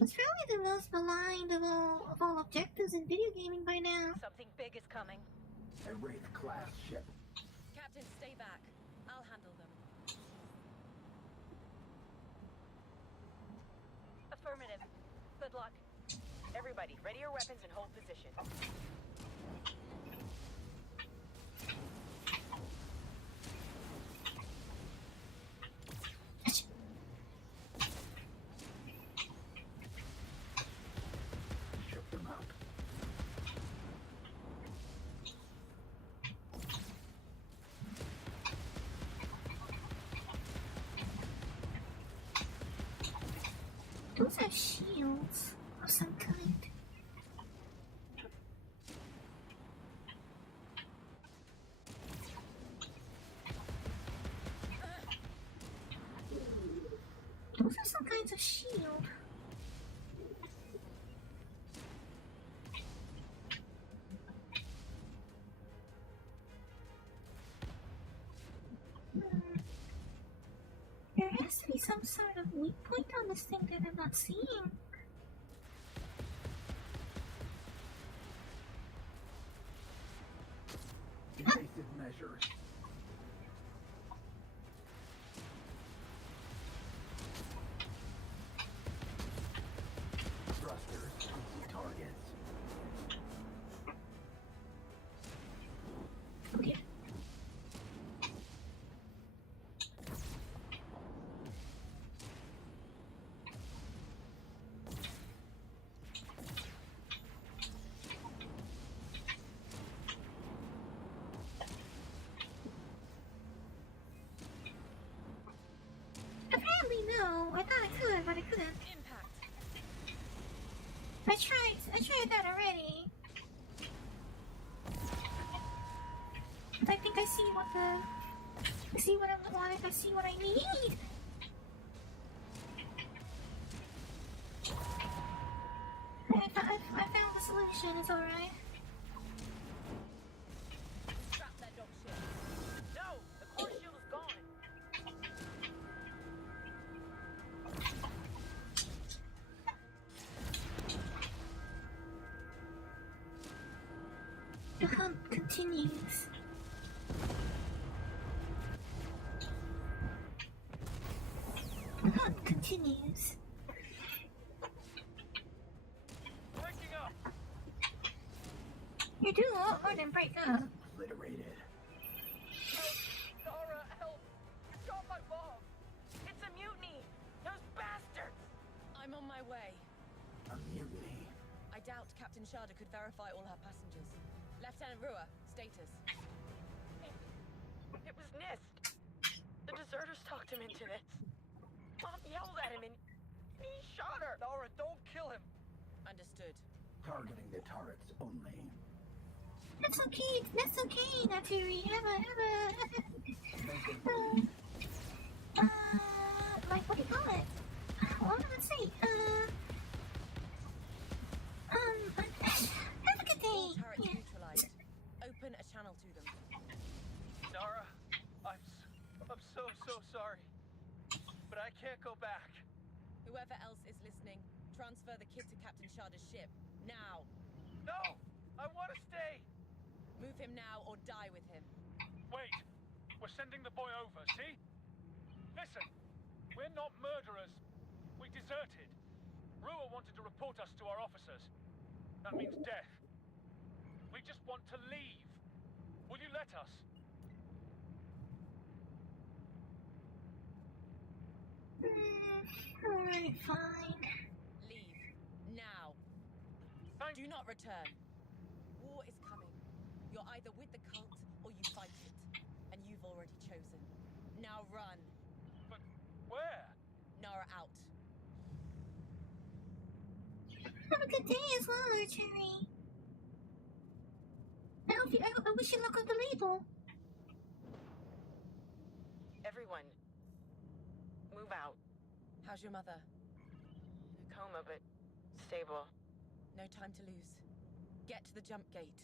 It's probably the most maligned of all objectives in video gaming by now. Something big is coming. A Wraith-class ship. Captain, stay back. I'll handle them. Affirmative. Good luck. Everybody, ready your weapons and hold position. Shook them up. Those are shields of some kind. Those are some kinds of shield. There has to be some sort of weak point on this thing that I'm not seeing. Invasive measures. Thrusters, easy targets. Okay. Apparently no. I thought I could, but I couldn't. Impact. I tried that already. I think I see what I want. I see what I need. I found the solution. It's alright. Trap that dog shit. No! The core shield is gone! The hunt continues. The hunt continues. Breaking up! You do a lot more than break up. Obliterated. Nora, help! You got my bomb! It's a mutiny! Those bastards! I'm on my way. A mutiny. I doubt Captain Sharda could verify all her passengers. Lieutenant Rua, status. It was NIST. The deserters talked him into this. Mom yelled at him and he shot her. Nora, don't kill him! Understood. Targeting the turrets only. That's okay. That's okay, Naturi. Like, what do you call it? What am I gonna say? Have a good day. All turrets Yeah. neutralized. Open a channel to them. Nora, I'm so sorry. But I can't go back. Whoever else is listening, transfer the kid to Captain Sharda's ship. Now. No! I want to stay! Move him now or die with him. Wait, we're sending the boy over, see? Listen, we're not murderers. We deserted. Rua wanted to report us to our officers. That means death. We just want to leave. Will you let us? Alright, fine. Leave. Now. Thank Do not return. War is coming. You're either with the cult or you fight it. And you've already chosen. Now run. But where? Nara out. Have a good day as well, Archery. I wish you luck on the label. Everyone, move out. How's your mother? In a coma, but stable. No time to lose. Get to the jump gate.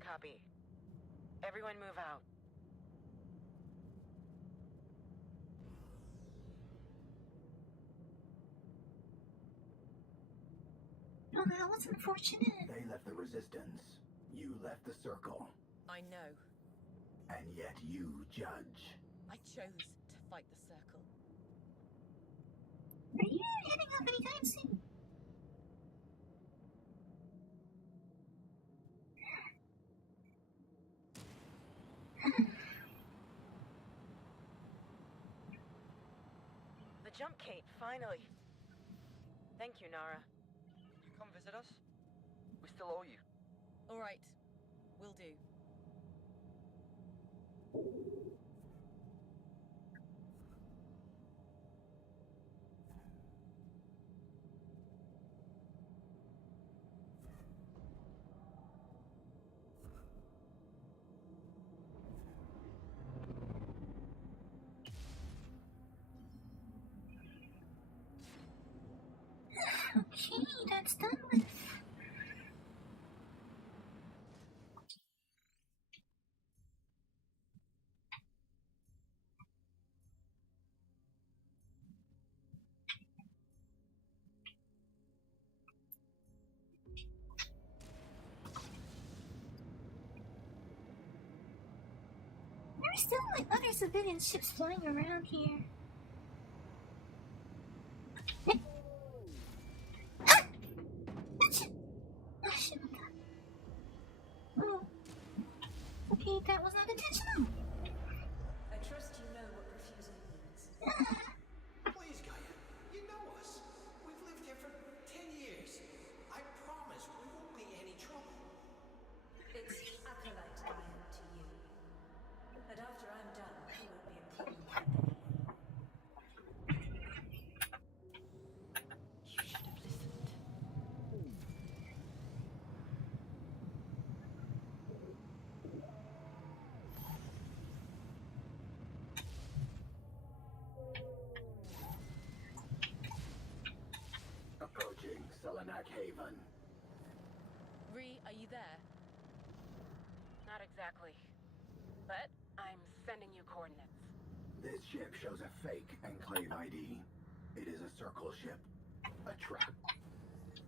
Copy. Everyone move out. Oh, that was unfortunate. They left the resistance. You left the circle. I know. And yet you judge. I chose to fight the circle. Are you heading up anytime soon? The jump gate, finally. Thank you, Nara. You come visit us? We still owe you. All right. Will do. Okay, that's done with. There's still like other civilian ships flying around here. Oh, shit. Oh. Okay, that was not intentional. I trust you know what refusal means. Please, Gaia, you know us. We've lived here for 10 years. I promise we won't be any trouble. It's acolyte I am to you. And after I'm done, he won't be a problem for anyone. You should have listened. Approaching Selenak Haven. Ree, are you there? Not exactly. But I'm sending you coordinates. This ship shows a fake Enclave ID. It is a circle ship. A trap.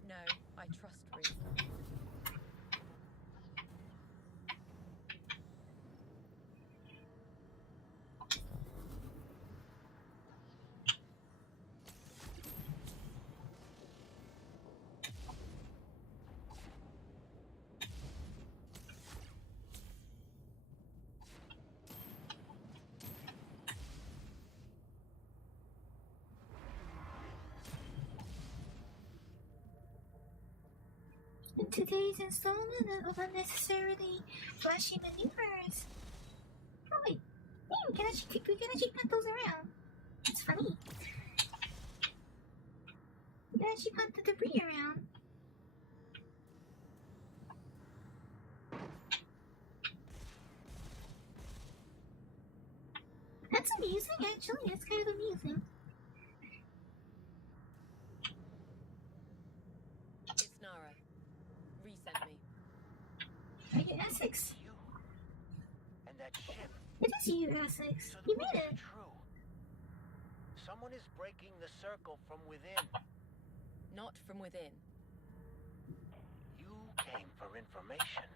No, I trust Ree. In today's installment of unnecessarily flashy maneuvers. Oh wait, yeah, we can actually punt those around. It's funny. We can actually punt the debris around. That's amusing, actually. It's kind of amusing. It's Nara. Ree sent me. Are you Essex? You and that ship. It is you, Essex. So You the made rumors it. are true. Someone is breaking the circle from within. Not from within. You came for information.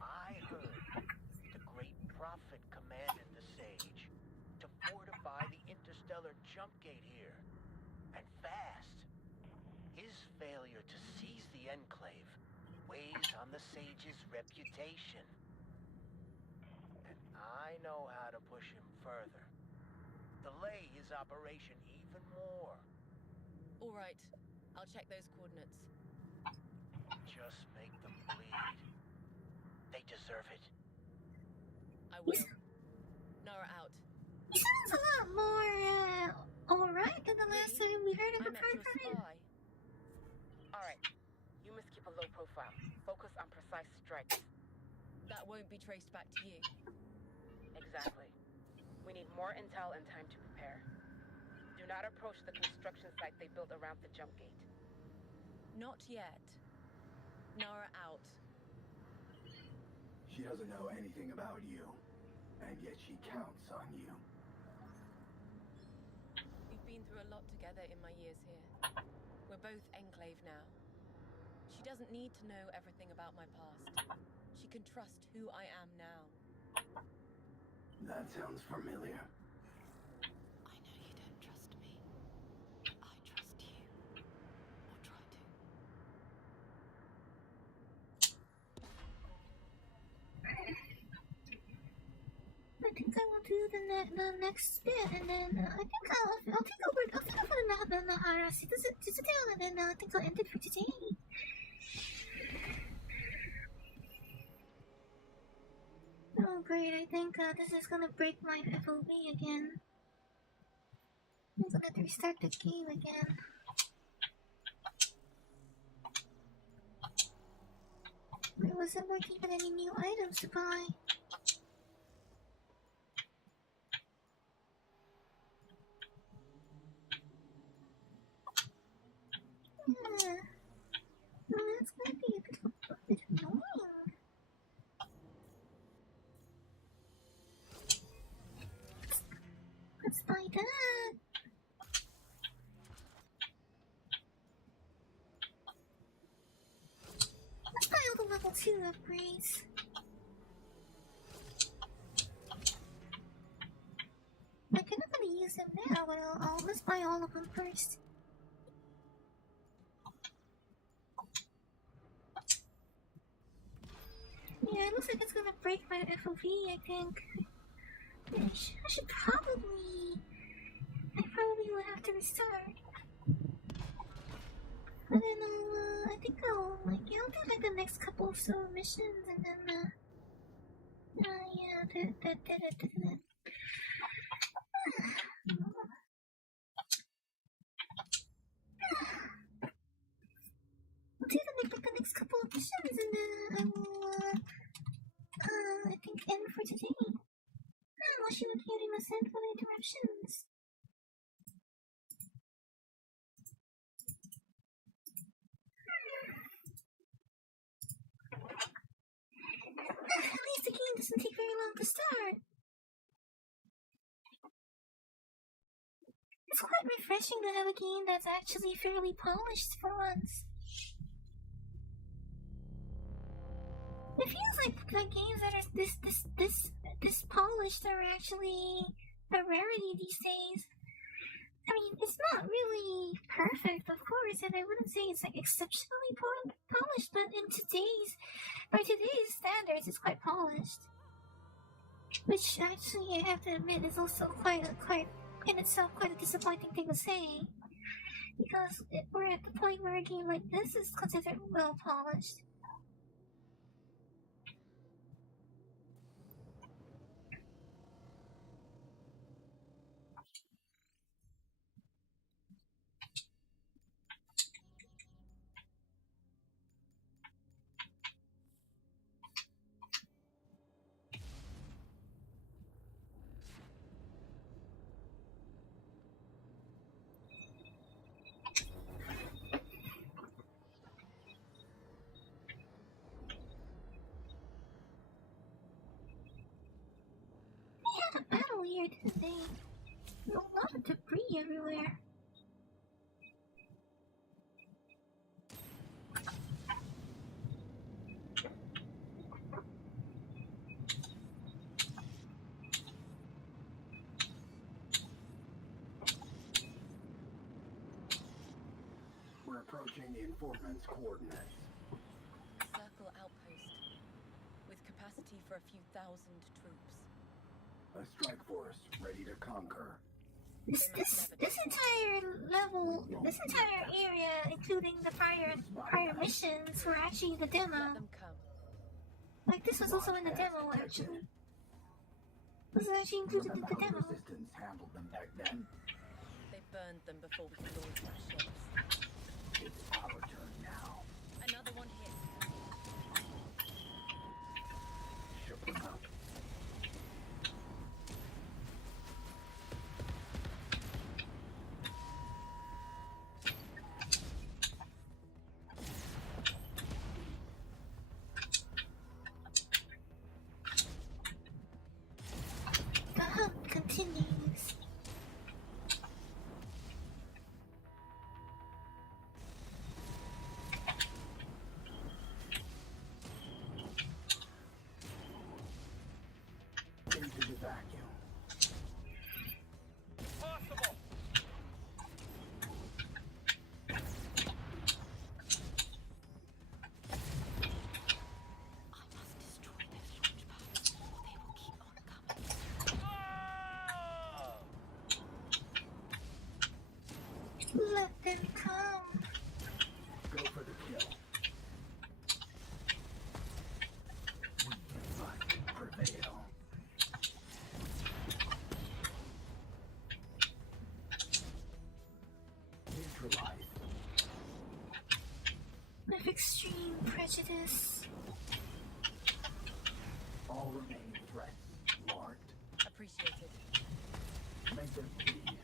I heard the great prophet commanded the sage to fortify the interstellar jump gate here. And fast. His failure to seize the enclave weighs on the sage's reputation. And I know how to push him further. Delay his operation even more. All right, I'll check those coordinates. Just make them bleed. They deserve it. I will. Nara out. He sounds a lot more, alright than the last time we heard I of met apart your from him. spy. Alright, you must keep a low profile. Focus on precise strikes. That won't be traced back to you. Exactly. We need more intel and time to prepare. Do not approach the construction site they built around the jump gate. Not yet. Nara out. She doesn't know anything about you, and yet she counts on you. We've been through a lot together in my years here. We're both Enclave now. She doesn't need to know everything about my past. She can trust who I am now. That sounds familiar. I know you don't trust me. I trust you. Or try to. I think I will do the next bit, and then I think I'll take over the Arasi down, and then I think I'll end it for today. Oh great, I think this is gonna break my FOV again. I'm gonna have to restart the game again. There wasn't like even any new items to buy. Yeah. Well, that's gonna be a bit annoying. Let's buy that. Let's buy all the level 2 upgrades. Like, I'm not gonna use them now, but let's buy all of them first. Yeah, it looks like it's gonna break my FOV, I think. I probably will have to restart. And then I think I'll do like the next couple of missions, and then yeah, that. I'll do the next couple of missions, and then I will I think end for today. Unless you would hear him send for the interruptions. At least the game doesn't take very long to start. It's quite refreshing to have a game that's actually fairly polished for once. It feels like games that are this polished are actually a rarity these days. I mean, it's not really perfect, of course, and I wouldn't say it's like exceptionally polished, but by today's standards, it's quite polished. Which actually, I have to admit, is also quite in itself quite a disappointing thing to say, because we're at the point where a game like this is considered well polished. We had a battle here today. A lot of debris everywhere. We're approaching the informant's coordinates. Circle plenty for a few thousand troops. A strike force ready to conquer. This entire level, this entire area, including the prior missions, were actually the Let demo. them come. Like this was also in the demo, actually. This was actually included in the Remember how demo. the Resistance handled them back then? They burned them before we could launch our ships. It's our turn now. Another one hit. Shook them up. The hunt continues. Into the vacuum. Possible! I must destroy those launch pads, or they will keep on coming. Oh! Let them come. Go for the kill. We must prevail. Neutralized. With extreme prejudice. All remaining threats marked. Appreciated. Make them bleed.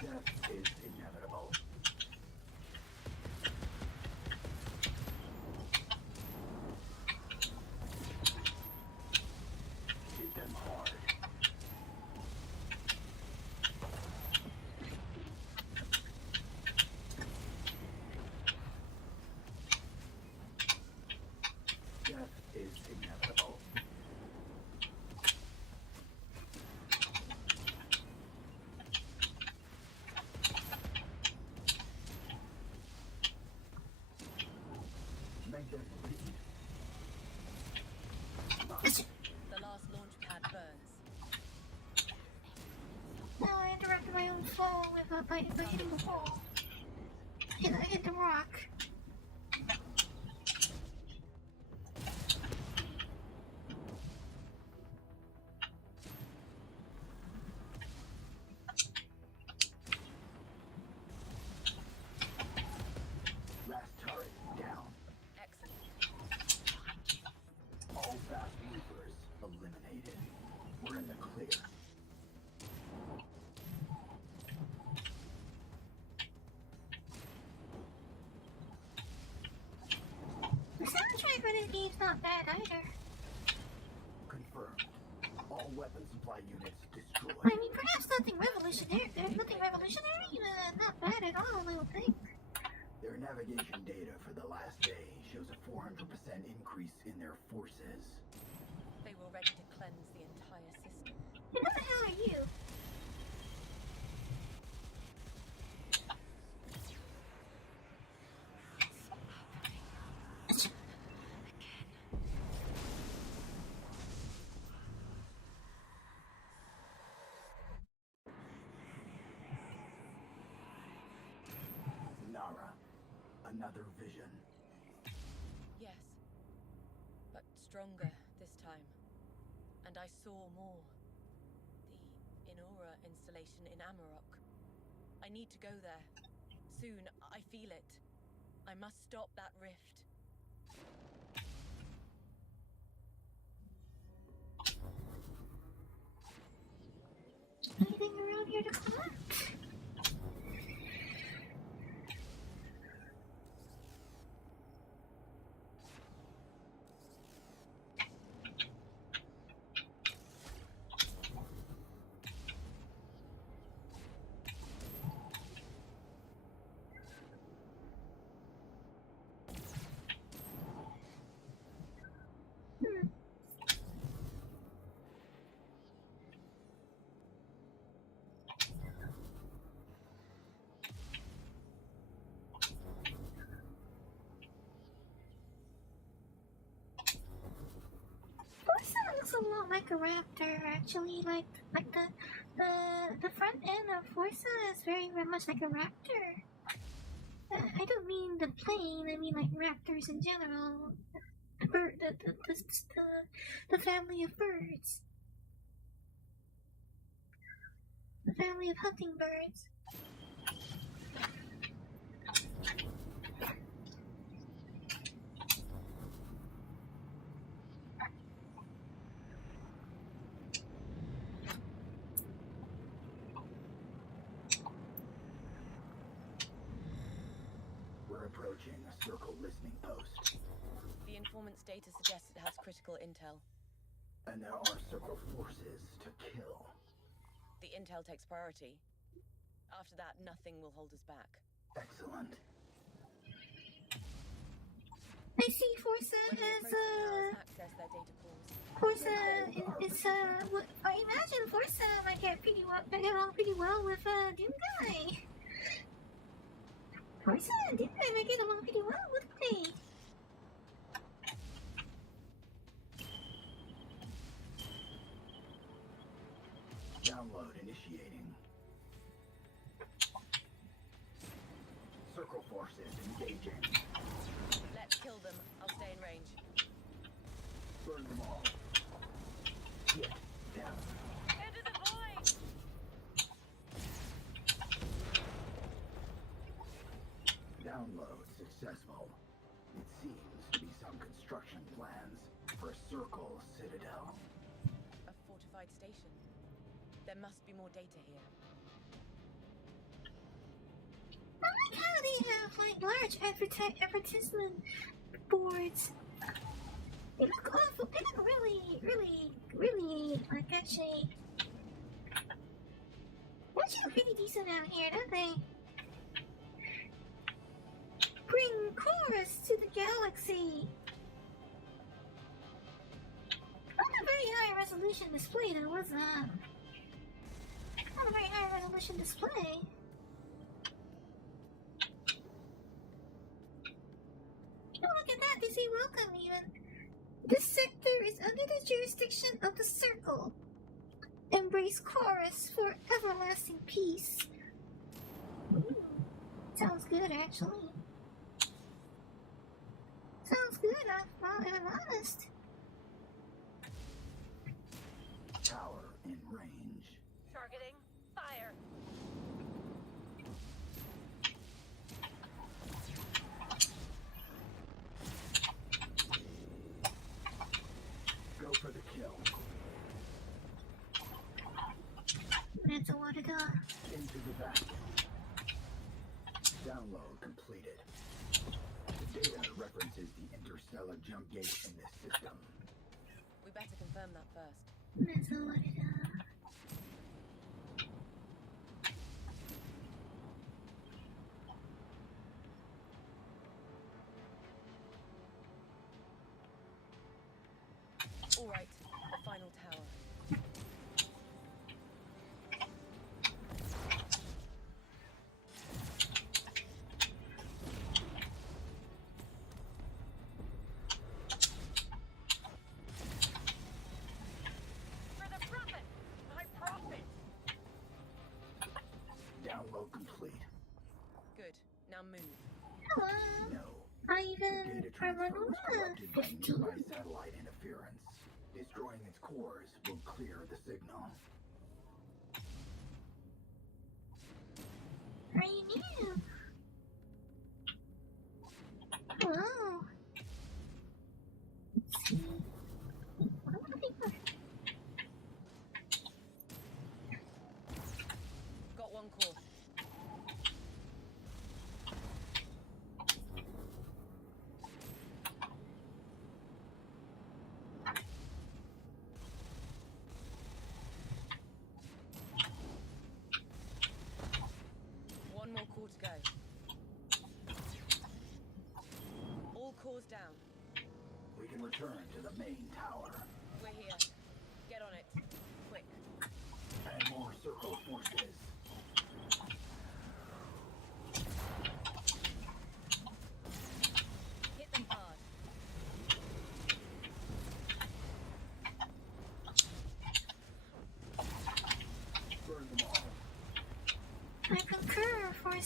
Death is inevitable. Hit them hard. Death is inevitable. Make them bleed. The last launch pad burns. Now I interrupted my own flow by hitting the wall. I hit the rock. Last turret down. Excellent. All fast movers eliminated. We're in the clear. The soundtrack for this game's not bad either. Confirmed. All weapon supply units destroyed. I mean, perhaps nothing revolutionary. There's nothing revolutionary. Not bad at all, I don't think. Their navigation data for the last day shows a 400% increase in their forces. They were ready to cleanse the entire system. And who the hell are you? Nara. Another vision. Yes. But stronger this time. And I saw more. The Inora installation in Amarok. I need to go there. Soon, I feel it. I must stop that rift. Anything around here to collect? a lot like a raptor, actually. Like the front end of Forza is very much like a raptor. I don't mean the plane. I mean like raptors in general. The family of birds. The family of hummingbirds. We're approaching a circle listening post. The informant's data suggests it has critical intel. And there are circle forces to kill. The intel takes priority. After that, nothing will hold us back. Excellent. I see Forza When we has approach the towers, access their data cores. Forza is I imagine Forza might get along pretty well with Doomguy. Forza and Doomguy might get along pretty well, wouldn't they? Download initiating. Circle forces engaging. Let's kill them. I'll stay in range. Burn them all. Get down. Into the void! Download successful. It seems to be some construction plans for a circle citadel. A fortified station. There must be more data here. I like how they have like large advertisement boards. They look awful. They look really like actually pretty decent out here, don't they? Bring chorus to the galaxy. Not a very high resolution display, though, was that? Not a very high resolution display. Oh, look at that! They say welcome, even. This sector is under the jurisdiction of the Circle. Embrace chorus for everlasting peace. Ooh, sounds good, actually. Sounds good, if I'm honest. Tower in range. Targeting. Fire. Go for the kill. That's a lot of Into the vacuum. Download completed. The data references the interstellar jump gate in this system. We better confirm that first. That's a lot of All right, the final tower. For the profit! My profit! Download complete. Good. Now move. Hello. No. Ivan Data transfer was corrupted by 15. nearby satellite interference. Destroying its cores will clear the signal. Are you new? Hello. Let's see. What am I looking for? Got one course. One more core to go. All cores down. We can return to the main tower. We're here. Get on it. Quick. And more circle forces. Hit them hard.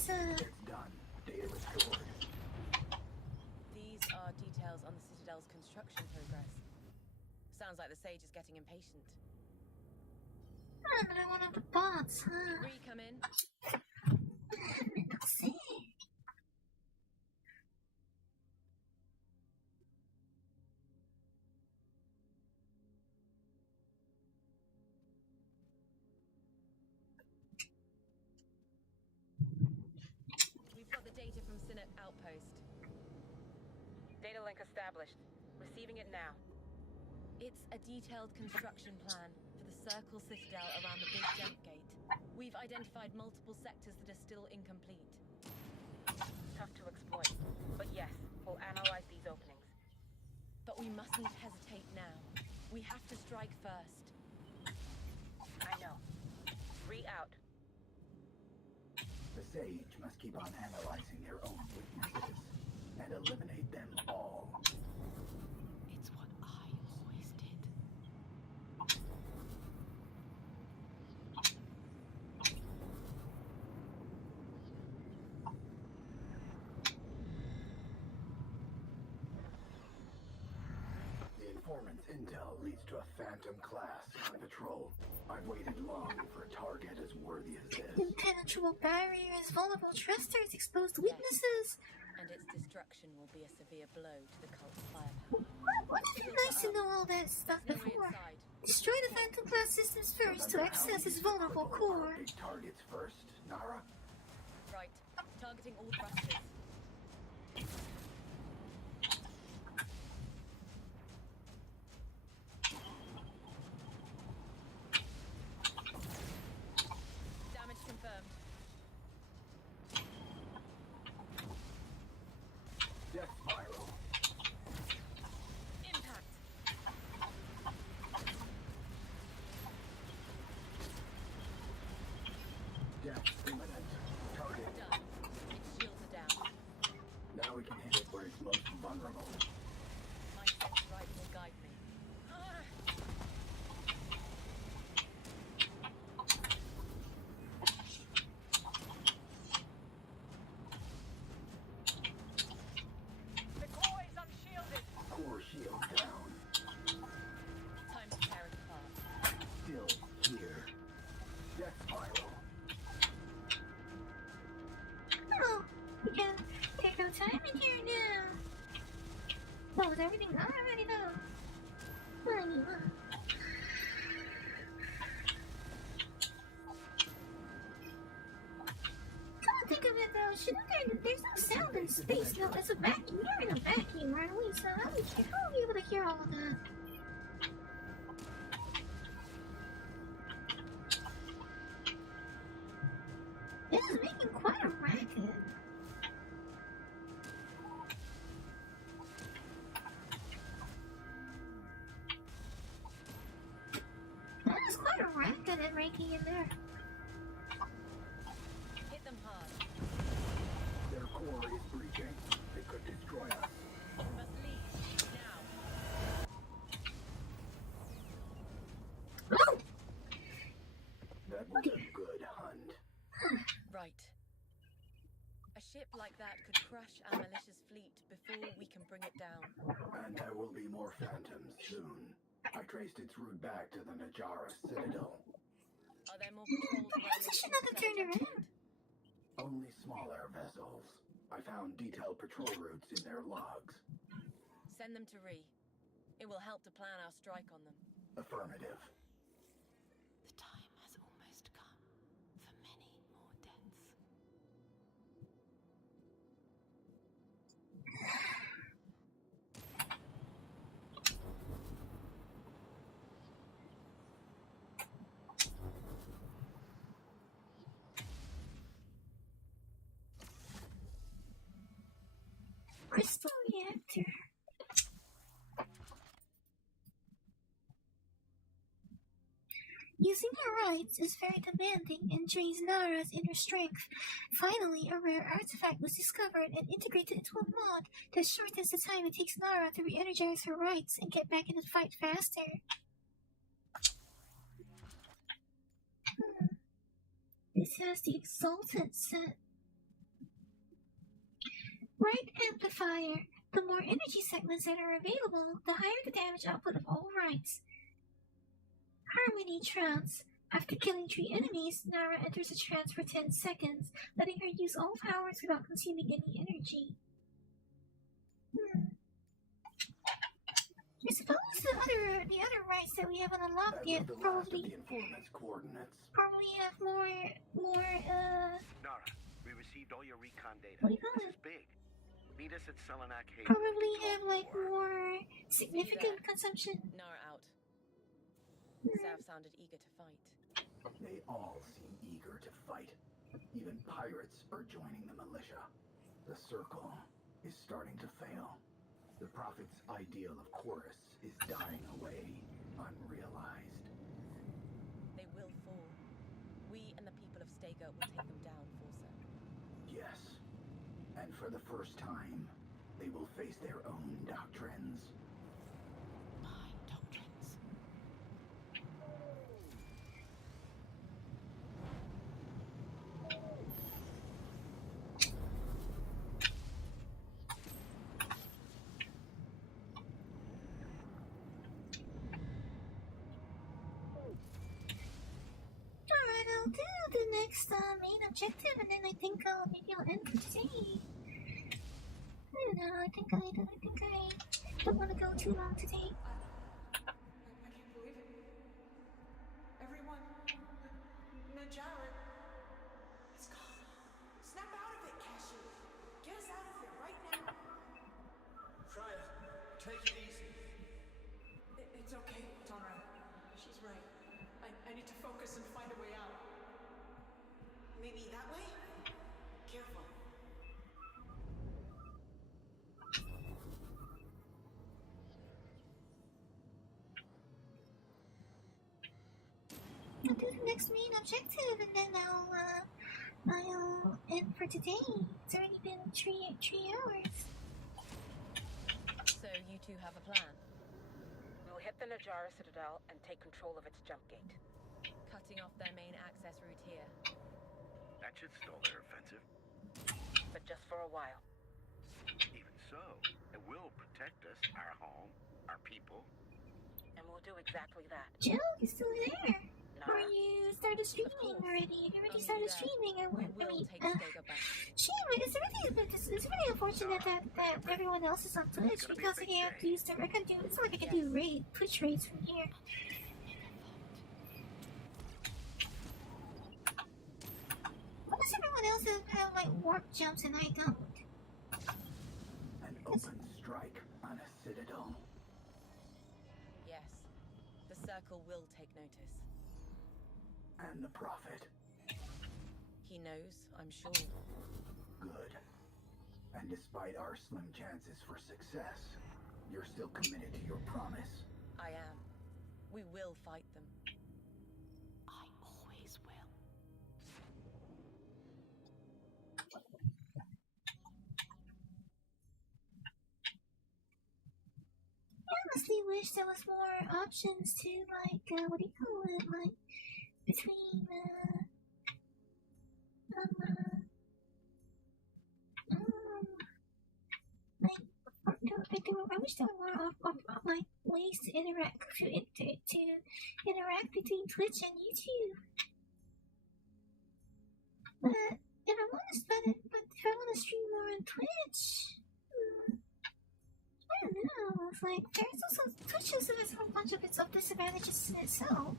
there's It's done. Data restored. These are details on the Citadel's construction progress. Sounds like the Sage is getting impatient. another one of the bots, huh? Bree, come in. Let's see. We've got the data from Synap Outpost. Data link established. Receiving it now. It's a detailed construction plan for the Circle Citadel around the big jump gate. We've identified multiple sectors that are still incomplete. Tough to exploit. But yes, we'll analyze these openings. But we mustn't hesitate now. We have to strike first. I know. Out. The Sage must keep on analyzing their own weaknesses and eliminate them all. It's what I always did. The informant's intel leads to a phantom class on patrol. I've waited long for a target as worthy as this. Impenetrable barriers, vulnerable trusters, exposed weaknesses. And its destruction will be a severe blow to the cult's firepower. Wouldn't it be nice to know all that stuff There's no way before? inside. Destroy the Phantom Class systems first to access its vulnerable core. Big targets first, Nara? Right. Targeting all thrusters. Damage confirmed. Death spiral. Impact. Death imminent. Target. Done. Its shields are down. Now we can hit it where it's most vulnerable. My sense right will guide me. The core is unshielded. Core shield down. Time to tear it apart. Still here. Death spiral. Oh, we can take our time in here now. Oh, is everything done already though? Honey, Come on, think of it though. There's no sound in space. No, it's a vacuum. You're in a vacuum, aren't we? So how are we able to hear all of that? This is making quite a racket. That is quite a racket at making in there. Hit them hard. Their core is breaching. They could destroy us. We must leave. Now. Oh! That was a good hunt. Right. A ship like that could crush our malicious fleet before we can bring it down. And there will be more phantoms soon. I traced its route back to the Najara Citadel. Are there more patrols around They should not have turned around. Only smaller vessels. I found detailed patrol routes in their logs. Send them to Ree. It will help to plan our strike on them. Affirmative. The time has almost come for many more deaths. Crystal reactor. Using her rights is very demanding and drains Nara's inner strength. Finally, a rare artifact was discovered and integrated into a mod that shortens the time it takes Nara to re-energize her rights and get back in the fight faster. This has the Exalted set. Right amplifier. The more energy segments that are available, the higher the damage output of all rights. Harmony trance. After killing 3 enemies, Nara enters a trance for 10 seconds, letting her use all powers without consuming any energy. I suppose the other rights that we haven't unlocked yet probably have more Nara, we received all your recon data. What do you call This it? is big. Meet us at Selenak Haven. Probably have like more significant consumption. Nara out. Sav sounded eager to fight. They all seem eager to fight. Even pirates are joining the militia. The circle is starting to fail. The Prophet's ideal of Chorus is dying away, unrealized. They will fall. We and the people of Stego will take them down, Forza. Yes. And for the first time, they will face their own doctrines. My doctrines. Alright, I'll do the next main objective, and then I think maybe I'll end for today. I don't know. I think I don't want to go too long today. I can't believe it. Everyone, Najara, it's gone. Snap out of it, Cashew. Get us out of here right now. Freya, take it easy. It's okay, Tonra. She's right. I need to focus and find a way out. Maybe that way? Careful. I'll do the next main objective, and then I'll end for today. It's already been three hours. So you two have a plan? We'll hit the Najara Citadel and take control of its jump gate. Cutting off their main access route here. That should stall their offensive. But just for a while. Even so, it will protect us, our home, our people. And we'll do exactly that. Joe, you still there? Or Nara. you started streaming already? You already started streaming. We will take Stego back. Shame, it's really unfortunate that everyone else is on Twitch because I can't use the I can do. It's not like I can do Twitch raids from here. Why does everyone else have like warp jumps and I don't? An open strike on a citadel. Yes. The circle will take notice. And the Prophet. He knows, I'm sure. Good. And despite our slim chances for success, you're still committed to your promise. I am. We will fight them. I always will. I honestly wish there was more options to like what do you call it, like between I wish there were more like ways to interact between Twitch and YouTube. But if I want to if I want to stream more on Twitch, I don't know. It's like there's also Twitch has a whole bunch of its disadvantages in itself.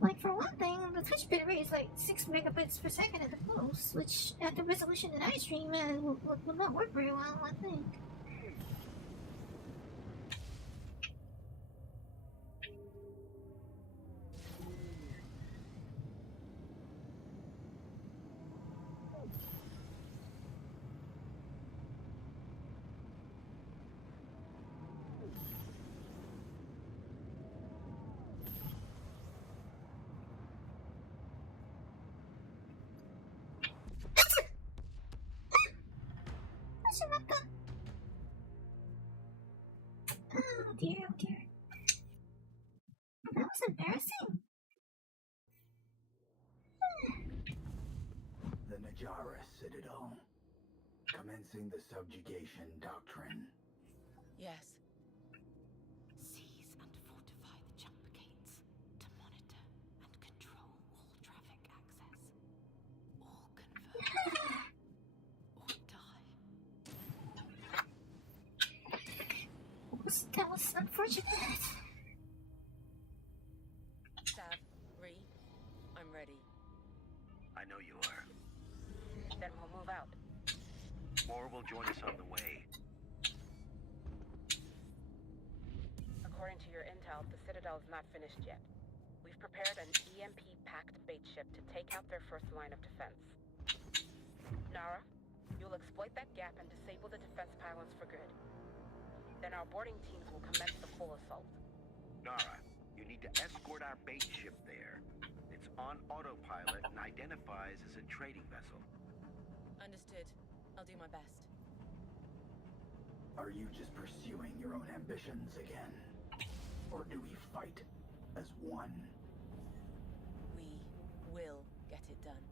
Like for one thing, the Twitch bitrate is like 6 megabits per second at the most, which at the resolution that I stream will not work very well, I think. Oh dear, oh dear. That was embarrassing. The Najara Citadel. Commencing the subjugation doctrine. Yes. Seize and fortify the jump gates to monitor and control all traffic access. All convert or die. That was unfortunate. Sav, Ree, I'm ready. I know you are. Then we'll move out. More will join us on the way. According to your intel, the Citadel's not finished yet. We've prepared an EMP-packed bait ship to take out their first line of defense. Nara, you'll exploit that gap and disable the defense pylons for good. Then our boarding teams will commence the full assault. Nara, you need to escort our bait ship there. It's on autopilot and identifies as a trading vessel. Understood. I'll do my best. Are you just pursuing your own ambitions again? Or do we fight as one? We will get it done.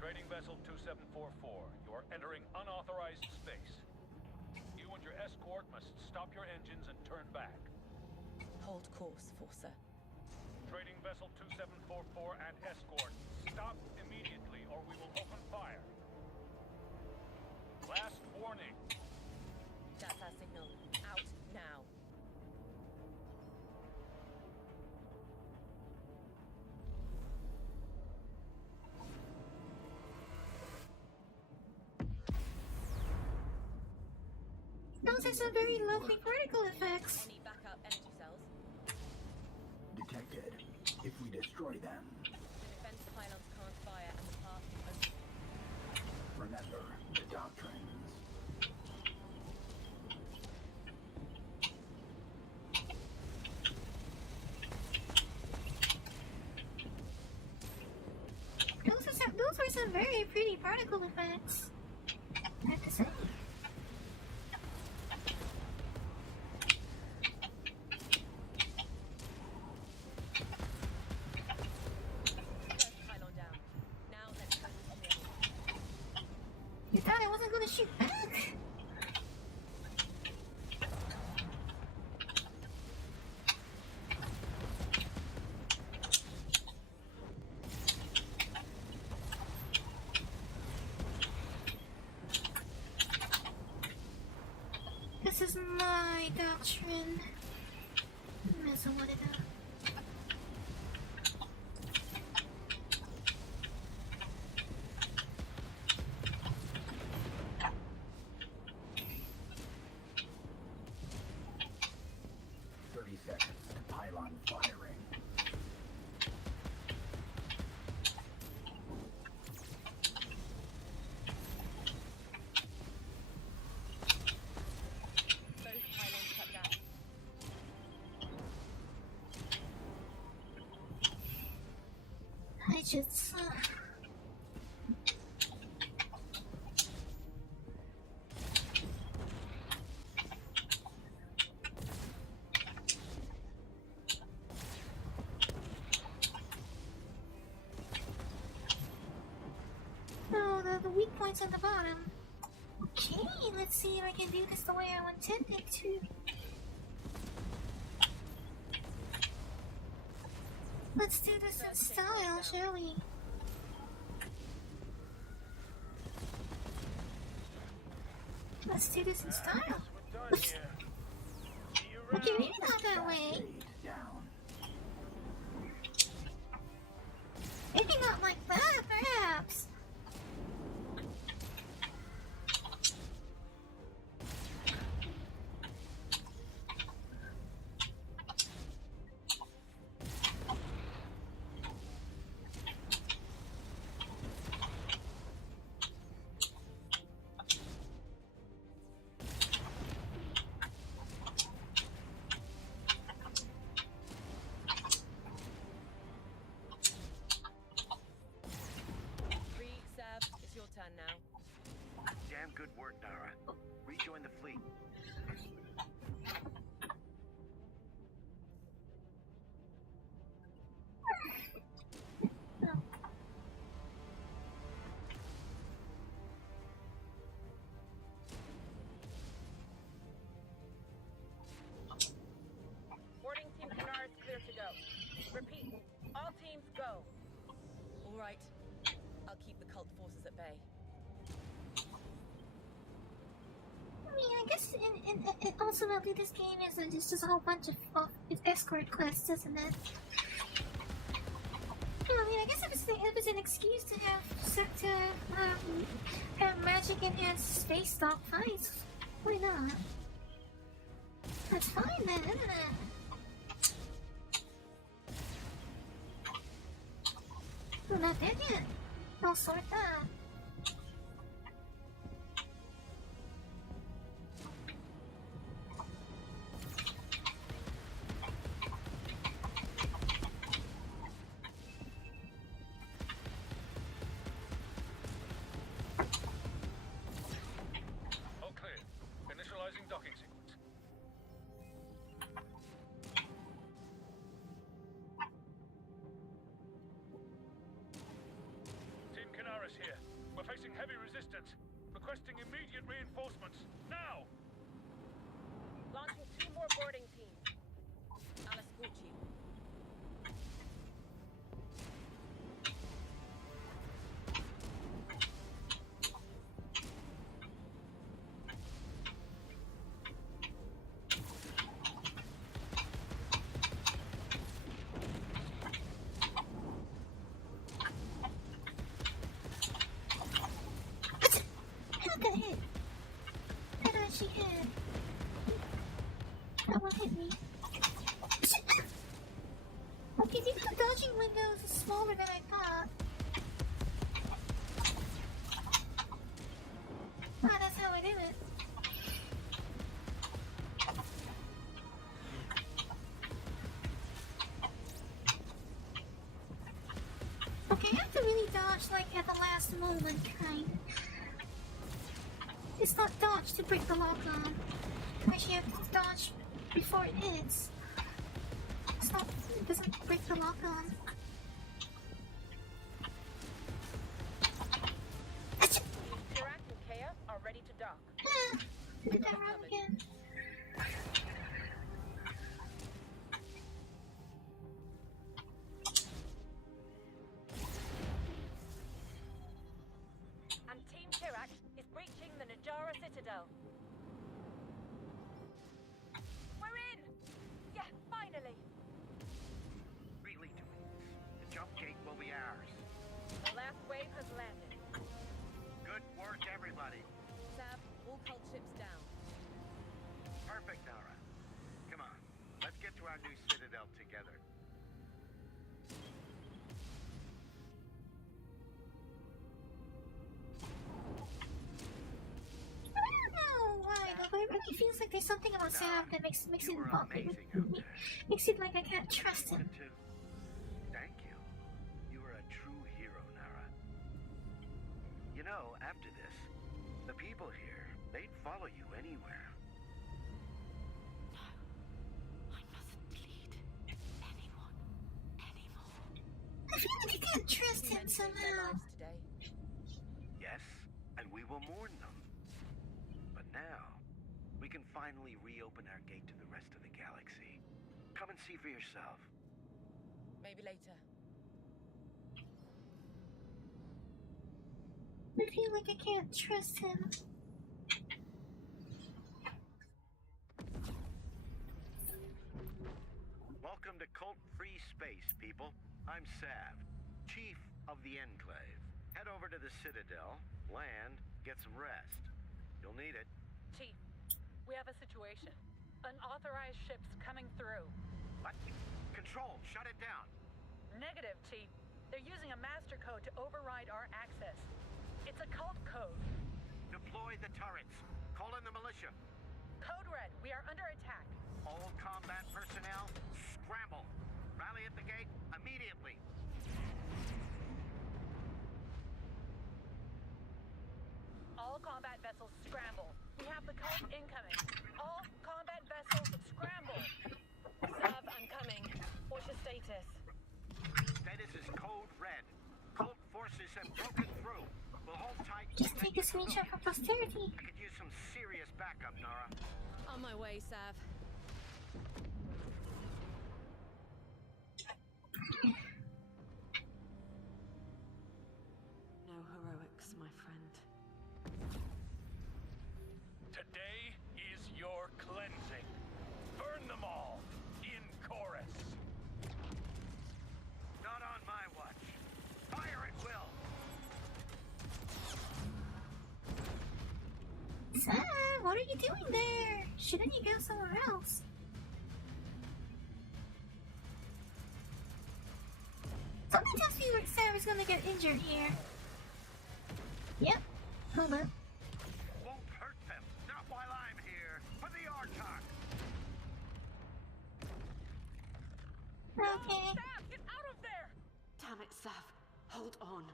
Trading vessel 2744, you are entering unauthorized space. You and your escort must stop your engines and turn back. Hold course, Forcer. Trading vessel 2744 and escort, stop immediately or we will open fire. Last warning. That's our signal. Out now. Those are some very lovely particle effects. Any backup energy cells? Detected. If we destroy them, The defense pylons can't fire and the path is open. remember the doctrines. Those were some very pretty particle effects. I have to say. First pylon down. Now let's go to the other. You thought I wasn't gonna shoot back? This is my doctrine. Mess with it up. Pylon firing. Both pylons shut down. I just no, the weak points at the bottom. Okay, let's see if I can do this the way I intended to. Let's do this in style, shall we? Let's do this in style. We're done here. See you around. Okay, maybe not that way. Fade down. Maybe not like that, perhaps. Repeat. All teams go. All right. I'll keep the cult forces at bay. I mean, I guess ultimately this game is just a whole bunch of escort quests, isn't it? I mean, I guess if it's an excuse to have magic enhanced space dog fights, why not? That's fine then, isn't it? We're not dead yet. I'll sort that. All clear. Initializing docking sequence. Team Canaris here. We're facing heavy resistance. Requesting immediate reinforcements. Now! Launching 2 more boarding teams. I'll escort you. How that hit? How did she hit? That one hit me. Okay, the dodging window is smaller than I thought. Ah, that's how I did it. Okay, I have to really dodge like at the last moment, kind. It's not dodge to break the lock on. Actually, you have to dodge before it hits. It doesn't break the lock on. Tirak and Kea are ready to dock. Did that wrong again. And Team Tirak is breaching the Najara Citadel. We're in! Yeah, finally! Really doing this. The jump gate will be ours. The last wave has landed. Good work, everybody. Sav, all cult ships down. Perfect, Nara. Come on, let's get to our new citadel together. I don't know why, but it feels like there's something about Sav that makes it You were amazing out there. makes it like I can't trust him. Thank you. You were a true hero, Nara. You know, after this, the people here, they'd follow you anywhere. I mustn't lead anyone anymore. I feel like I can't trust him Men saved their somehow. lives today. Yes, and we will mourn them. But now, we can finally reopen our gate to the rest of the galaxy. Come and see for yourself. Maybe later. I feel like I can't trust him. Welcome to Cult-Free Space, people. I'm Sav, Chief of the Enclave. Head over to the Citadel, land, get some rest. You'll need it. Chief, we have a situation. Unauthorized ships coming through. What? Control, shut it down. Negative, Chief. They're using a master code to override our access. It's a cult code. Deploy the turrets. Call in the militia. Code Red, we are under attack. All combat personnel, scramble. Rally at the gate immediately. All combat vessels scramble. We have the code incoming. All combat vessels scramble. Sav, I'm coming. What's your status? Status is Code Red. Cult forces have broken through. We'll hold tight. Just take a screenshot for posterity. I could use some serious backup, Nara. On my way, Sav. what are you doing there? Shouldn't you go somewhere else? Something tells me Sam is gonna get injured here. Yep. Hold up. Won't hurt them. Not while I'm here. For the Archon. Okay. Sav, get out of there! Damn it, Sav. Hold on.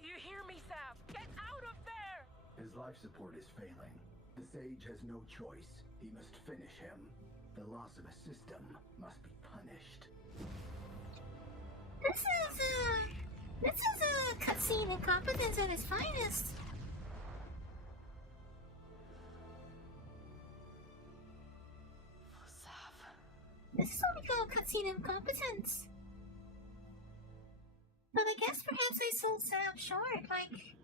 Do you hear me, Sav? Get out of there! His life support is failing. The Sage has no choice. He must finish him. The loss of a system must be punished. This is a cutscene incompetence at its finest. For Sav. This is what we call cutscene incompetence. But I guess perhaps I sold Sam short, like...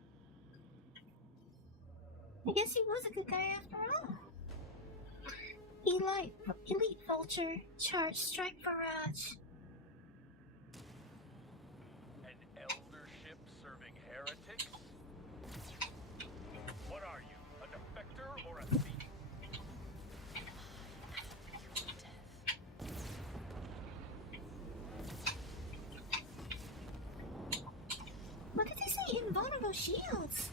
I guess he was a good guy after all. Elite Vulture, Charge, Strike Barrage. An eldership serving heretics? What are you, a defector or a thief? What did they say? Invulnerable shields.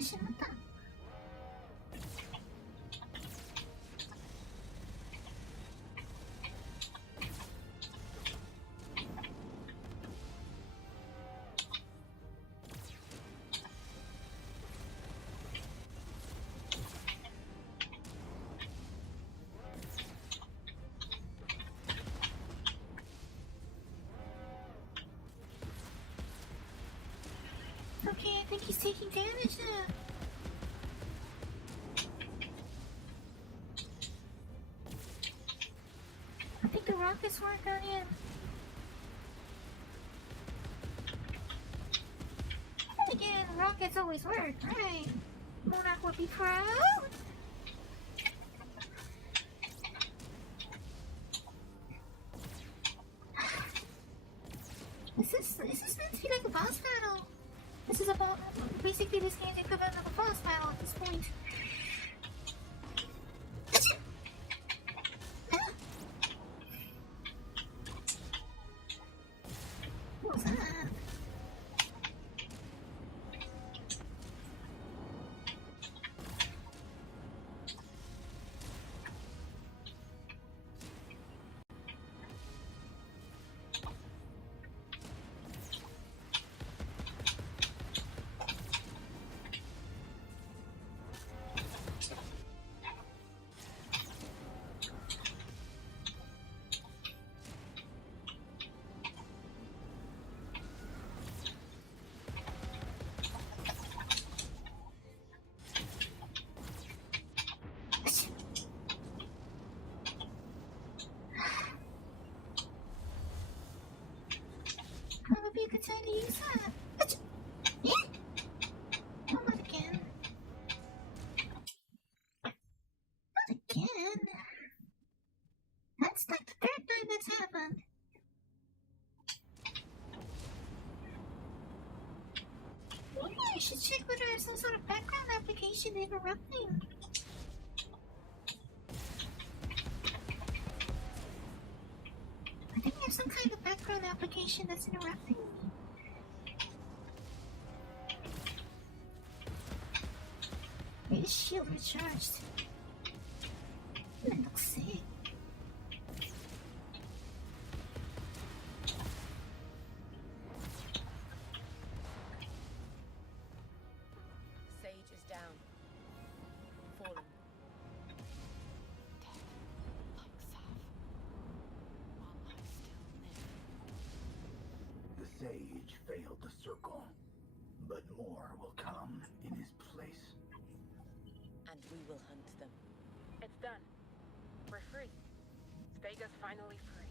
Shimata. Okay, I think he's taking damage now. I think the rockets work on him. And again, rockets always work, right? Monarch would be proud. Is this meant to be like a boss battle? This is about basically this game's equivalent of a boss battle at this point. What was that? That would be a good time to use that. Yeah. Oh, not again. Not again. That's like the third time that's happened. Maybe I should check whether I have some sort of background application interrupting. I think I have some kind of background application that's interrupting me. His shield recharged. That looks sick. Sage is down. Fallen. Dead, like Sav. While I still live. each failed to circle, but more will come in his place. And we will hunt them. It's done. We're free. Vega's finally free.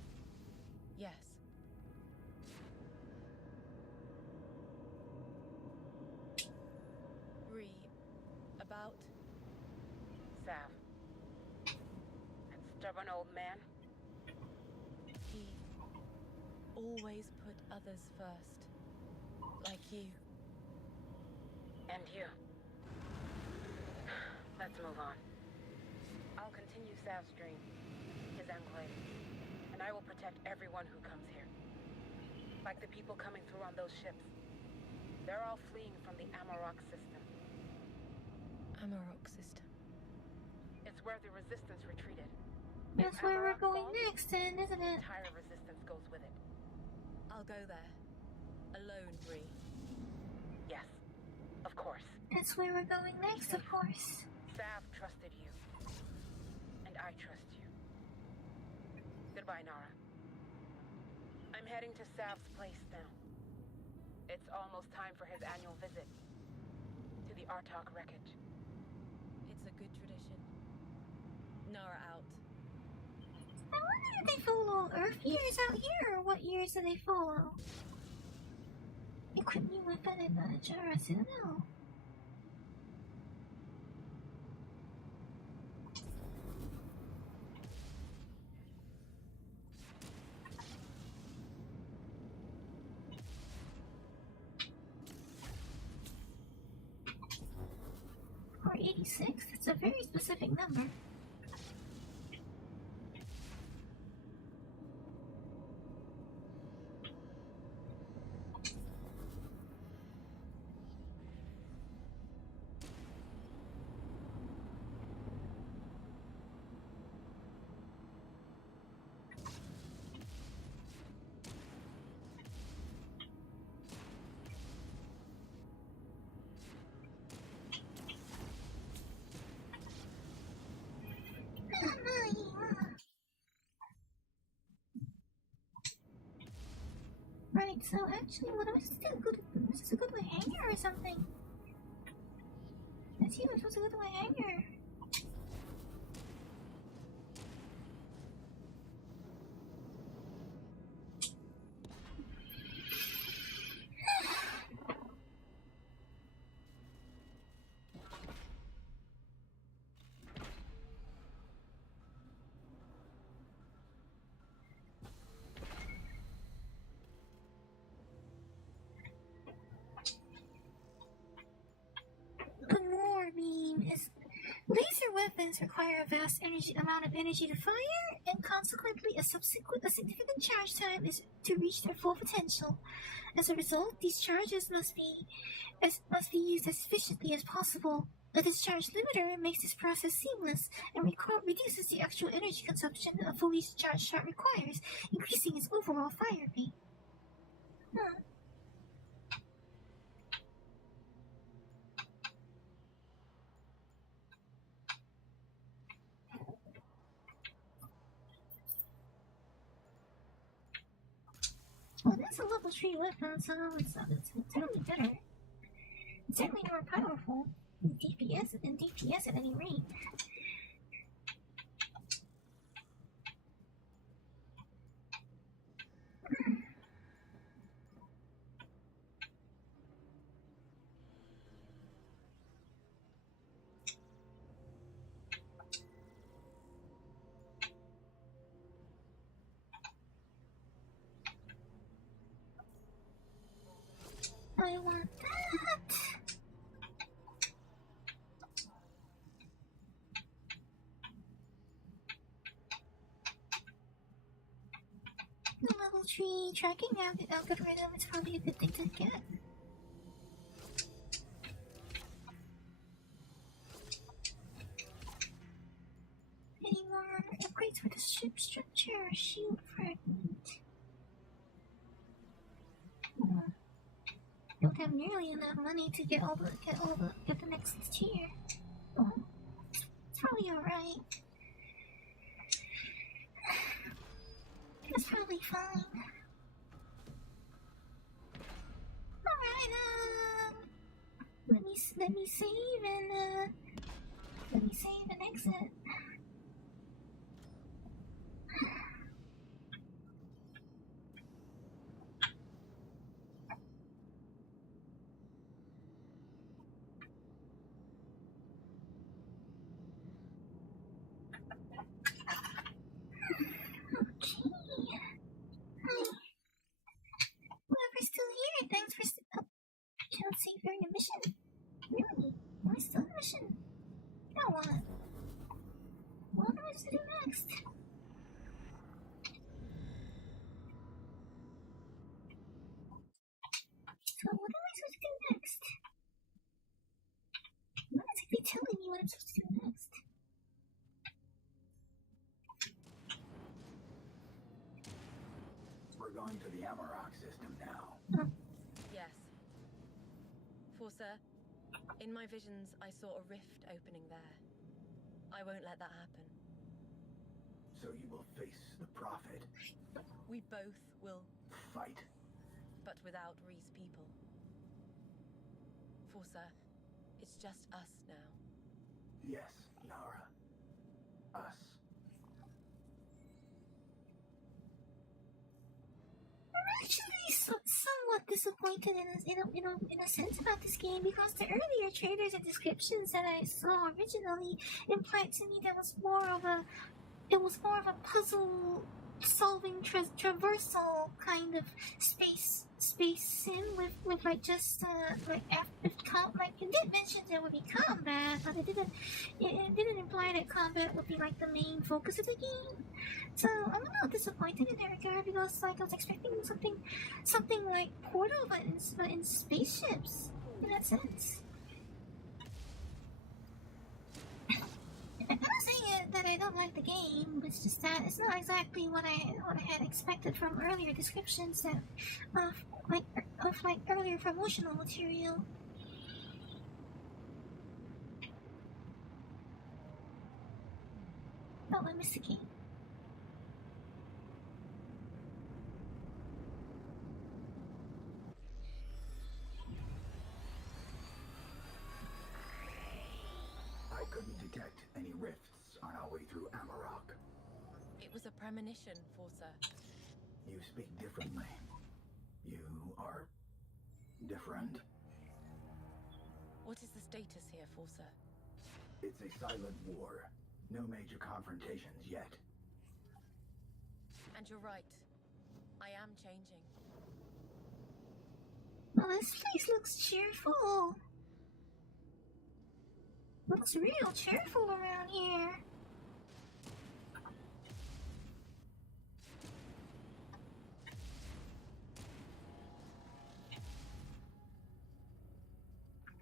Yes. Bree, about Sav. That stubborn old man. he always put others first. Like you. And you. Let's move on. I'll continue Sav's dream, his enclave, and I will protect everyone who comes here. Like the people coming through on those ships. They're all fleeing from the Amarok system. Amarok system. It's where the resistance retreated. That's If where we're Amarok going falls, next, then, isn't the it? entire resistance goes with it. I'll go there. Alone, Bree. Yes, of course. That's where we're going next, of course. Sav trusted you. And I trust you. Goodbye, Nara. I'm heading to Sav's place now. It's almost time for his annual visit to the Artok wreckage. It's a good tradition. Nara out. I wonder if they follow Earth years out here, or what years do they follow? Equip new weapon and Jara, I don't know. Or 86, that's a very specific number. Right, so actually, what am I supposed to do? Is this a good way hanger or something? That's you, I'm supposed to go to my hanger. The war beam is laser weapons require a vast amount of energy to fire, and consequently a significant charge time is to reach their full potential. As a result, these charges must be used as efficiently as possible. A discharge limiter makes this process seamless and reduces the actual energy consumption a fully charged shot requires, increasing its overall fire rate. Well, that's a level 3 weapon, so it's certainly better. It's certainly more powerful than DPS at any rate. I want that! The level 3 tracking algorithm is probably a good thing to get. Any more upgrades for the ship structure? Shield fragment. Don't have nearly enough money to get the next tier. Oh, it's probably alright. It's probably fine. let me save and exit. Okay. Hi. Whoever's still here, thanks for. Oh, I can't save during a mission. Really? Am I still in a mission? Now what? What am I supposed to do next? So what am I supposed to do next? Not exactly telling me what I'm supposed to do next. We're going to the Amarok system now. Yes. Forza, in my visions, I saw a rift opening there. I won't let that happen. So you will face the Prophet. We both will, Fight. but without Ree's people. Forza, it's just us now. Yes, Nara. Us. I'm actually somewhat disappointed in a sense about this game because the earlier trailers and descriptions that I saw originally implied to me that it was more of a puzzle solving traversal kind of space sim with like just like it did mention there would be combat, but it didn't imply that combat would be like the main focus of the game. So I'm a little disappointed in that regard because like I was expecting something like Portal but in spaceships in that sense. I'm not saying that I don't like the game, it's just that it's not exactly what I had expected from earlier descriptions of earlier promotional material. Oh, I missed the game. I couldn't detect any rifts on our way through Amarok. It was a premonition, Forza. You speak differently. You are different. What is the status here, Forza? It's a silent war. No major confrontations yet. And you're right. I am changing. Well, this place looks cheerful. Looks real cheerful around here.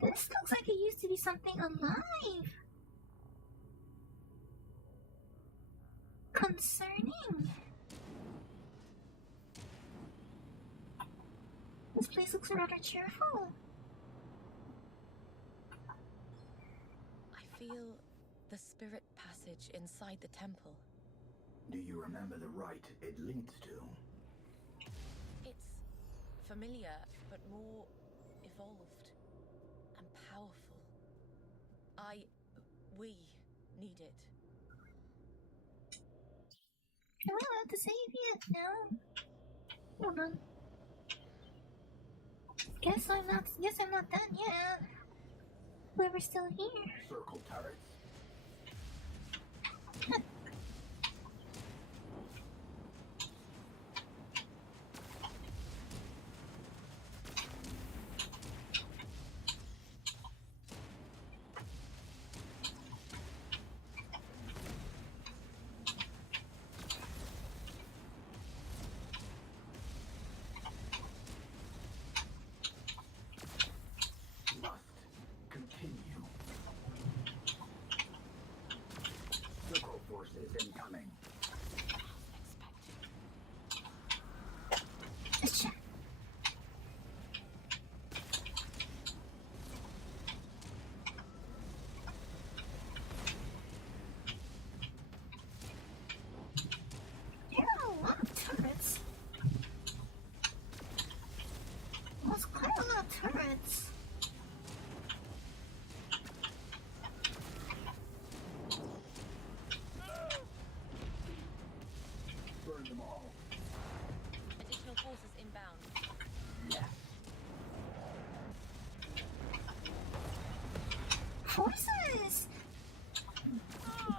This looks like it used to be something alive. Concerning. This place looks rather cheerful. I feel the spirit passage inside the temple. Do you remember the rite it leads to? It's familiar, but more evolved and powerful. We need it. Am I allowed to save yet? No. Hold on. Guess I'm not done yet. Whoever's still here. Circle turrets.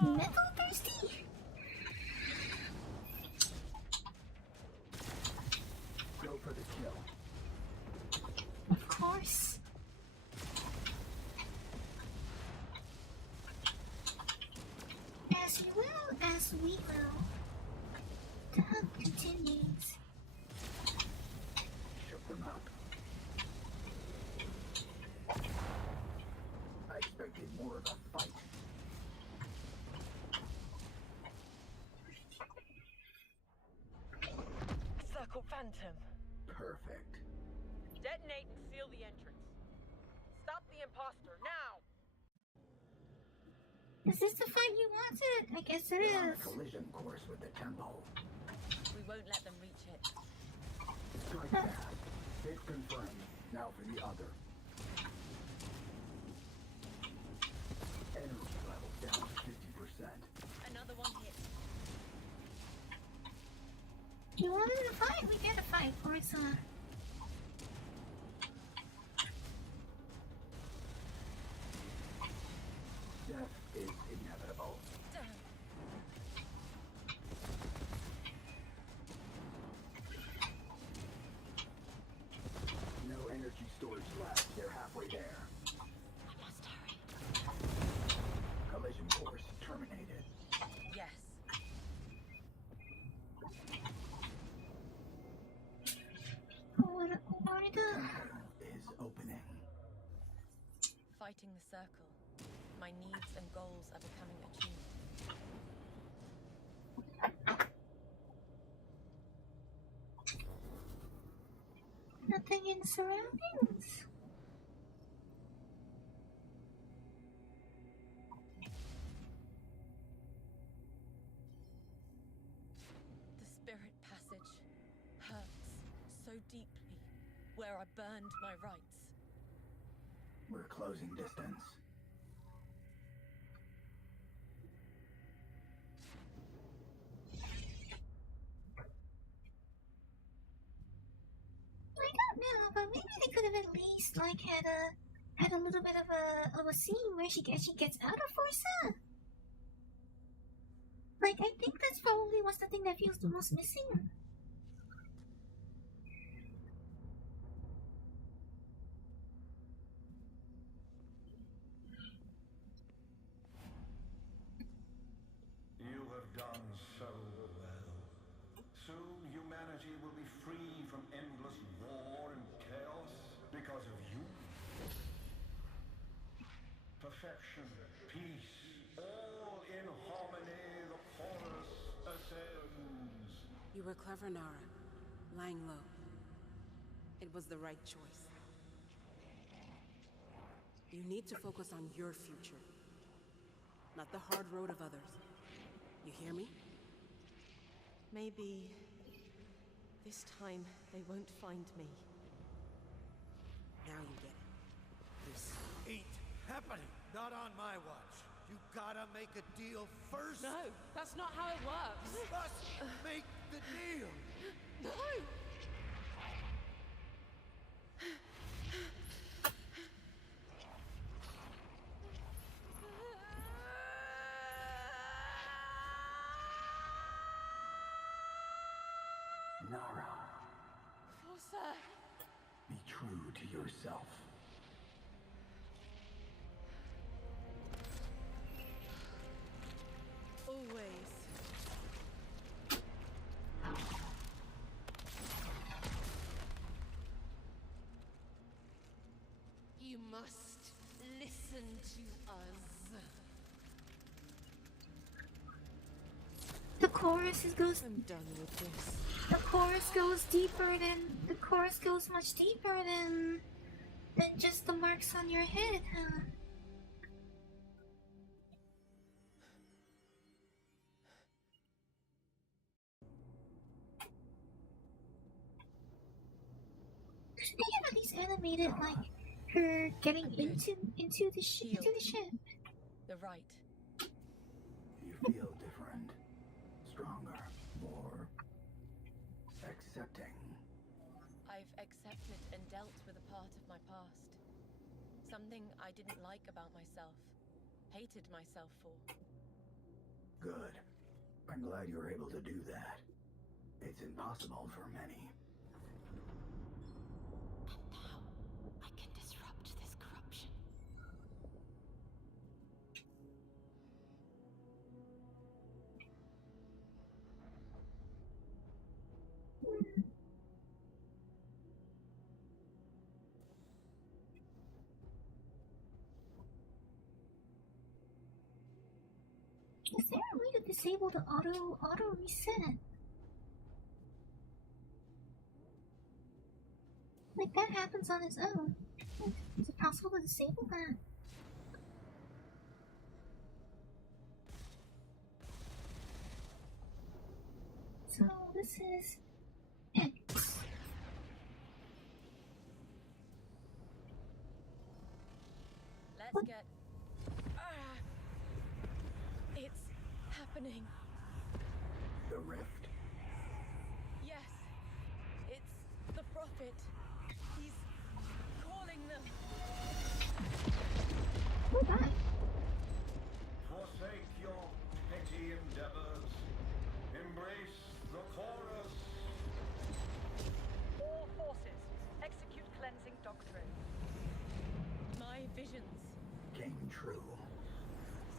Metal thirsty? Go for the kill. Of course. As you will, as we will. The hunt continues. Shook them up. I expected more of a fight. Circle Phantom. Perfect. Detonate and seal the entrance. Stop the imposter now! Is this the fight you wanted? I guess it They're on a is. collision course with the temple. We won't let them reach it. Strike fast. Hit confirmed. Now for the other. Energy level down to 50%. Another one hit. You wanted to fight? We did a fight, Orisa. Death is inevitable. No energy storage left. They're halfway there. I must hurry. Collision course terminated. Yes. What are the... Is opening. Fighting the circle. My needs and goals are becoming attuned. Nothing in surroundings. The spirit passage hurts so deeply where I burned my rights. We're closing distance. I don't know, but maybe they could have at least like had a little bit of a scene where she gets out of Forza. Like I think that's probably what's the thing that feels the most missing. You have done so well. Soon humanity will be free from endless war and chaos because of you. Perfection, peace, all in harmony, the chorus ascends. You were clever, Nara. Lying low. It was the right choice. You need to focus on your future, not the hard road of others. You hear me? Maybe this time they won't find me. Now you get it. This ain't happening. Not on my watch. You gotta make a deal first. No, that's not how it works. Let's make the deal. No! Nara, Forza! be true to yourself. Always. You must listen to us. The chorus goes. I'm done with this. The chorus goes deeper than. The chorus goes much deeper than just the marks on your head, huh? They have at least animated like her getting into the ship. The right. You feel different, stronger, more accepting. I've accepted and dealt with a part of my past. Something I didn't like about myself, hated myself for. Good. I'm glad you were able to do that. It's impossible for many. And now I can disrupt this corruption. Is there a way to disable the auto reset? Like that happens on its own. Is it possible to disable that? So this is X. Let's get... It's happening. The rift. Yes. It's the prophet. He's calling them. Oh my. Forsake your petty endeavors. Embrace the chorus. All forces, execute cleansing doctrine. My visions. Came true.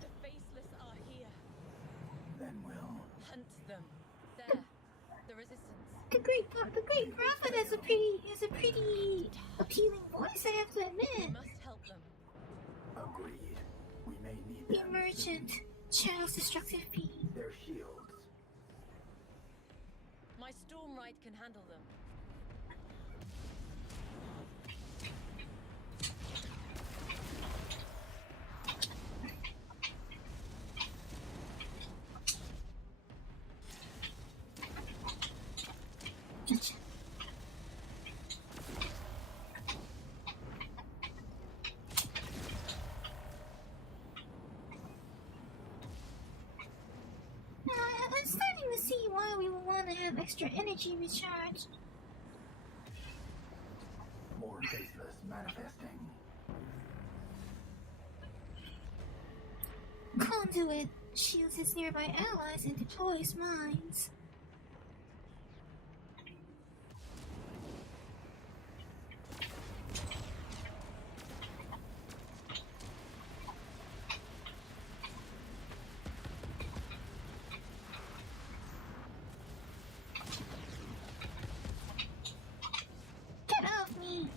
The faceless are here. Then we'll... Hunt them. There. The resistance. The great prophet has a pretty appealing voice, I have to We admit. must help them. Agreed. We may need The them merchant, Charles Destructive P. soon. Their shields. My storm rite can handle them. Gotcha. I'm starting to see why we would want to have extra energy recharge. More faceless manifesting. Conduit shields its nearby allies and deploys mines. Get off me!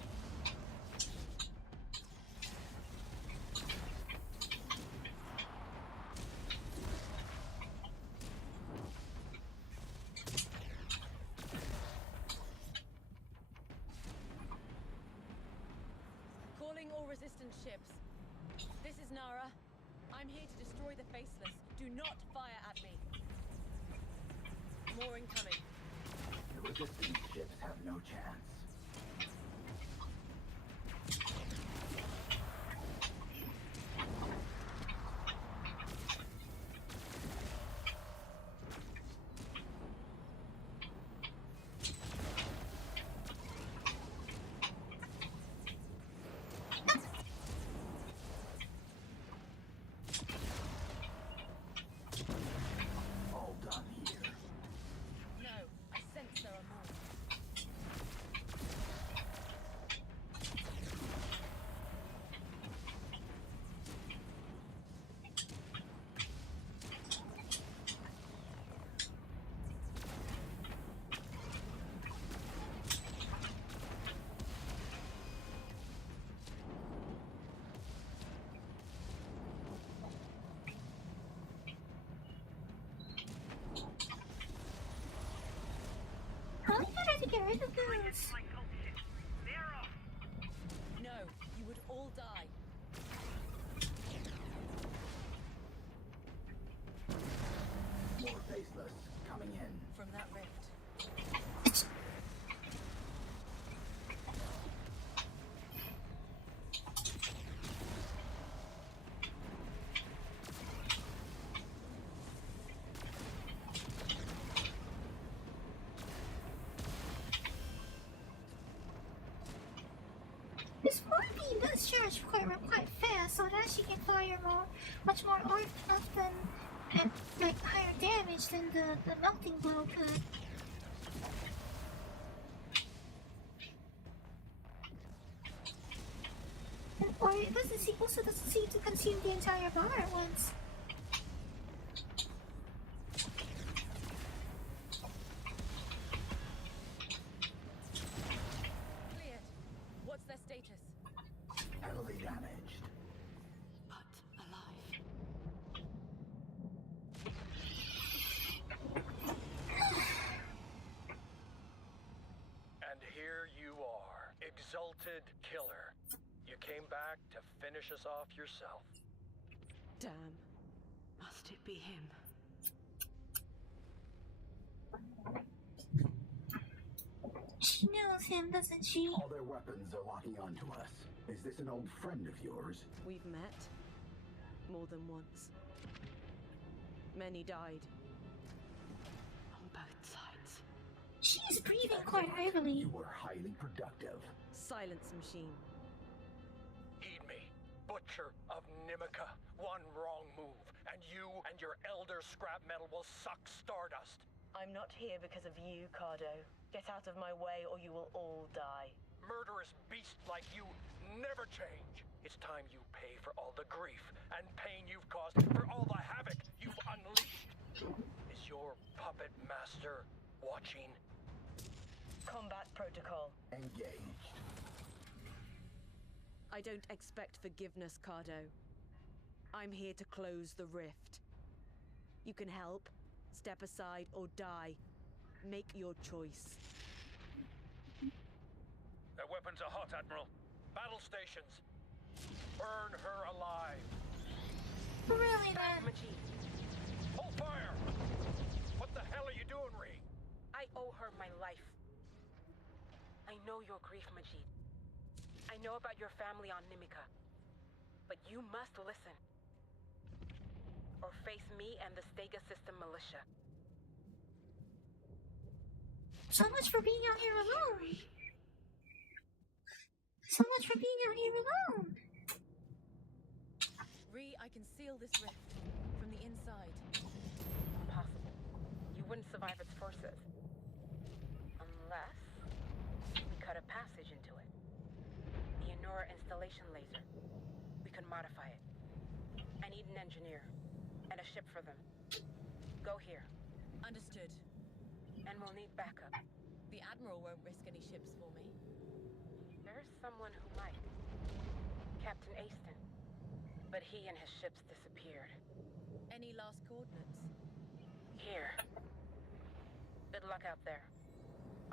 Calling all resistance ships. This is Nara. I'm here to destroy the faceless. Do not fire at me. More incoming. The resistance ships have no chance. All done here. No, I sense there are more. How better to get rid of those? My cult ships. They're off. No, you would all die. More faceless coming in. From that rift. This Scorpion does charge quite fast, so that she can fire much more often at like higher damage than the melting blow could. Or it also doesn't seem to consume the entire bar at once. Cleared. What's their status? Heavily damaged. But alive. And here you are, exalted killer. You came back to finish us off yourself. Damn. Must it be him? She knows him, doesn't she? All their weapons are locking onto us. Is this an old friend of yours? We've met. More than once. Many died. On both sides. She's breathing quite heavily. You were highly productive. Silence machine. Heed me, Butcher of Nimica. One wrong move, and you and your elder scrap metal will suck stardust. I'm not here because of you, Cardo. Get out of my way or you will all die. Murderous beast like you never change. It's time you pay for all the grief and pain you've caused, for all the havoc you've unleashed. Is your puppet master watching? Combat protocol. Engaged. I don't expect forgiveness, Cardo. I'm here to close the rift. You can help, step aside, or die. Make your choice. Their weapons are hot, Admiral. Battle stations. Burn her alive. Really, Back, man? Majid. Hold fire! What the hell are you doing, Ree? I owe her my life. I know your grief, Majid. I know about your family on Nimica. But you must listen. Or face me and the Stega System militia. So much for being out here alone. So much for being out here alone. Ree, I can seal this rift from the inside. Impossible. You wouldn't survive its forces. Unless we cut a passage into it. The Enora installation laser. We can modify it. I need an engineer. And a ship for them. Go here. Understood. And we'll need backup. The Admiral won't risk any ships for me. There's someone who might. Captain Aston. But he and his ships disappeared. Any last coordinates? Here. Good luck out there.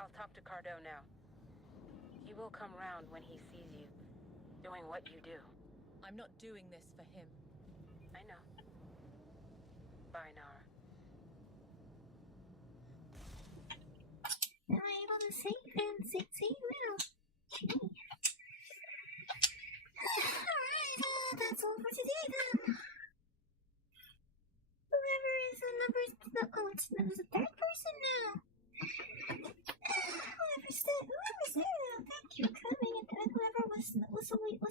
I'll talk to Cardo now. He will come round when he sees you. Doing what you do. I'm not doing this for him. I know. Bye, Nara. Am I able to save and succeed now? Okay. Alright, that's all for today then. Whoever is the number, it's a third person now. Whoever's there now, thank you for coming, and whoever was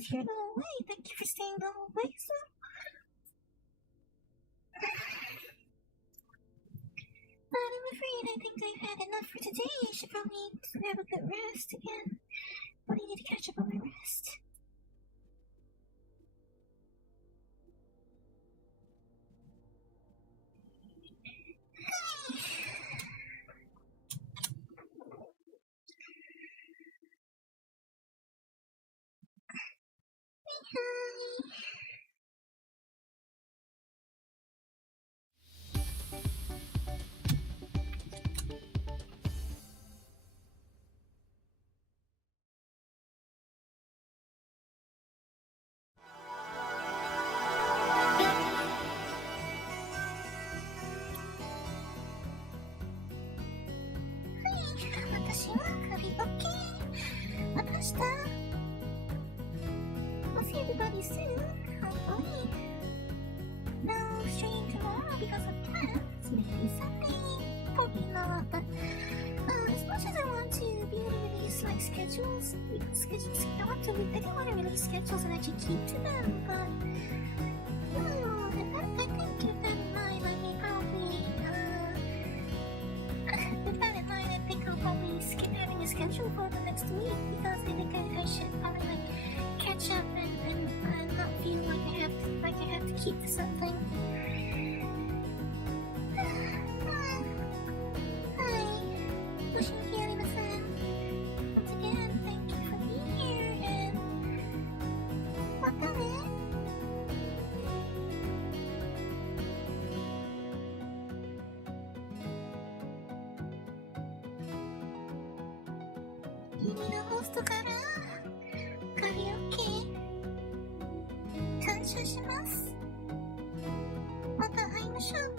here the whole way, thank you for staying the whole way, so. But I'm afraid I think I've had enough for today. I should probably have a good rest again. But I need to catch up on my rest. Hi. I'll see everybody soon, hopefully. No stream tomorrow because of plans. Maybe Sunday. Probably not, but as much as I want to be able to release like schedules, I don't want to release schedules and actually keep to them, but I think keep that in mind. I mean, schedule for the next week because I think I should probably like catch up and not feel like I have to keep to something. Hi, Bushinuki-Anima-san. Once again, thank you for being here and watane. 君のホストからカラオケ感謝します。また会いましょう。